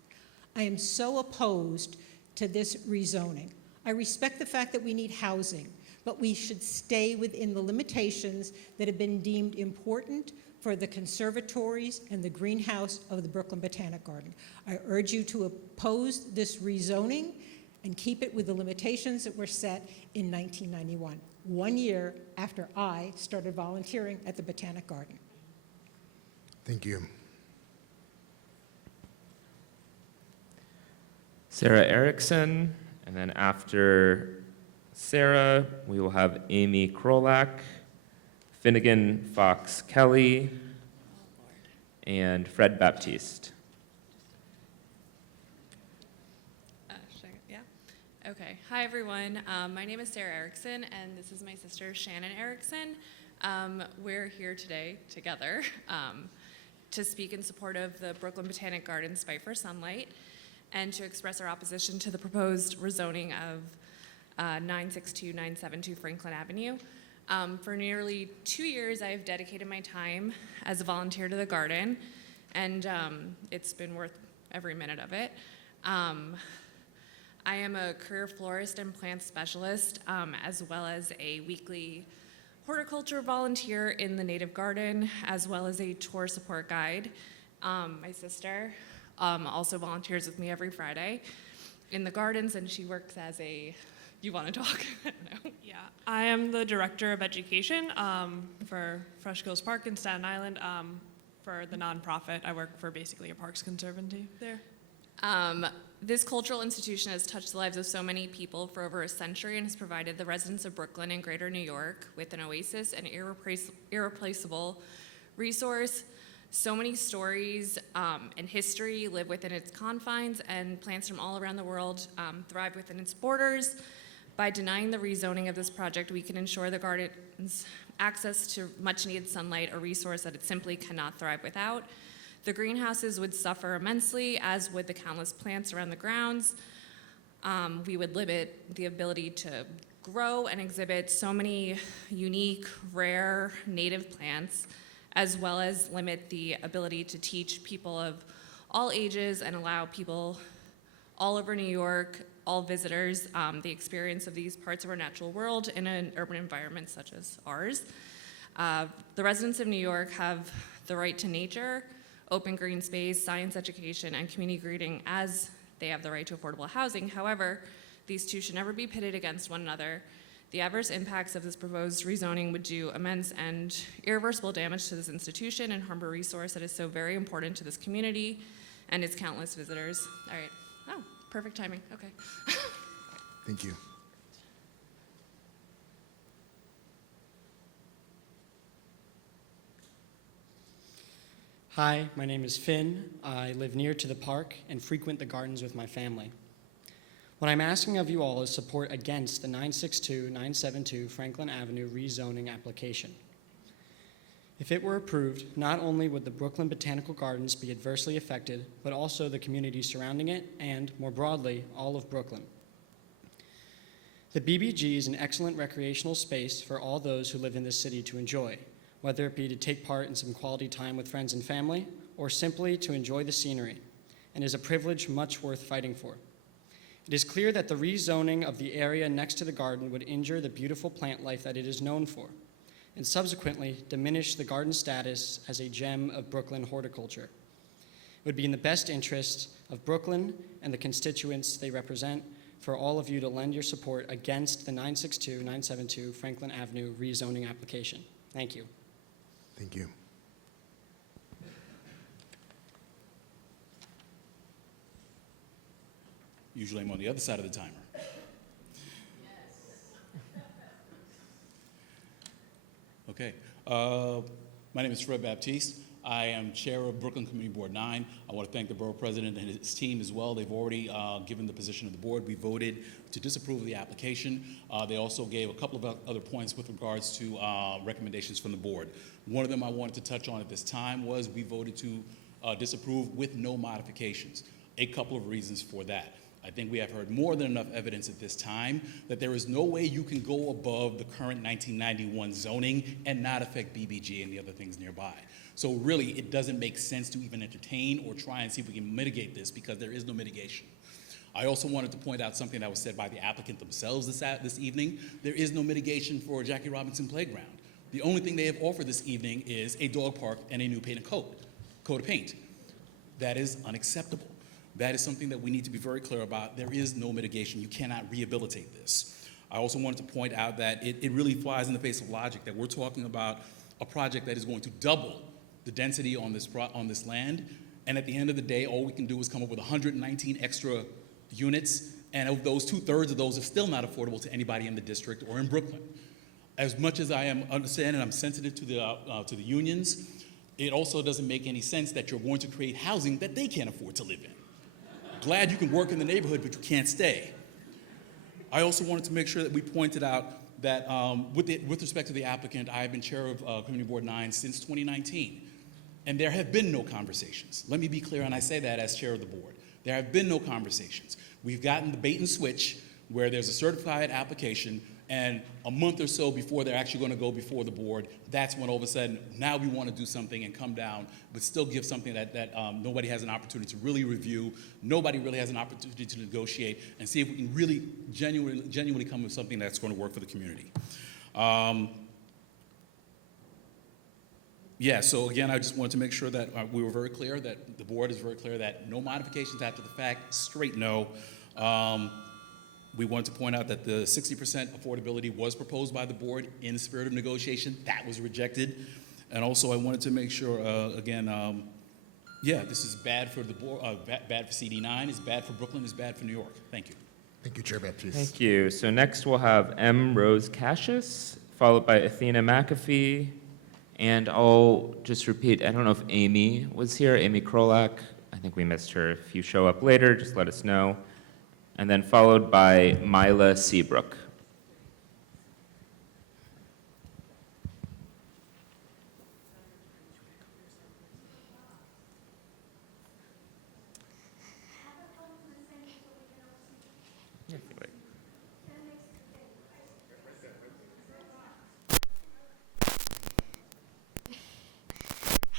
I am so opposed to this rezoning. I respect the fact that we need housing, but we should stay within the limitations that have been deemed important for the conservatories and the greenhouse of the Brooklyn Botanic Garden. I urge you to oppose this rezoning and keep it with the limitations that were set in 1991, 1 year after I started volunteering at the Botanic Garden. Thank you. Sarah Erickson, and then after Sarah, we will have Amy Krolak, Finnegan Fox Kelly, and Fred Baptiste. Okay. Hi, everyone. My name is Sarah Erickson, and this is my sister, Shannon Erickson. We're here today together to speak in support of the Brooklyn Botanic Gardens Fight for Sunlight and to express our opposition to the proposed rezoning of 962-972 Franklin Avenue. For nearly 2 years, I have dedicated my time as a volunteer to the garden, and it's been worth every minute of it. I am a career florist and plant specialist, as well as a weekly horticulture volunteer in the native garden, as well as a tour support guide. My sister also volunteers with me every Friday in the gardens, and she works as a, you want to talk? I don't know. Yeah, I am the director of education for Fresh Kills Park in Staten Island. For the nonprofit, I work for basically a parks conservancy there. This cultural institution has touched the lives of so many people for over a century and has provided the residents of Brooklyn and greater New York with an oasis and irreplaceable resource. So many stories and history live within its confines, and plants from all around the world thrive within its borders. By denying the rezoning of this project, we can ensure the garden's access to much-needed sunlight, a resource that it simply cannot thrive without. The greenhouses would suffer immensely, as would the countless plants around the grounds. We would limit the ability to grow and exhibit so many unique, rare, native plants, as well as limit the ability to teach people of all ages and allow people all over New York, all visitors, the experience of these parts of our natural world in an urban environment such as ours. The residents of New York have the right to nature, open green space, science education, and community greeting, as they have the right to affordable housing. However, these two should never be pitted against one another. The adverse impacts of this proposed rezoning would do immense and irreversible damage to this institution and harm a resource that is so very important to this community and its countless visitors. All right. Oh, perfect timing. Okay. Thank you. Hi, my name is Finn. I live near to the park and frequent the gardens with my family. What I'm asking of you all is support against the 962-972 Franklin Avenue rezoning application. If it were approved, not only would the Brooklyn Botanical Gardens be adversely affected, but also the community surrounding it and, more broadly, all of Brooklyn. The BBG is an excellent recreational space for all those who live in this city to enjoy, whether it be to take part in some quality time with friends and family, or simply to enjoy the scenery, and is a privilege much worth fighting for. It is clear that the rezoning of the area next to the garden would injure the beautiful plant life that it is known for, and subsequently diminish the garden's status as a gem of Brooklyn horticulture. It would be in the best interest of Brooklyn and the constituents they represent for all of you to lend your support against the 962-972 Franklin Avenue rezoning application. Thank you. Thank you. Usually I'm on the other side of the timer. Okay. My name is Fred Baptiste. I am chair of Brooklyn Community Board 9. I want to thank the Borough President and his team as well. They've already given the position of the board. We voted to disapprove of the application. They also gave a couple of other points with regards to recommendations from the board. One of them I wanted to touch on at this time was we voted to disapprove with no modifications. A couple of reasons for that. I think we have heard more than enough evidence at this time that there is no way you can go above the current 1991 zoning and not affect BBG and the other things nearby. So really, it doesn't make sense to even entertain or try and see if we can mitigate this because there is no mitigation. I also wanted to point out something that was said by the applicant themselves this evening. There is no mitigation for Jackie Robinson Playground. The only thing they have offered this evening is a dog park and a new paint and coat of paint. That is unacceptable. That is something that we need to be very clear about. There is no mitigation. You cannot rehabilitate this. I also wanted to point out that it really flies in the face of logic that we're talking about a project that is going to double the density on this land, and at the end of the day, all we can do is come up with 119 extra units, and of those, 2/3 of those are still not affordable to anybody in the district or in Brooklyn. As much as I am understanding, I'm sensitive to the unions, it also doesn't make any sense that you're going to create housing that they can't afford to live in. Glad you can work in the neighborhood, but you can't stay. I also wanted to make sure that we pointed out that with respect to the applicant, I have been chair of Community Board 9 since 2019, and there have been no conversations. Let me be clear, and I say that as chair of the board. There have been no conversations. We've gotten the bait and switch where there's a certified application, and a month or so before they're actually going to go before the board, that's when all of a sudden, now we want to do something and come down, but still give something that nobody has an opportunity to really review, nobody really has an opportunity to negotiate, and see if we can really genuinely come with something that's going to work for the community. Yeah, so again, I just wanted to make sure that we were very clear, that the board is very clear that no modifications after the fact, straight no. We want to point out that the 60% affordability was proposed by the board in the spirit of negotiation. That was rejected. And also I wanted to make sure, this is bad for the board, bad for CD9, it's bad for Brooklyn, it's bad for New York. Thank you. Thank you, Chair Baptiste. Thank you. So next we'll have M. Rose Cassius, followed by Athena McAfee. And I'll just repeat, I don't know if Amy was here, Amy Krolak. I think we missed her. If you show up later, just let us know. And then followed by Mila Seabrook.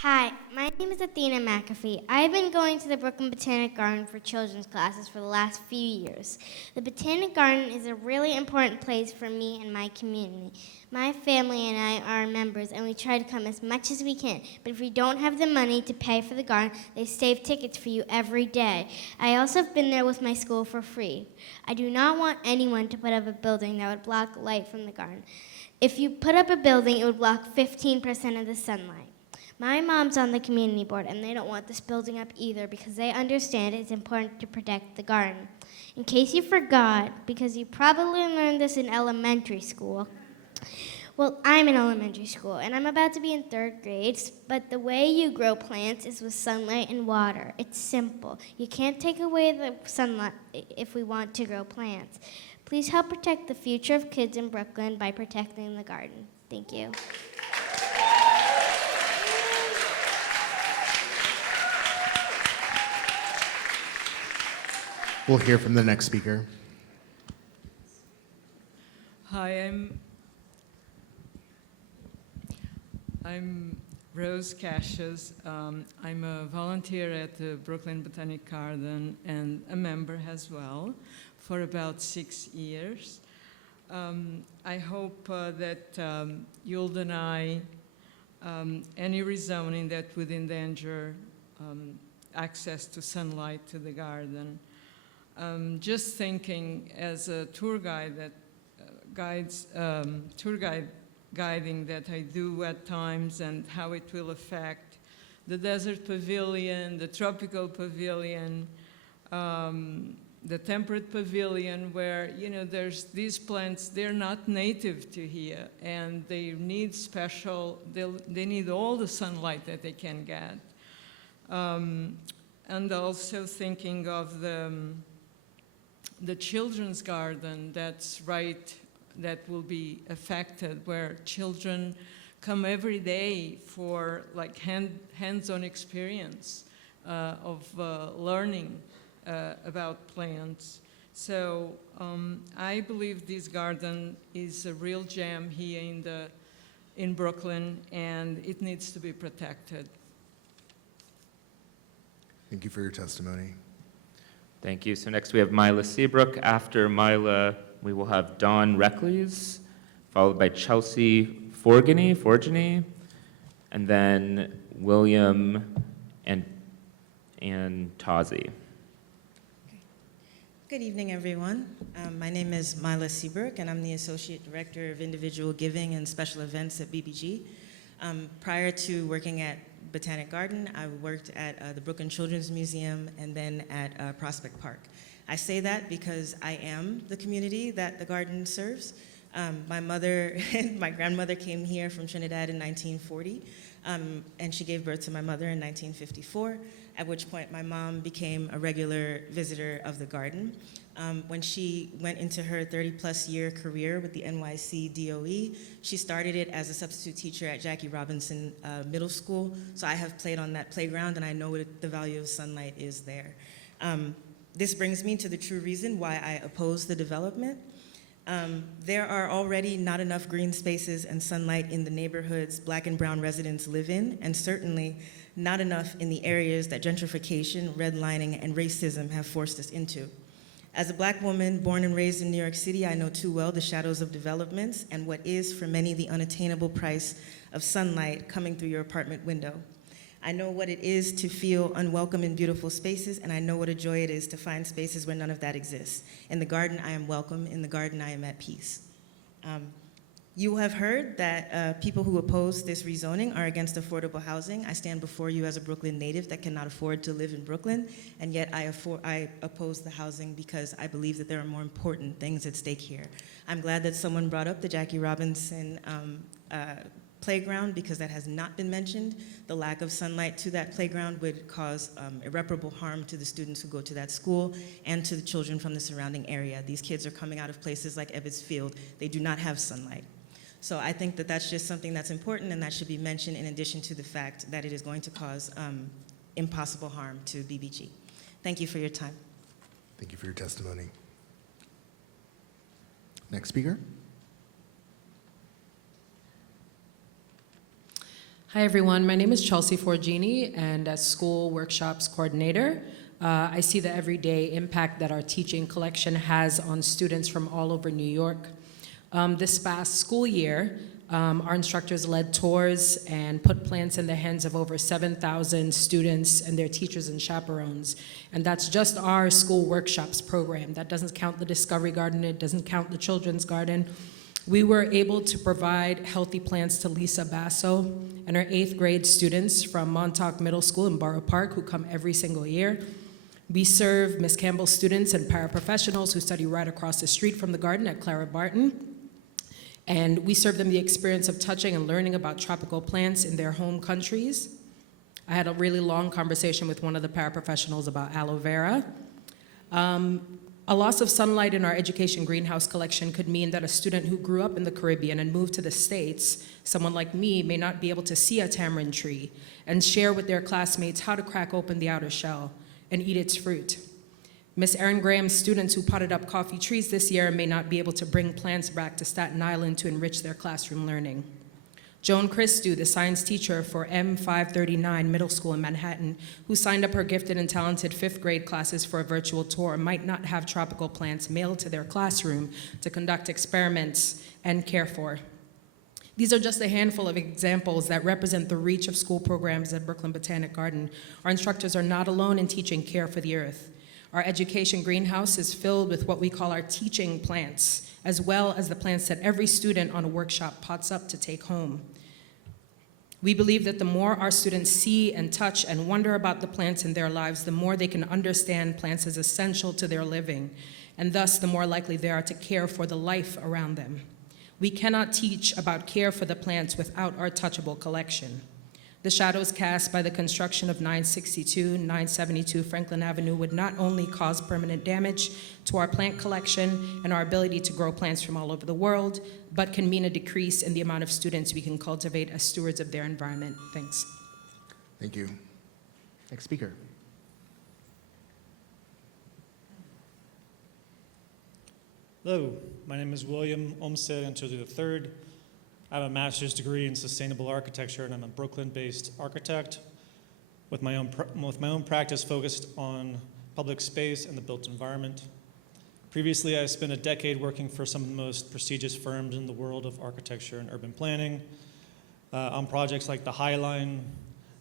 Hi, my name is Athena McAfee. I've been going to the Brooklyn Botanic Garden for children's classes for the last few years. The Botanic Garden is a really important place for me and my community. My family and I are members, and we try to come as much as we can. But if we don't have the money to pay for the garden, they save tickets for you every day. I also have been there with my school for free. I do not want anyone to put up a building that would block light from the garden. If you put up a building, it would block 15% of the sunlight. My mom's on the community board, and they don't want this building up either because they understand it's important to protect the garden. In case you forgot, because you probably learned this in elementary school, well, I'm in elementary school, and I'm about to be in 3rd grade, but the way you grow plants is with sunlight and water. It's simple. You can't take away the sunlight if we want to grow plants. Please help protect the future of kids in Brooklyn by protecting the garden. Thank you. We'll hear from the next speaker. Hi, I'm Rose Cassius. I'm a volunteer at the Brooklyn Botanic Garden and a member as well for about 6 years. I hope that you'll deny any rezoning that would endanger access to sunlight to the garden. Just thinking as a tour guide that guiding that I do at times and how it will affect the desert pavilion, the tropical pavilion, the temperate pavilion where, you know, there's these plants, they're not native to here, and they need they need all the sunlight that they can get. And also thinking of the children's garden that will be affected, where children come every day for like hands-on experience of learning about plants. So I believe this garden is a real gem here in Brooklyn, and it needs to be protected. Thank you for your testimony. Thank you. So next we have Mila Seabrook. After Mila, we will have Dawn Reckles, followed by Chelsea Forgany, and then William and Tazi. Good evening, everyone. My name is Mila Seabrook, and I'm the Associate Director of Individual Giving and Special Events at BBG. Prior to working at Botanic Garden, I worked at the Brooklyn Children's Museum and then at Prospect Park. I say that because I am the community that the garden serves. My grandmother came here from Trinidad in 1940, and she gave birth to my mother in 1954, at which point my mom became a regular visitor of the garden. When she went into her 30-plus year career with the NYC DOE, she started it as a substitute teacher at Jackie Robinson Middle School. So I have played on that playground, and I know what the value of sunlight is there. This brings me to the true reason why I oppose the development. There are already not enough green spaces and sunlight in the neighborhoods Black and brown residents live in, and certainly not enough in the areas that gentrification, redlining, and racism have forced us into. As a Black woman born and raised in New York City, I know too well the shadows of developments and what is, for many, the unattainable price of sunlight coming through your apartment window. I know what it is to feel unwelcome in beautiful spaces, and I know what a joy it is to find spaces where none of that exists. In the garden, I am welcome. In the garden, I am at peace. You have heard that people who oppose this rezoning are against affordable housing. I stand before you as a Brooklyn native that cannot afford to live in Brooklyn, and yet I oppose the housing because I believe that there are more important things at stake here. I'm glad that someone brought up the Jackie Robinson playground, because that has not been mentioned. The lack of sunlight to that playground would cause irreparable harm to the students who go to that school and to the children from the surrounding area. These kids are coming out of places like Ebbets Field. They do not have sunlight. So I think that that's just something that's important, and that should be mentioned in addition to the fact that it is going to cause impossible harm to BBG. Thank you for your time. Thank you for your testimony. Next speaker. Hi, everyone. My name is Chelsea Forgany, and as School Workshops Coordinator, I see the everyday impact that our teaching collection has on students from all over New York. This past school year, our instructors led tours and put plants in the hands of over 7,000 students and their teachers and chaperones. And that's just our School Workshops program. That doesn't count the Discovery Garden. It doesn't count the Children's Garden. We were able to provide healthy plants to Lisa Basso and her 8th grade students from Montauk Middle School in Borough Park, who come every single year. We serve Ms. Campbell's students and paraprofessionals who study right across the street from the garden at Clara Barton. And we serve them the experience of touching and learning about tropical plants in their home countries. I had a really long conversation with one of the paraprofessionals about aloe vera. A loss of sunlight in our education greenhouse collection could mean that a student who grew up in the Caribbean and moved to the States, someone like me, may not be able to see a tamarind tree and share with their classmates how to crack open the outer shell and eat its fruit. Miss Erin Graham's students who potted up coffee trees this year may not be able to bring plants back to Staten Island to enrich their classroom learning. Joan Christou, the science teacher for M539 Middle School in Manhattan, who signed up her gifted and talented 5th grade classes for a virtual tour, might not have tropical plants mailed to their classroom to conduct experiments and care for. These are just a handful of examples that represent the reach of school programs at Brooklyn Botanic Garden. Our instructors are not alone in teaching care for the earth. Our education greenhouse is filled with what we call our teaching plants, as well as the plants that every student on a workshop pots up to take home. We believe that the more our students see and touch and wonder about the plants in their lives, the more they can understand plants as essential to their living, and thus the more likely they are to care for the life around them. We cannot teach about care for the plants without our touchable collection. The shadows cast by the construction of 962, 972 Franklin Avenue would not only cause permanent damage to our plant collection and our ability to grow plants from all over the world, but can mean a decrease in the amount of students we can cultivate as stewards of their environment. Thanks. Thank you. Next speaker. Hello, my name is William Olmsted Antosi III. I have a master's degree in sustainable architecture, and I'm a Brooklyn-based architect with my own practice focused on public space and the built environment. Previously, I spent a decade working for some of the most prestigious firms in the world of architecture and urban planning on projects like the High Line,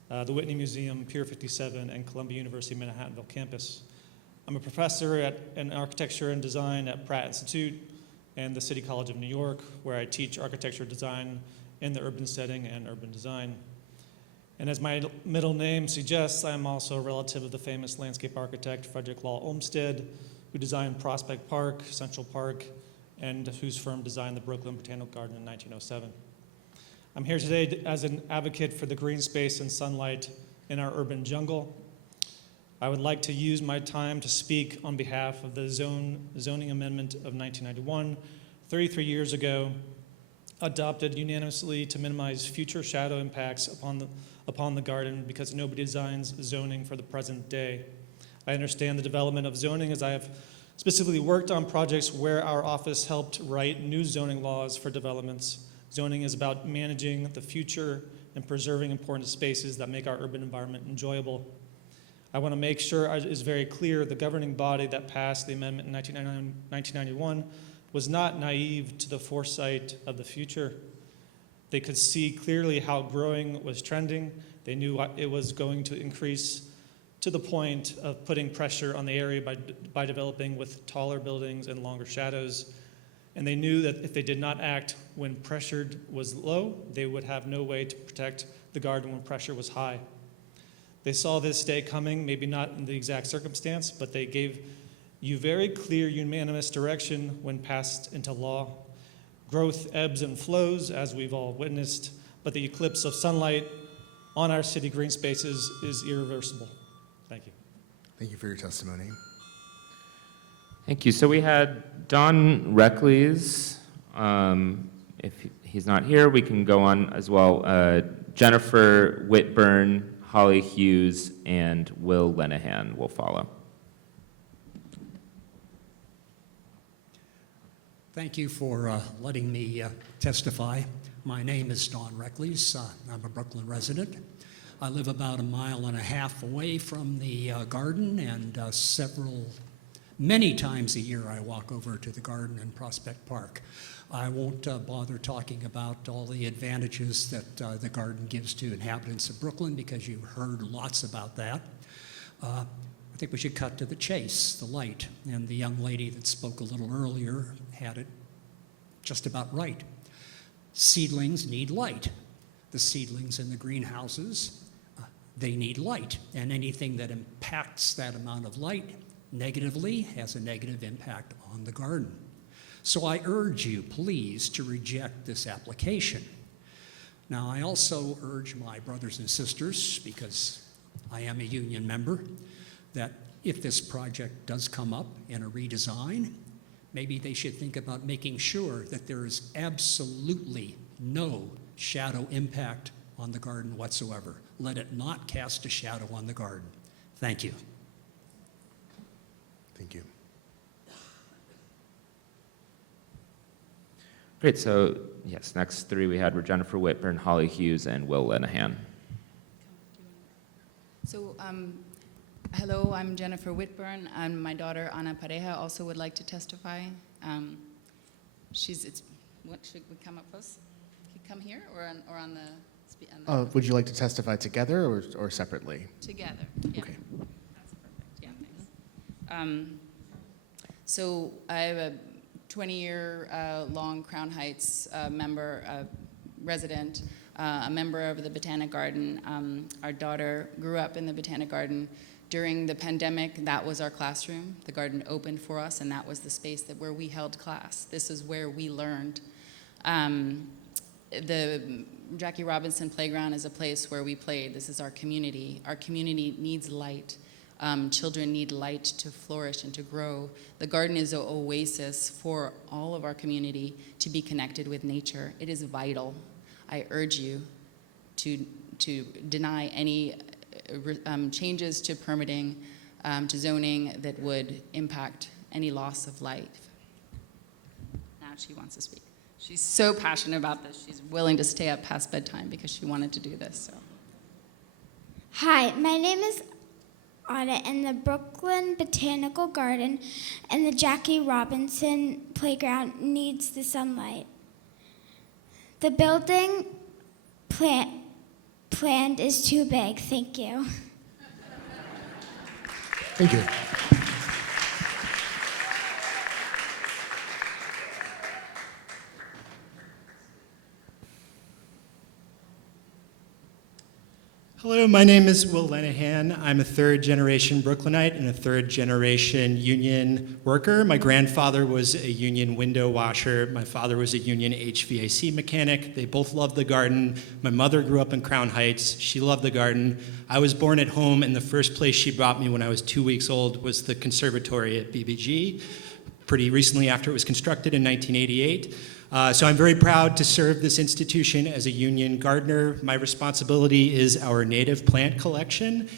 the Whitney Museum, Pier 57, and Columbia University Manhattanville campus. I'm a professor in architecture and design at Pratt Institute and the City College of New York, where I teach architecture design in the urban setting and urban design. And as my middle name suggests, I'm also a relative of the famous landscape architect Frederick Law Olmsted, who designed Prospect Park, Central Park, and whose firm designed the Brooklyn Botanical Garden in 1907. I'm here today as an advocate for the green space and sunlight in our urban jungle. I would like to use my time to speak on behalf of the zoning amendment of 1991, 33 years ago, adopted unanimously to minimize future shadow impacts upon the garden because nobody designs zoning for the present day. I understand the development of zoning as I have specifically worked on projects where our office helped write new zoning laws for developments. Zoning is about managing the future and preserving important spaces that make our urban environment enjoyable. I want to make sure it is very clear the governing body that passed the amendment in 1991 was not naive to the foresight of the future. They could see clearly how growing was trending. They knew it was going to increase to the point of putting pressure on the area by developing with taller buildings and longer shadows. And they knew that if they did not act when pressure was low, they would have no way to protect the garden when pressure was high. They saw this day coming, maybe not in the exact circumstance, but they gave you very clear, unanimous direction when passed into law. Growth ebbs and flows, as we've all witnessed, but the eclipse of sunlight on our city green spaces is irreversible. Thank you. Thank you for your testimony. Thank you. So we had Don Reckles. If he's not here, we can go on as well. Jennifer Whitburn, Holly Hughes, and Will Lenahan will follow. Thank you for letting me testify. My name is Don Reckles. I'm a Brooklyn resident. I live about 1.5 miles away from the garden, and many times a year I walk over to the garden in Prospect Park. I won't bother talking about all the advantages that the garden gives to inhabitants of Brooklyn because you've heard lots about that. I think we should cut to the chase, the light. And the young lady that spoke a little earlier had it just about right. Seedlings need light. The seedlings in the greenhouses, they need light. And anything that impacts that amount of light negatively has a negative impact on the garden. So I urge you, please, to reject this application. Now, I also urge my brothers and sisters, because I am a union member, that if this project does come up in a redesign, maybe they should think about making sure that there is absolutely no shadow impact on the garden whatsoever. Let it not cast a shadow on the garden. Thank you. Thank you. Great, so yes, next three we had were Jennifer Whitburn, Holly Hughes, and Will Lenahan. So, hello, I'm Jennifer Whitburn, and my daughter Ana Pareja also would like to testify. What should we come up with? Can you come here or on the? Would you like to testify together or separately? Together. Yeah. Okay. That's perfect. Yeah. Thanks. So I have a 20-year long Crown Heights resident. a member of the Botanic Garden. Our daughter grew up in the Botanic Garden. During the pandemic, that was our classroom. The garden opened for us, and that was the space where we held class. This is where we learned. The Jackie Robinson Playground is a place where we played. This is our community. Our community needs light. Children need light to flourish and to grow. The garden is an oasis for all of our community to be connected with nature. It is vital. I urge you to deny any changes to permitting, to zoning that would impact any loss of life. Now she wants to speak. She's so passionate about this. She's willing to stay up past bedtime because she wanted to do this. So. Hi, my name is Anna, and the Brooklyn Botanical Garden and the Jackie Robinson Playground needs the sunlight. The building planned is too big. Thank you. Thank you. Hello, my name is Will Lenahan. I'm a third-generation Brooklynite and a third-generation union worker. My grandfather was a union window washer. My father was a union HVAC mechanic. They both loved the garden. My mother grew up in Crown Heights. She loved the garden. I was born at home, and the first place she brought me when I was 2 weeks old was the conservatory at BBG, pretty recently after it was constructed in 1988. So I'm very proud to serve this institution as a union gardener. My responsibility is our native plant collection.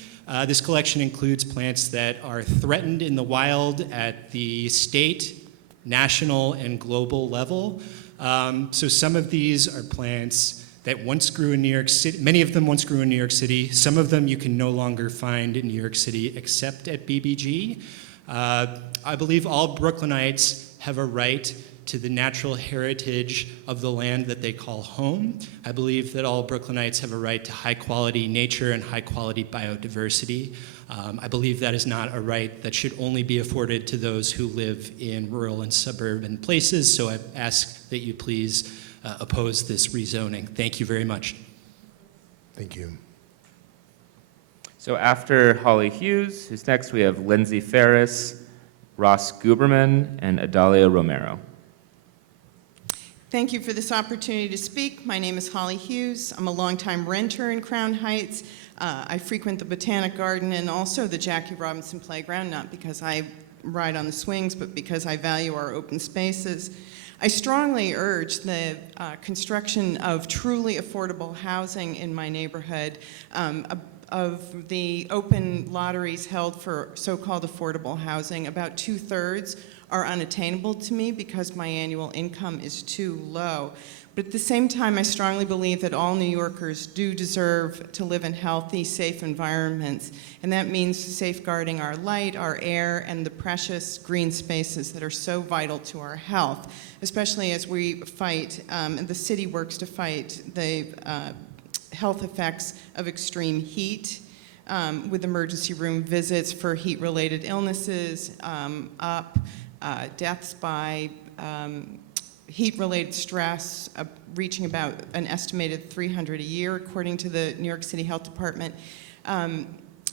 This collection includes plants that are threatened in the wild at the state, national, and global level. So some of these are plants that once grew in New York City. Many of them once grew in New York City. Some of them you can no longer find in New York City except at BBG. I believe all Brooklynites have a right to the natural heritage of the land that they call home. I believe that all Brooklynites have a right to high-quality nature and high-quality biodiversity. I believe that is not a right that should only be afforded to those who live in rural and suburban places, so I ask that you please oppose this rezoning. Thank you very much. Thank you. So after Holly Hughes, who's next, we have Lindsay Ferris, Ross Guberman, and Adalia Romero. Thank you for this opportunity to speak. My name is Holly Hughes. I'm a longtime renter in Crown Heights. I frequent the Botanic Garden and also the Jackie Robinson Playground, not because I ride on the swings, but because I value our open spaces. I strongly urge the construction of truly affordable housing in my neighborhood. Of the open lotteries held for so-called affordable housing, about 2/3 are unattainable to me because my annual income is too low. But at the same time, I strongly believe that all New Yorkers do deserve to live in healthy, safe environments, and that means safeguarding our light, our air, and the precious green spaces that are so vital to our health, especially as we fight, and the city works to fight the health effects of extreme heat, with emergency room visits for heat-related illnesses deaths by heat-related stress reaching about an estimated 300 a year, according to the New York City Health Department.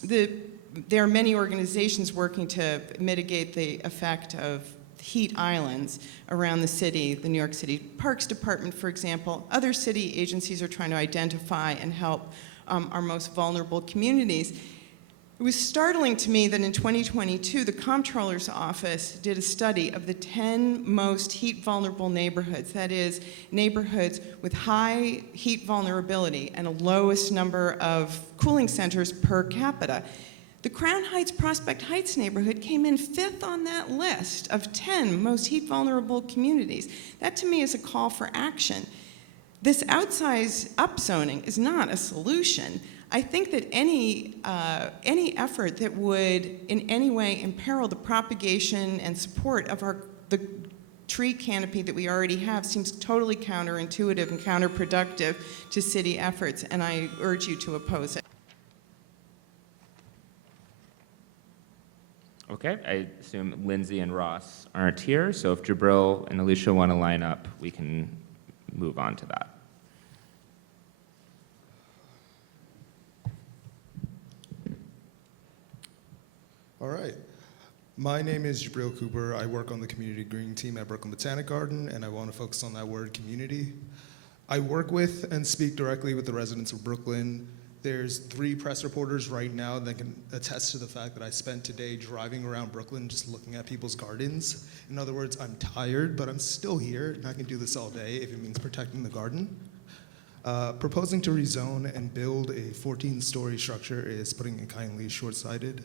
There are many organizations working to mitigate the effect of heat islands around the city. The New York City Parks Department, for example. Other city agencies are trying to identify and help our most vulnerable communities. It was startling to me that in 2022, the Comptroller's Office did a study of the 10 most heat-vulnerable neighborhoods, that is, neighborhoods with high heat vulnerability and a lowest number of cooling centers per capita. The Crown Heights Prospect Heights neighborhood came in 5th on that list of 10 most heat-vulnerable communities. That, to me, is a call for action. This outsized upzoning is not a solution. I think that any effort that would in any way imperil the propagation and support of the tree canopy that we already have seems totally counterintuitive and counterproductive to city efforts, and I urge you to oppose it. Okay, I assume Lindsay and Ross aren't here, so if Jabril and Alicia want to line up, we can move on to that. All right. My name is Jabril Cooper. I work on the community green team at Brooklyn Botanic Garden, and I want to focus on that word, community. I work with and speak directly with the residents of Brooklyn. There's 3 press reporters right now that can attest to the fact that I spent today driving around Brooklyn just looking at people's gardens. In other words, I'm tired, but I'm still here, and I can do this all day if it means protecting the garden. Proposing to rezone and build a 14-story structure is, putting it kindly, short-sighted.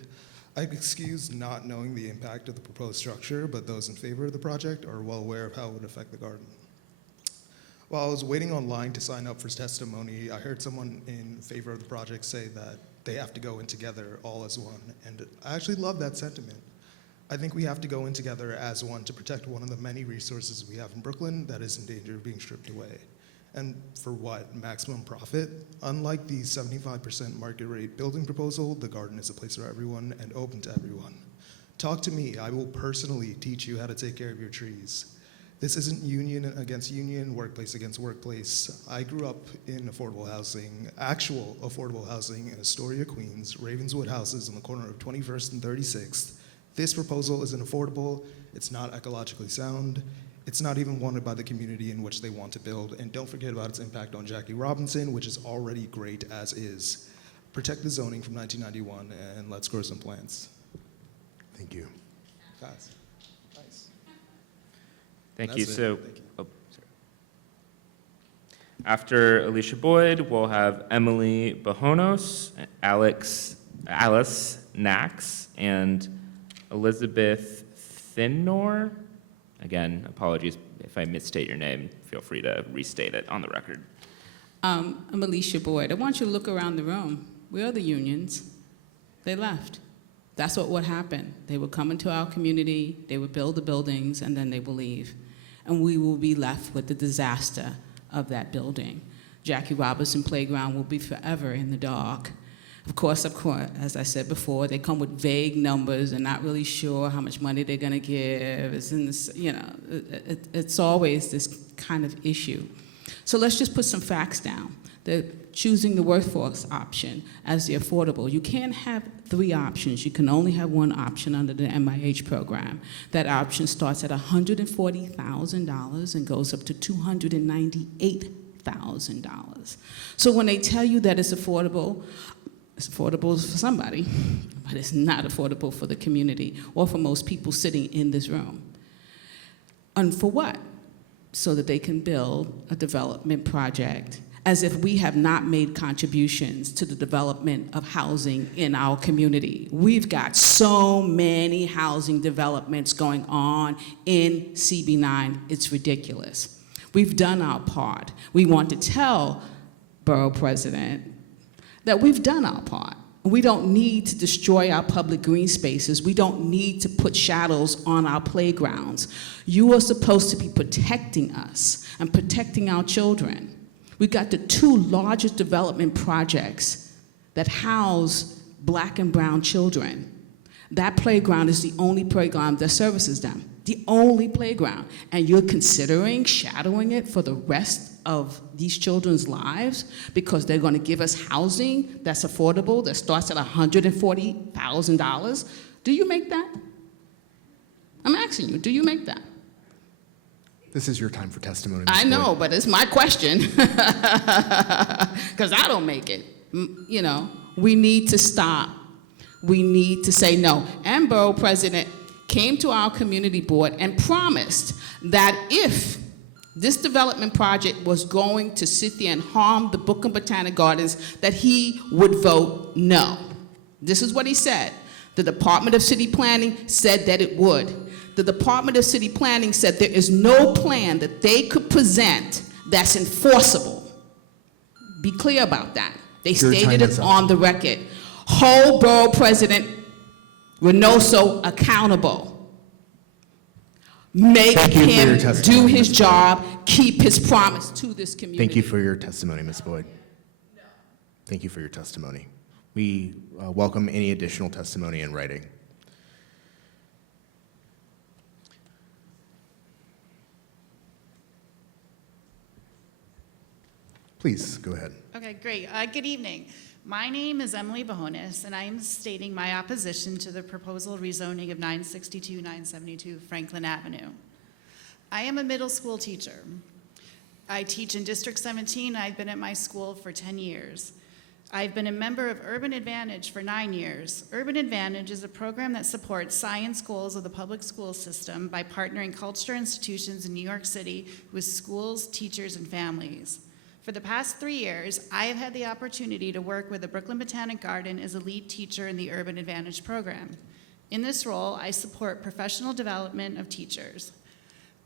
I'd excuse not knowing the impact of the proposed structure, but those in favor of the project are well aware of how it would affect the garden. While I was waiting online to sign up for testimony, I heard someone in favor of the project say that they have to go in together all as one, and I actually love that sentiment. I think we have to go in together as one to protect one of the many resources we have in Brooklyn that is in danger of being stripped away. And for what? Maximum profit? Unlike the 75% market rate building proposal, the garden is a place for everyone and open to everyone. Talk to me. I will personally teach you how to take care of your trees. This isn't union against union, workplace against workplace. I grew up in affordable housing, actual affordable housing in Astoria, Queens, Ravenswood houses on the corner of 21st and 36th. This proposal isn't affordable. It's not ecologically sound. It's not even wanted by the community in which they want to build. And don't forget about its impact on Jackie Robinson, which is already great as is. Protect the zoning from 1991, and let's grow some plants. Thank you. Guys. Nice. Thank you. That's it. So, Thank you. oh, sorry. After Alicia Boyd, we'll have Emily Bajonos, Alice Nax, and Elizabeth Thinor. Again, apologies if I misstate your name. Feel free to restate it on the record. I'm Alicia Boyd. I want you to look around the room. Where are the unions? They left. That's what would happen. They would come into our community, they would build the buildings, and then they will leave. And we will be left with the disaster of that building. Jackie Robinson Playground will be forever in the dark. Of course, as I said before, they come with vague numbers and not really sure how much money they're going to give. It's in this, it's always this kind of issue. So let's just put some facts down. They're choosing the workforce option as the affordable. You can't have 3 options. You can only have 1 option under the MIH program. That option starts at $140,000 and goes up to $298,000. So when they tell you that it's affordable for somebody, but it's not affordable for the community or for most people sitting in this room. And for what? So that they can build a development project, as if we have not made contributions to the development of housing in our community. We've got so many housing developments going on in CB9, it's ridiculous. We've done our part. We want to tell Borough President that we've done our part. We don't need to destroy our public green spaces. We don't need to put shadows on our playgrounds. You are supposed to be protecting us and protecting our children. We've got the 2 largest development projects that house Black and brown children. That playground is the only playground that services them. The only playground. And you're considering shadowing it for the rest of these children's lives because they're going to give us housing that's affordable, that starts at $140,000. Do you make that? I'm asking you, do you make that? This is your time for testimony. I know, but it's my question because I don't make it. You know, we need to stop. We need to say no. And Borough President came to our community board and promised that if this development project was going to sit there and harm the Brooklyn Botanic Gardens, that he would vote no. This is what he said. The Department of City Planning said that it would. The Department of City Planning said there is no plan that they could present that's enforceable. Be clear about that. They stated it on the record. Hold Borough President Reynoso accountable. Make him do his job, keep his promise to this community. Thank you for your testimony, Ms. Boyd. Thank you for your testimony. We welcome any additional testimony in writing. Please, go ahead. Okay, great. Good evening. My name is Emily Bahonis, and I am stating my opposition to the proposal rezoning of 962-972 Franklin Avenue. I am a middle school teacher. I teach in District 17. I've been at my school for 10 years. I've been a member of Urban Advantage for 9 years. Urban Advantage is a program that supports science goals of the public school system by partnering culture institutions in New York City with schools, teachers, and families. For the past 3 years, I have had the opportunity to work with the Brooklyn Botanic Garden as a lead teacher in the Urban Advantage program. In this role, I support professional development of teachers.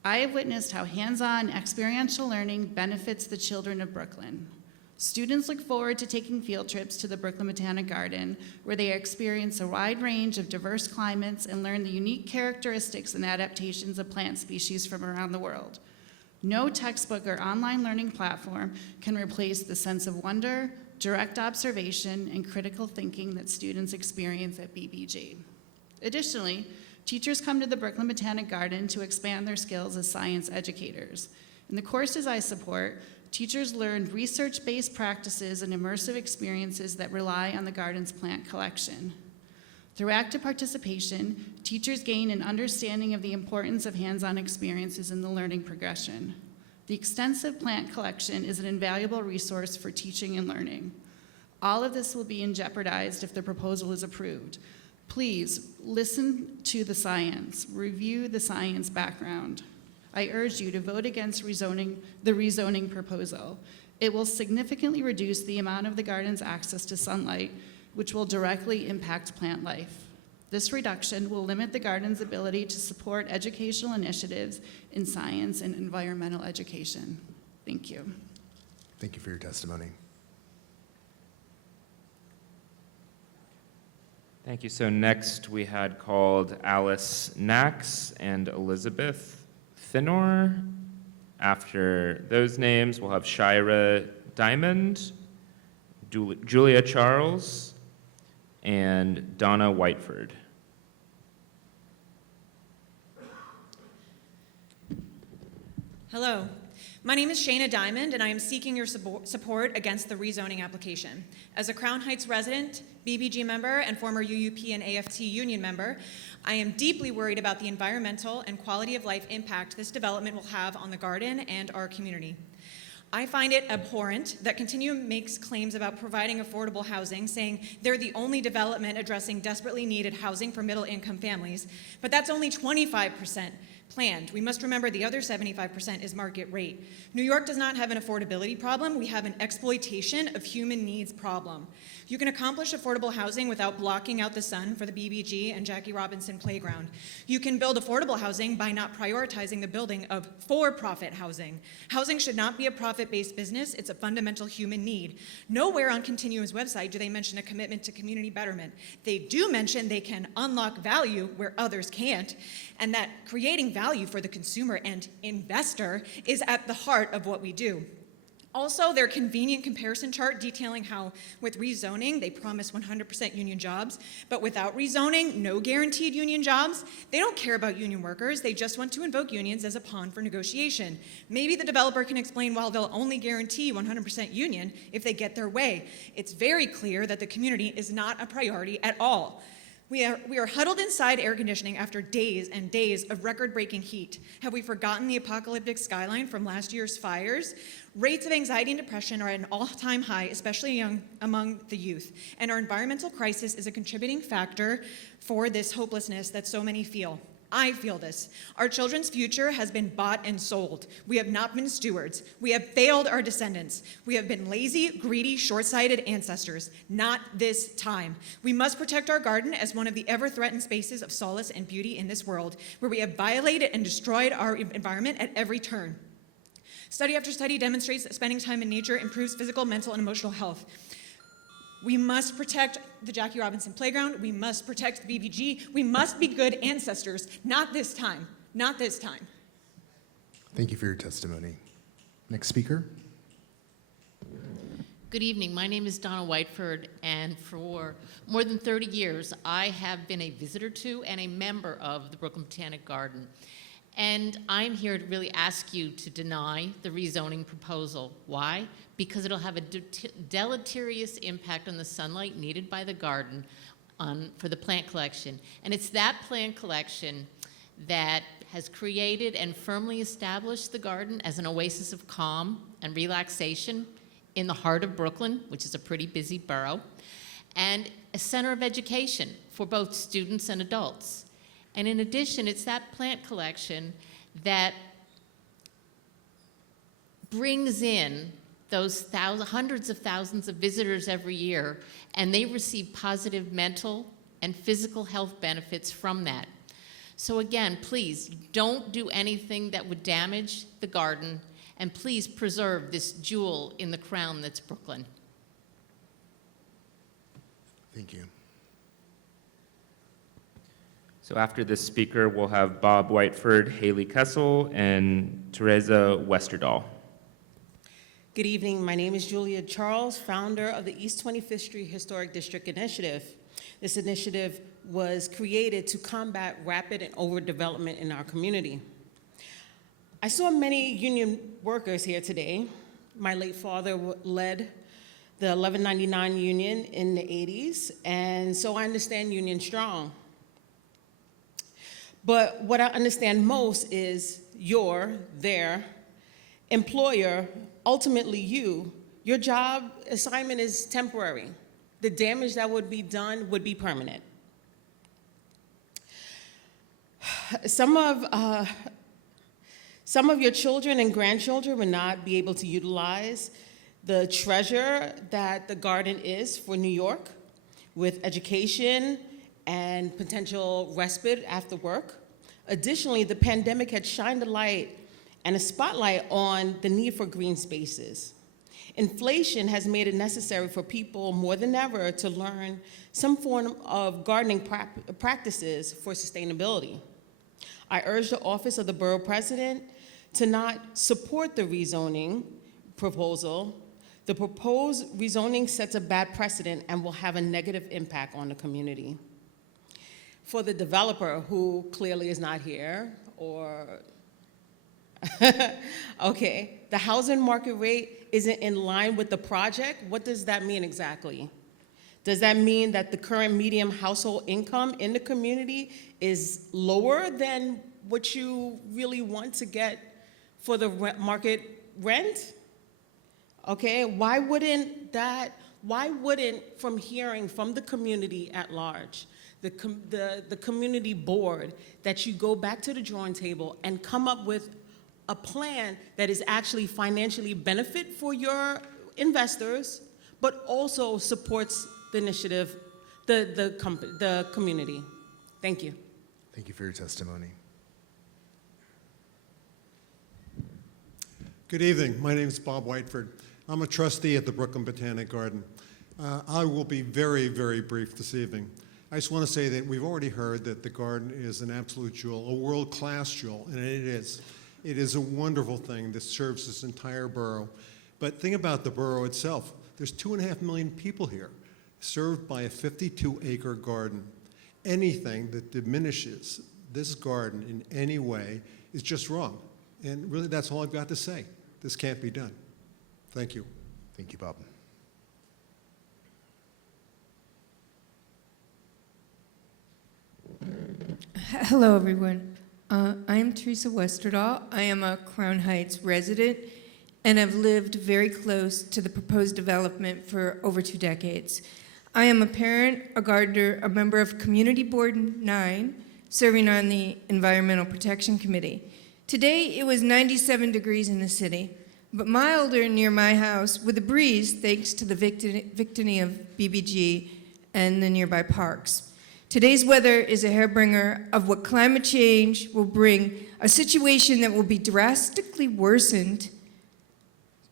I have witnessed how hands-on experiential learning benefits the children of Brooklyn. Students look forward to taking field trips to the Brooklyn Botanic Garden, where they experience a wide range of diverse climates and learn the unique characteristics and adaptations of plant species from around the world. No textbook or online learning platform can replace the sense of wonder, direct observation, and critical thinking that students experience at BBG. Additionally, teachers come to the Brooklyn Botanic Garden to expand their skills as science educators. In the courses I support, teachers learn research-based practices and immersive experiences that rely on the garden's plant collection. Through active participation, teachers gain an understanding of the importance of hands-on experiences in the learning progression. The extensive plant collection is an invaluable resource for teaching and learning. All of this will be jeopardized if the proposal is approved. Please listen to the science, review the science background. I urge you to vote against the rezoning proposal. It will significantly reduce the amount of the garden's access to sunlight, which will directly impact plant life. This reduction will limit the garden's ability to support educational initiatives in science and environmental education. Thank you. Thank you for your testimony. Thank you. So next we had called Alice Nax and Elizabeth Finor. After those names, we'll have Shira Diamond, Julia Charles, and Donna Whiteford. Hello, my name is Shayna Diamond, and I am seeking your support against the rezoning application. As a Crown Heights resident, BBG member, and former UUP and AFT union member, I am deeply worried about the environmental and quality of life impact this development will have on the garden and our community. I find it abhorrent that Continuum makes claims about providing affordable housing, saying they're the only development addressing desperately needed housing for middle-income families, but that's only 25% planned. We must remember the other 75% is market rate. New York does not have an affordability problem. We have an exploitation of human needs problem. You can accomplish affordable housing without blocking out the sun for the BBG and Jackie Robinson playground. You can build affordable housing by not prioritizing the building of for-profit housing. Housing should not be a profit-based business. It's a fundamental human need. Nowhere on Continuum's website do they mention a commitment to community betterment. They do mention they can unlock value where others can't, and that creating value for the consumer and investor is at the heart of what we do. Also, their convenient comparison chart detailing how with rezoning, they promise 100% union jobs, but without rezoning, no guaranteed union jobs. They don't care about union workers. They just want to invoke unions as a pawn for negotiation. Maybe the developer can explain why they'll only guarantee 100% union if they get their way. It's very clear that the community is not a priority at all. We are huddled inside air conditioning after days and days of record-breaking heat. Have we forgotten the apocalyptic skyline from last year's fires? Rates of anxiety and depression are at an all-time high, especially among the youth. And our environmental crisis is a contributing factor for this hopelessness that so many feel. I feel this. Our children's future has been bought and sold. We have not been stewards. We have failed our descendants. We have been lazy, greedy, short-sighted ancestors. Not this time. We must protect our garden as one of the ever-threatened spaces of solace and beauty in this world, where we have violated and destroyed our environment at every turn. Study after study demonstrates that spending time in nature improves physical, mental, and emotional health. We must protect the Jackie Robinson playground. We must protect the BBG. We must be good ancestors. Not this time. Not this time. Thank you for your testimony. Next speaker. Good evening. My name is Donna Whiteford, and for more than 30 years, I have been a visitor to and a member of the Brooklyn Botanic Garden. And I'm here to really ask you to deny the rezoning proposal. Why? Because it'll have a deleterious impact on the sunlight needed by the garden for the plant collection. And it's that plant collection that has created and firmly established the garden as an oasis of calm and relaxation in the heart of Brooklyn, which is a pretty busy borough, and a center of education for both students and adults. And in addition, it's that plant collection that brings in those hundreds of thousands of visitors every year, and they receive positive mental and physical health benefits from that. So again, please don't do anything that would damage the garden, and please preserve this jewel in the crown that's Brooklyn. Thank you. So after this speaker, we'll have Bob Whiteford, Haley Kessel, and Teresa Westerdahl. Good evening. My name is Julia Charles, founder of the East 25th Street Historic District Initiative. This initiative was created to combat rapid and overdevelopment in our community. I saw many union workers here today. My late father led the 1199 union in the 80s, and so I understand Union Strong. But what I understand most is their employer, ultimately your job assignment is temporary. The damage that would be done would be permanent. Some of your children and grandchildren will not be able to utilize the treasure that the garden is for New York, with education and potential respite after work. Additionally, the pandemic had shined a light and a spotlight on the need for green spaces. Inflation has made it necessary for people more than ever to learn some form of gardening practices for sustainability. I urge the office of the Borough President to not support the rezoning proposal. The proposed rezoning sets a bad precedent and will have a negative impact on the community. For the developer, who clearly is not here, or okay, the housing market rate isn't in line with the project. What does that mean exactly? Does that mean that the current median household income in the community is lower than what you really want to get for the market rent? Okay, why wouldn't, from hearing from the community at large, the community board, that you go back to the drawing table and come up with a plan that is actually financially benefit for your investors, but also supports the initiative, the community. Thank you. Thank you for your testimony. Good evening. My name is Bob Whiteford. I'm a trustee at the Brooklyn Botanic Garden. I will be very, very brief this evening. I just want to say that we've already heard that the garden is an absolute jewel, a world-class jewel, and it is. It is a wonderful thing that serves this entire borough. But think about the borough itself. There's 2.5 million people here, served by a 52-acre garden. Anything that diminishes this garden in any way is just wrong. And really, that's all I've got to say. This can't be done. Thank you. Thank you, Bob. Hello, everyone. I am Teresa Westerdahl. I am a Crown Heights resident, and I've lived very close to the proposed development for over 2 decades. I am a parent, a gardener, a member of Community Board 9, serving on the Environmental Protection Committee. Today, it was 97 degrees in the city, but milder near my house with a breeze thanks to the victory of BBG and the nearby parks. Today's weather is a harbinger of what climate change will bring, a situation that will be drastically worsened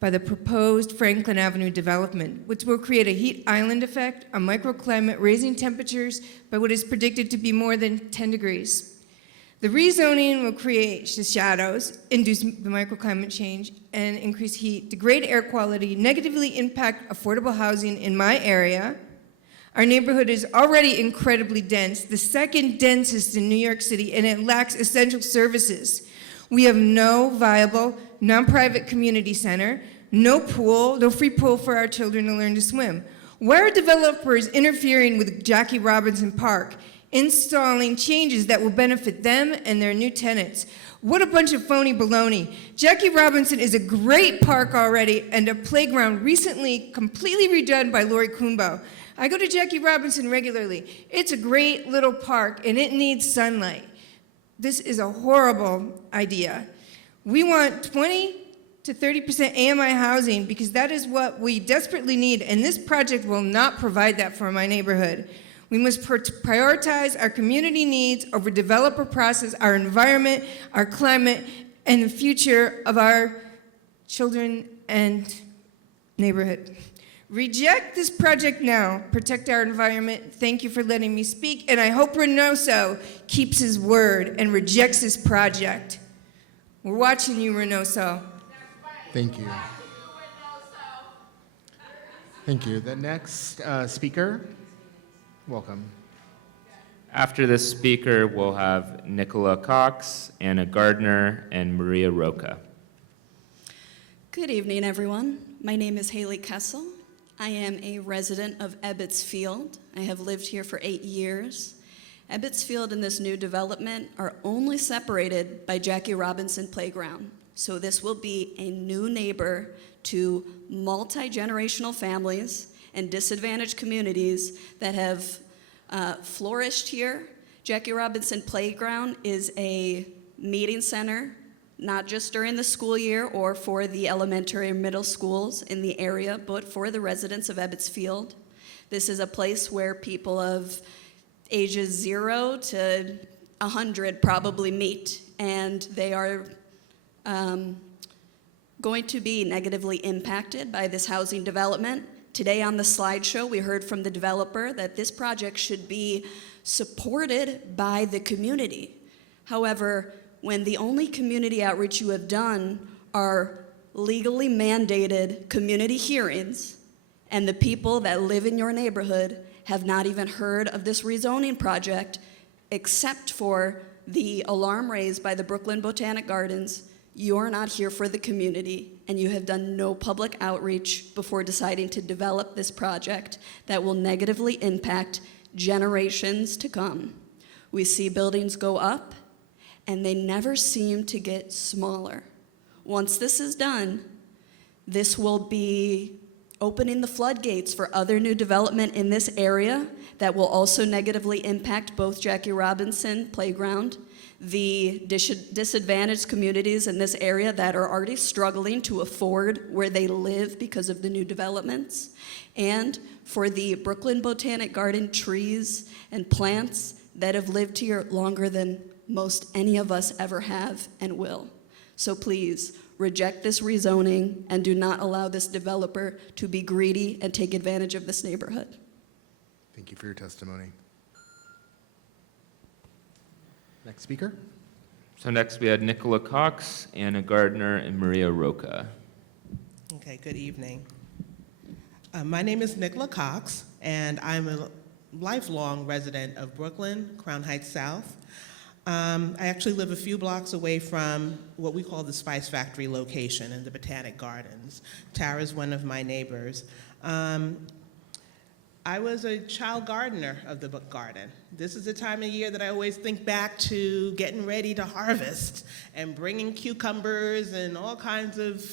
by the proposed Franklin Avenue development, which will create a heat island effect, a microclimate, raising temperatures by what is predicted to be more than 10 degrees. The rezoning will create the shadows, induce the microclimate change, and increase heat, degrade air quality, negatively impact affordable housing in my area. Our neighborhood is already incredibly dense, the second densest in New York City, and it lacks essential services. We have no viable, non-private community center, no pool, no free pool for our children to learn to swim. Why are developers interfering with Jackie Robinson Park, installing changes that will benefit them and their new tenants? What a bunch of phony baloney. Jackie Robinson is a great park already and a playground recently completely redone by Lori Kumbo. I go to Jackie Robinson regularly. It's a great little park and it needs sunlight. This is a horrible idea. We want 20 to 30% AMI housing because that is what we desperately need, and this project will not provide that for my neighborhood. We must prioritize our community needs over developer process, our environment, our climate, and the future of our children and neighborhood. Reject this project now. Protect our environment. Thank you for letting me speak, and I hope Reynoso keeps his word and rejects this project. We're watching you, Reynoso. Thank you. Thank you. The next speaker, welcome. After this speaker, we'll have Nicola Cox, Anna Gardner, and Maria Roca. Good evening, everyone. My name is Haley Kessel. I am a resident of Ebbets Field. I have lived here for 8 years. Ebbets Field and this new development are only separated by Jackie Robinson Playground. So this will be a new neighbor to multi-generational families and disadvantaged communities that have flourished here. Jackie Robinson Playground is a meeting center, not just during the school year or for the elementary and middle schools in the area, but for the residents of Ebbets Field. This is a place where people of ages 0 to 100 probably meet, and they are going to be negatively impacted by this housing development. Today on the slideshow, we heard from the developer that this project should be supported by the community. However, when the only community outreach you have done are legally mandated community hearings, and the people that live in your neighborhood have not even heard of this rezoning project, except for the alarm raised by the Brooklyn Botanic Gardens, you're not here for the community, and you have done no public outreach before deciding to develop this project that will negatively impact generations to come. We see buildings go up, and they never seem to get smaller. Once this is done, this will be opening the floodgates for other new development in this area that will also negatively impact both Jackie Robinson Playground, the disadvantaged communities in this area that are already struggling to afford where they live because of the new developments, and for the Brooklyn Botanic Garden trees and plants that have lived here longer than most any of us ever have and will. So please, reject this rezoning and do not allow this developer to be greedy and take advantage of this neighborhood. Thank you for your testimony. Next speaker. So next we had Nicola Cox, Anna Gardner, and Maria Roca. Okay, good evening. My name is Nicola Cox, and I'm a lifelong resident of Brooklyn, Crown Heights South. I actually live a few blocks away from what we call the Spice Factory location in the Botanic Gardens. Tara's one of my neighbors. I was a child gardener of the garden. This is the time of year that I always think back to getting ready to harvest and bringing cucumbers and all kinds of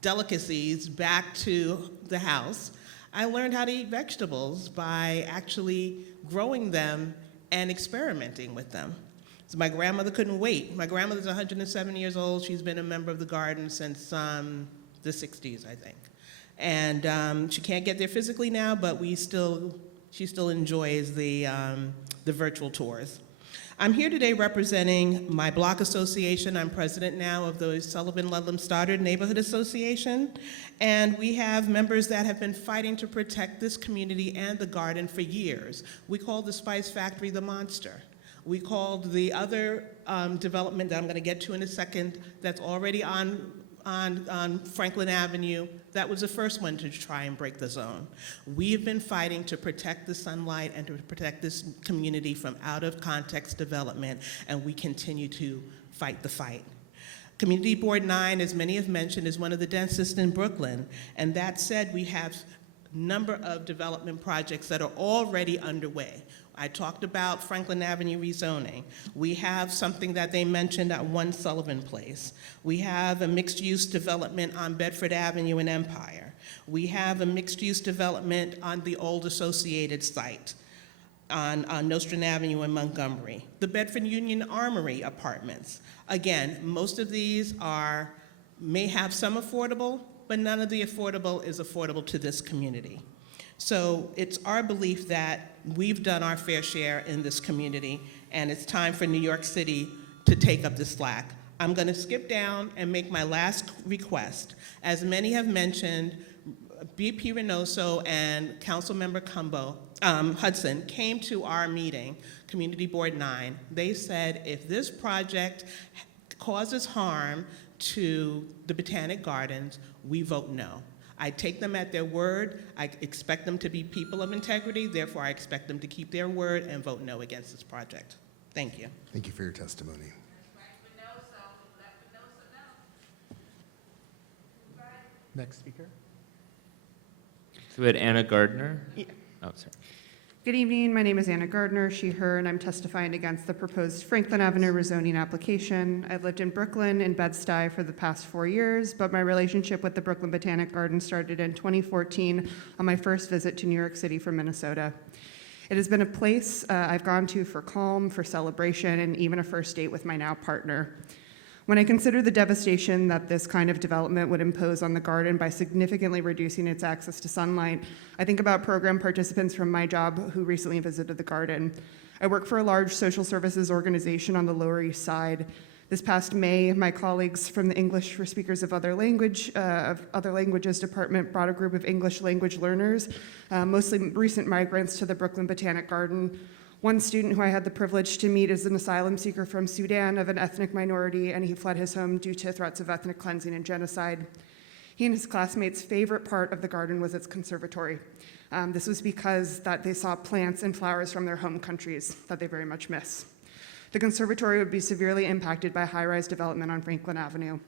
delicacies back to the house. I learned how to eat vegetables by actually growing them and experimenting with them. So my grandmother couldn't wait. My grandmother's 107 years old. She's been a member of the garden since the 60s, I think. And she can't get there physically now, but she still enjoys the virtual tours. I'm here today representing my block association. I'm president now of the Sullivan Ludlam Stoddard Neighborhood Association. And we have members that have been fighting to protect this community and the garden for years. We call the Spice Factory the monster. We called the other development that I'm going to get to in a second that's already on on Franklin Avenue, that was the first one to try and break the zone. We've been fighting to protect the sunlight and to protect this community from out-of-context development, and we continue to fight the fight. Community Board 9, as many have mentioned, is one of the densest in Brooklyn, and that said, we have a number of development projects that are already underway. I talked about Franklin Avenue rezoning. We have something that they mentioned at 1 Sullivan Place. We have a mixed-use development on Bedford Avenue in Empire. We have a mixed-use development on the old Associated site on Nostrand Avenue in Montgomery. The Bedford Union Armory Apartments. Again, most of these may have some affordable, but none of the affordable is affordable to this community. So it's our belief that we've done our fair share in this community, and it's time for New York City to take up the slack. I'm going to skip down and make my last request. As many have mentioned, BP Reynoso and Councilmember Hudson came to our meeting, Community Board 9. They said if this project causes harm to the Botanic Gardens, we vote no. I take them at their word. I expect them to be people of integrity. Therefore, I expect them to keep their word and vote no against this project. Thank you. Thank you for your testimony. Next speaker. So we had Anna Gardner. Yeah. Oh, sorry. Good evening. My name is Anna Gardner, she, her, and I'm testifying against the proposed Franklin Avenue rezoning application. I've lived in Brooklyn and Bed-Stuy for the past 4 years, but my relationship with the Brooklyn Botanic Garden started in 2014 on my first visit to New York City from Minnesota. It has been a place I've gone to for calm, for celebration, and even a first date with my now partner. When I consider the devastation that this kind of development would impose on the garden by significantly reducing its access to sunlight, I think about program participants from my job who recently visited the garden. I work for a large social services organization on the Lower East Side. This past May, my colleagues from the English for Speakers of Other Languages department brought a group of English language learners, mostly recent migrants, to the Brooklyn Botanic Garden. One student who I had the privilege to meet is an asylum seeker from Sudan of an ethnic minority, and he fled his home due to threats of ethnic cleansing and genocide. He and his classmates' favorite part of the garden was its conservatory. This was because that they saw plants and flowers from their home countries that they very much miss. The conservatory would be severely impacted by high-rise development on Franklin Avenue.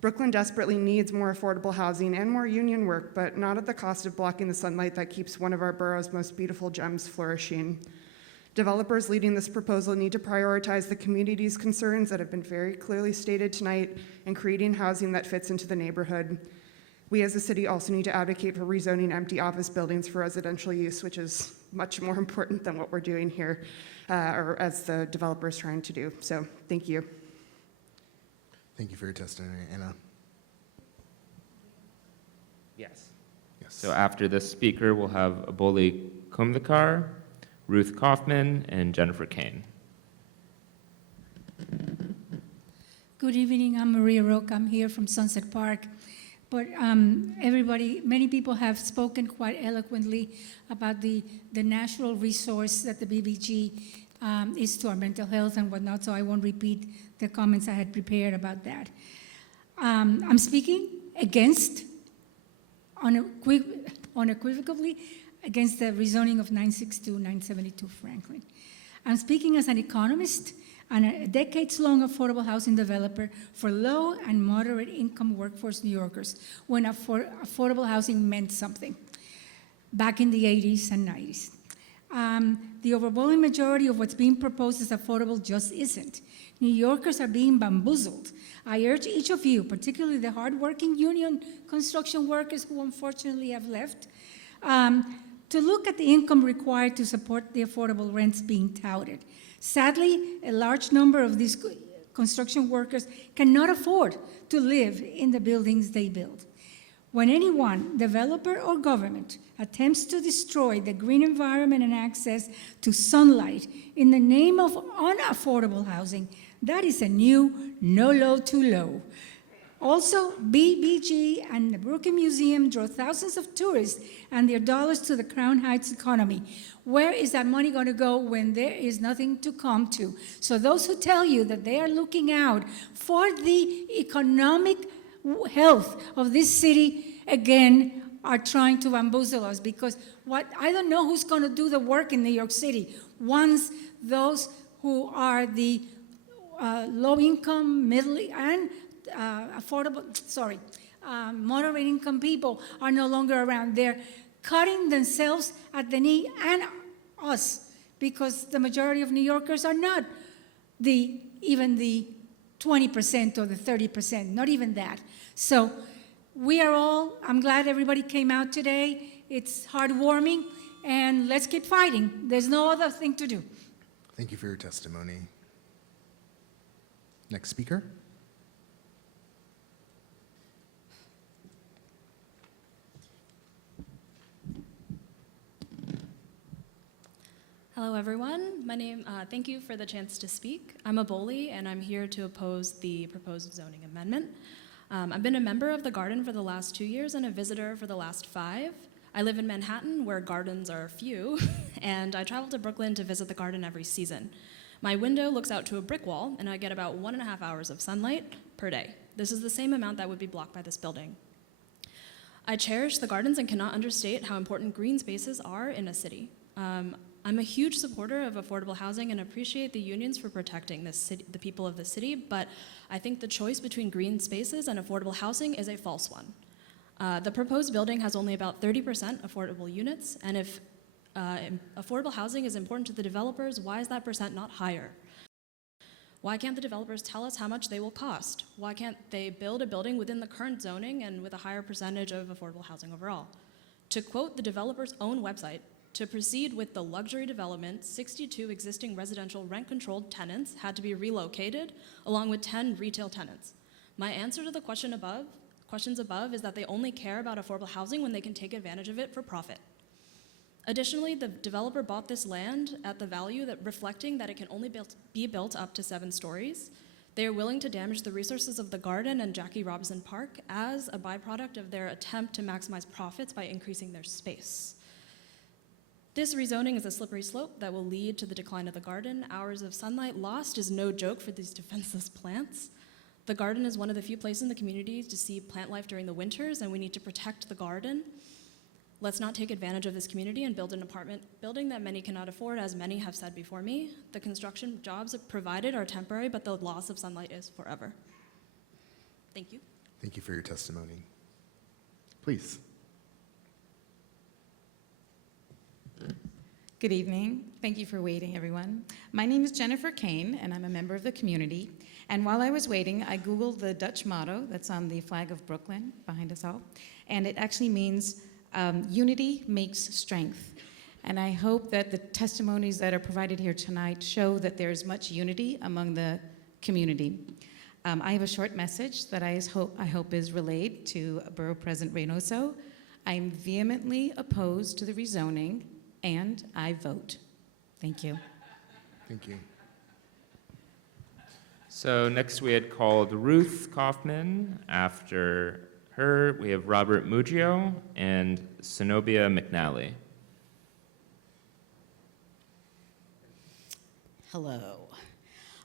Brooklyn desperately needs more affordable housing and more union work, but not at the cost of blocking the sunlight that keeps one of our borough's most beautiful gems flourishing. Developers leading this proposal need to prioritize the community's concerns that have been very clearly stated tonight in creating housing that fits into the neighborhood. We as a city also need to advocate for rezoning empty office buildings for residential use, which is much more important than what we're doing here, or as the developer is trying to do. So thank you. Thank you for your testimony, Anna. Yes. So after this speaker, we'll have Aboli Kumvikar, Ruth Kaufman, and Jennifer Kane. Good evening, I'm Maria Roque. I'm here from Sunset Park. But many people have spoken quite eloquently about the natural resource that the BBG is to our mental health and whatnot, so I won't repeat the comments I had prepared about that. I'm speaking against, unequivocally, against the rezoning of 962, 972 Franklin. I'm speaking as an economist and a decades-long affordable housing developer for low and moderate income workforce New Yorkers when affordable housing meant something back in the 80s and 90s. The overwhelming majority of what's being proposed as affordable just isn't. New Yorkers are being bamboozled. I urge each of you, particularly the hardworking union construction workers who unfortunately have left, to look at the income required to support the affordable rents being touted. Sadly, a large number of these construction workers cannot afford to live in the buildings they build. When anyone, developer or government, attempts to destroy the green environment and access to sunlight in the name of unaffordable housing, that is a new no low too low. Also, BBG and the Brooklyn Museum draw thousands of tourists and their dollars to the Crown Heights economy. Where is that money going to go when there is nothing to come to? So those who tell you that they are looking out for the economic health of this city again are trying to bamboozle us, because I don't know who's going to do the work in New York City once those who are the low income, middle, and moderate income people are no longer around. They're cutting themselves at the knee, and us, because the majority of New Yorkers are not even the 20% or the 30%, not even that. So I'm glad everybody came out today. It's heartwarming, and let's keep fighting. There's no other thing to do. Thank you for your testimony. Next speaker. Hello, everyone. Thank you for the chance to speak. I'm Aboli, and I'm here to oppose the proposed zoning amendment. I've been a member of the garden for the last 2 years and a visitor for the last 5. I live in Manhattan, where gardens are few, and I travel to Brooklyn to visit the garden every season. My window looks out to a brick wall, and I get about 1.5 hours of sunlight per day. This is the same amount that would be blocked by this building. I cherish the gardens and cannot understate how important green spaces are in a city. I'm a huge supporter of affordable housing and appreciate the unions for protecting the people of the city, but I think the choice between green spaces and affordable housing is a false one. The proposed building has only about 30% affordable units, and if affordable housing is important to the developers, why is that percent not higher? Why can't the developers tell us how much they will cost? Why can't they build a building within the current zoning and with a higher percentage of affordable housing overall? To quote the developer's own website, to proceed with the luxury development, 62 existing residential rent-controlled tenants had to be relocated, along with 10 retail tenants. My answer to the questions above is that they only care about affordable housing when they can take advantage of it for profit. Additionally, the developer bought this land at the value reflecting that it can only be built up to 7 stories. They are willing to damage the resources of the garden and Jackie Robinson Park as a byproduct of their attempt to maximize profits by increasing their space. This rezoning is a slippery slope that will lead to the decline of the garden. Hours of sunlight lost is no joke for these defenseless plants. The garden is one of the few places in the community to see plant life during the winters, and we need to protect the garden. Let's not take advantage of this community and build an apartment building that many cannot afford, as many have said before me. The construction jobs provided are temporary, but the loss of sunlight is forever. Thank you. Thank you for your testimony. Please. Good evening. Thank you for waiting, everyone. My name is Jennifer Kane, and I'm a member of the community. And while I was waiting, I Googled the Dutch motto that's on the flag of Brooklyn behind us all, and it actually means unity makes strength. And I hope that the testimonies that are provided here tonight show that there's much unity among the community. I have a short message that I hope is relayed to Borough President Reynoso. I'm vehemently opposed to the rezoning, and I vote. Thank you. Thank you. So next we had called Ruth Kaufman. After her, we have Robert Muggio and Zenobia McNally. Hello.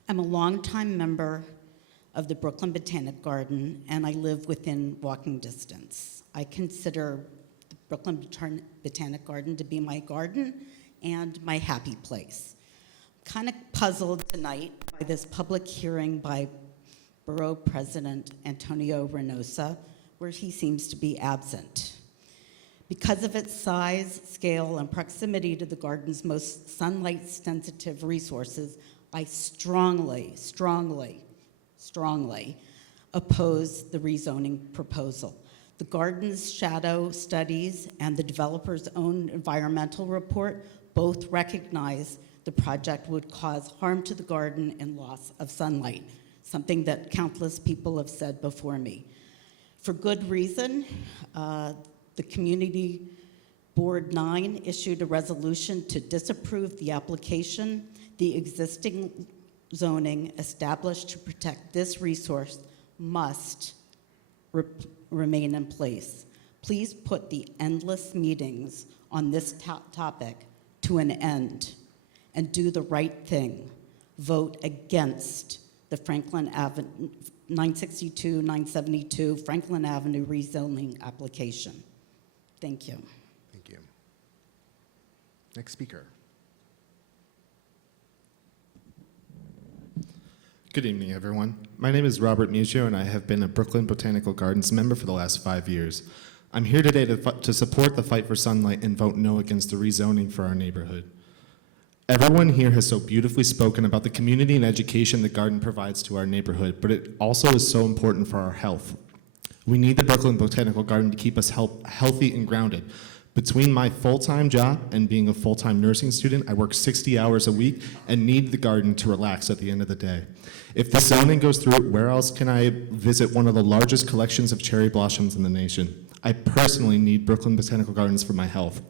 I'm a longtime member of the Brooklyn Botanic Garden, and I live within walking distance. I consider the Brooklyn Botanic Garden to be my garden and my happy place. I'm kind of puzzled tonight by this public hearing by Borough President Antonio Reynoso, where he seems to be absent. Because of its size, scale, and proximity to the garden's most sunlight-sensitive resources, I strongly, strongly, strongly oppose the rezoning proposal. The garden's shadow studies and the developer's own environmental report both recognize the project would cause harm to the garden and loss of sunlight, something that countless people have said before me. For good reason, the Community Board 9 issued a resolution to disapprove the application. The existing zoning established to protect this resource must remain in place. Please put the endless meetings on this topic to an end and do the right thing. Vote against the 962-972 Franklin Avenue rezoning application. Thank you. Thank you. Next speaker. Good evening, everyone. My name is Robert Mugio, and I have been a Brooklyn Botanical Gardens member for the last 5 years. I'm here today to support the fight for sunlight and vote no against the rezoning for our neighborhood. Everyone here has so beautifully spoken about the community and education the garden provides to our neighborhood, but it also is so important for our health. We need the Brooklyn Botanical Garden to keep us healthy and grounded. Between my full-time job and being a full-time nursing student, I work 60 hours a week and need the garden to relax at the end of the day. If the zoning goes through, where else can I visit one of the largest collections of cherry blossoms in the nation? I personally need Brooklyn Botanical Gardens for my health.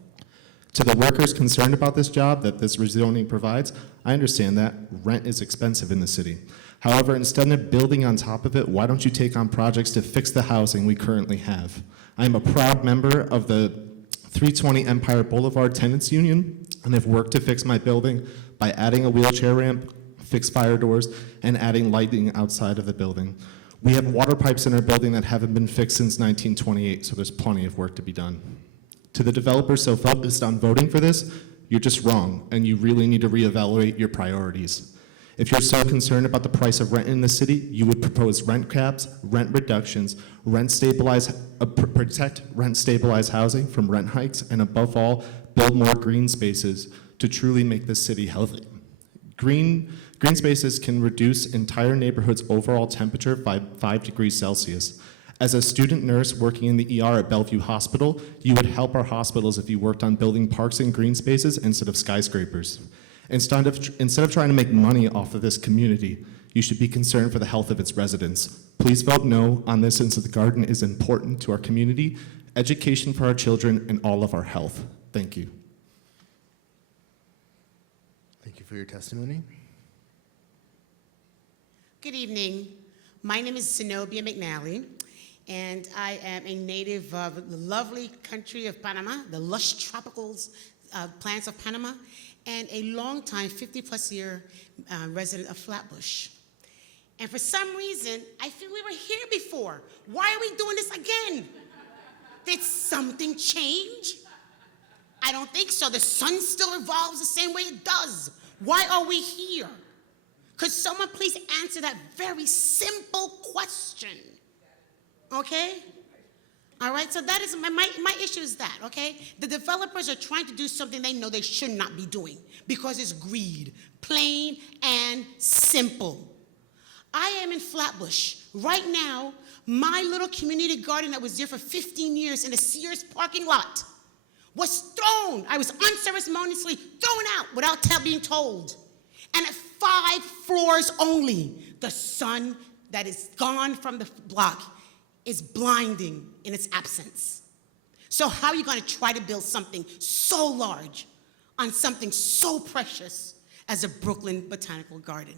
To the workers concerned about this job that this rezoning provides, I understand that rent is expensive in the city. However, instead of building on top of it, why don't you take on projects to fix the housing we currently have? I am a proud member of the 320 Empire Boulevard Tenants Union and have worked to fix my building by adding a wheelchair ramp, fix fire doors, and adding lighting outside of the building. We have water pipes in our building that haven't been fixed since 1928, so there's plenty of work to be done. To the developers so focused on voting for this, you're just wrong, and you really need to reevaluate your priorities. If you're so concerned about the price of rent in the city, you would propose rent caps, rent reductions, protect rent-stabilized housing from rent hikes, and above all, build more green spaces to truly make this city healthy. Green spaces can reduce entire neighborhoods' overall temperature by 5 degrees Celsius. As a student nurse working in the ER at Bellevue Hospital, you would help our hospitals if you worked on building parks and green spaces instead of skyscrapers. Instead of trying to make money off of this community, you should be concerned for the health of its residents. Please vote no on this since the garden is important to our community, education for our children, and all of our health. Thank you. Thank you for your testimony. Good evening. My name is Zenobia McNally, and I am a native of the lovely country of Panama, the lush tropical plants of Panama, and a long-time 50-plus year resident of Flatbush. And for some reason, I feel we were here before. Why are we doing this again? Did something change? I don't think so. The sun still revolves the same way it does. Why are we here? Could someone please answer that very simple question? Okay? All right, so that is my issue is that, okay? The developers are trying to do something they know they should not be doing because it's greed, plain and simple. I am in Flatbush. Right now, my little community garden that was there for 15 years in the Sears parking lot was thrown. I was unceremoniously thrown out without being told. And at 5 floors only, the sun that is gone from the block is blinding in its absence. So how are you going to try to build something so large on something so precious as a Brooklyn Botanical Garden?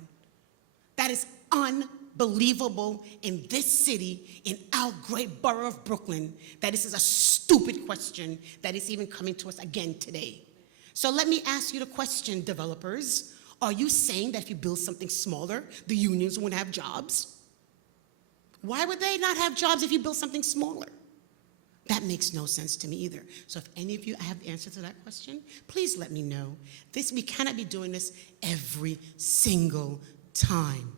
That is unbelievable in this city, in our great borough of Brooklyn, that this is a stupid question that is even coming to us again today. So let me ask you the question, developers. Are you saying that if you build something smaller, the unions won't have jobs? Why would they not have jobs if you build something smaller? That makes no sense to me either. So if any of you have the answer to that question, please let me know. We cannot be doing this every single time.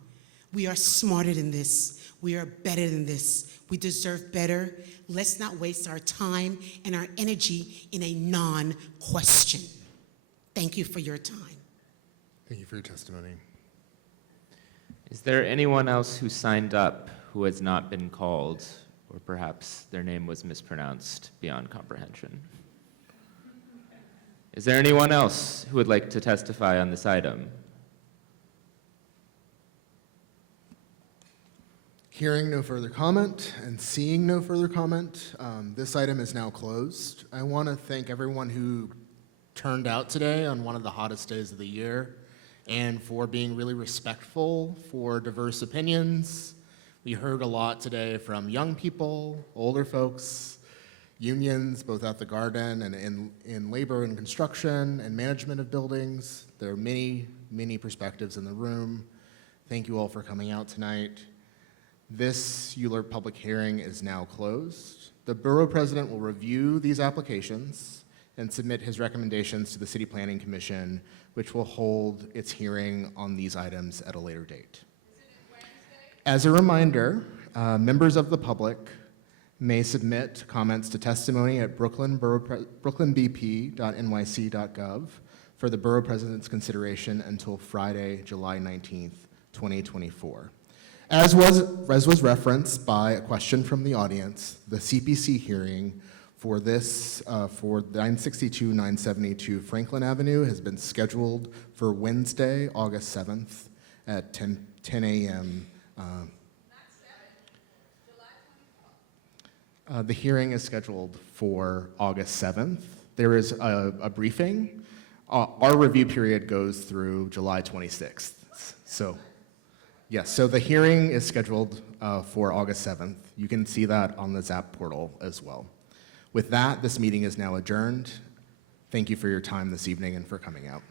We are smarter than this. We are better than this. We deserve better. Let's not waste our time and our energy in a non-question. Thank you for your time. Thank you for your testimony. Is there anyone else who signed up who has not been called, or perhaps their name was mispronounced beyond comprehension? Is there anyone else who would like to testify on this item? Hearing no further comment and seeing no further comment, this item is now closed. I want to thank everyone who turned out today on one of the hottest days of the year and for being really respectful for diverse opinions. We heard a lot today from young people, older folks, unions, both at the garden and in labor and construction and management of buildings. There are many, many perspectives in the room. Thank you all for coming out tonight. This ULURP public hearing is now closed. The Borough President will review these applications and submit his recommendations to the City Planning Commission, which will hold its hearing on these items at a later date. As a reminder, members of the public may submit comments to testimony at brooklynbp.nyc.gov for the Borough President's consideration until Friday, July 19th, 2024. As was referenced by a question from the audience, the CPC hearing for this, for 962-972 Franklin Avenue has been scheduled for Wednesday, August 7th at 10 a.m. The hearing is scheduled for August 7th. There is a briefing. Our review period goes through July 26th. So, yes, so the hearing is scheduled for August 7th. You can see that on the ZAP portal as well. With that, this meeting is now adjourned. Thank you for your time this evening and for coming out.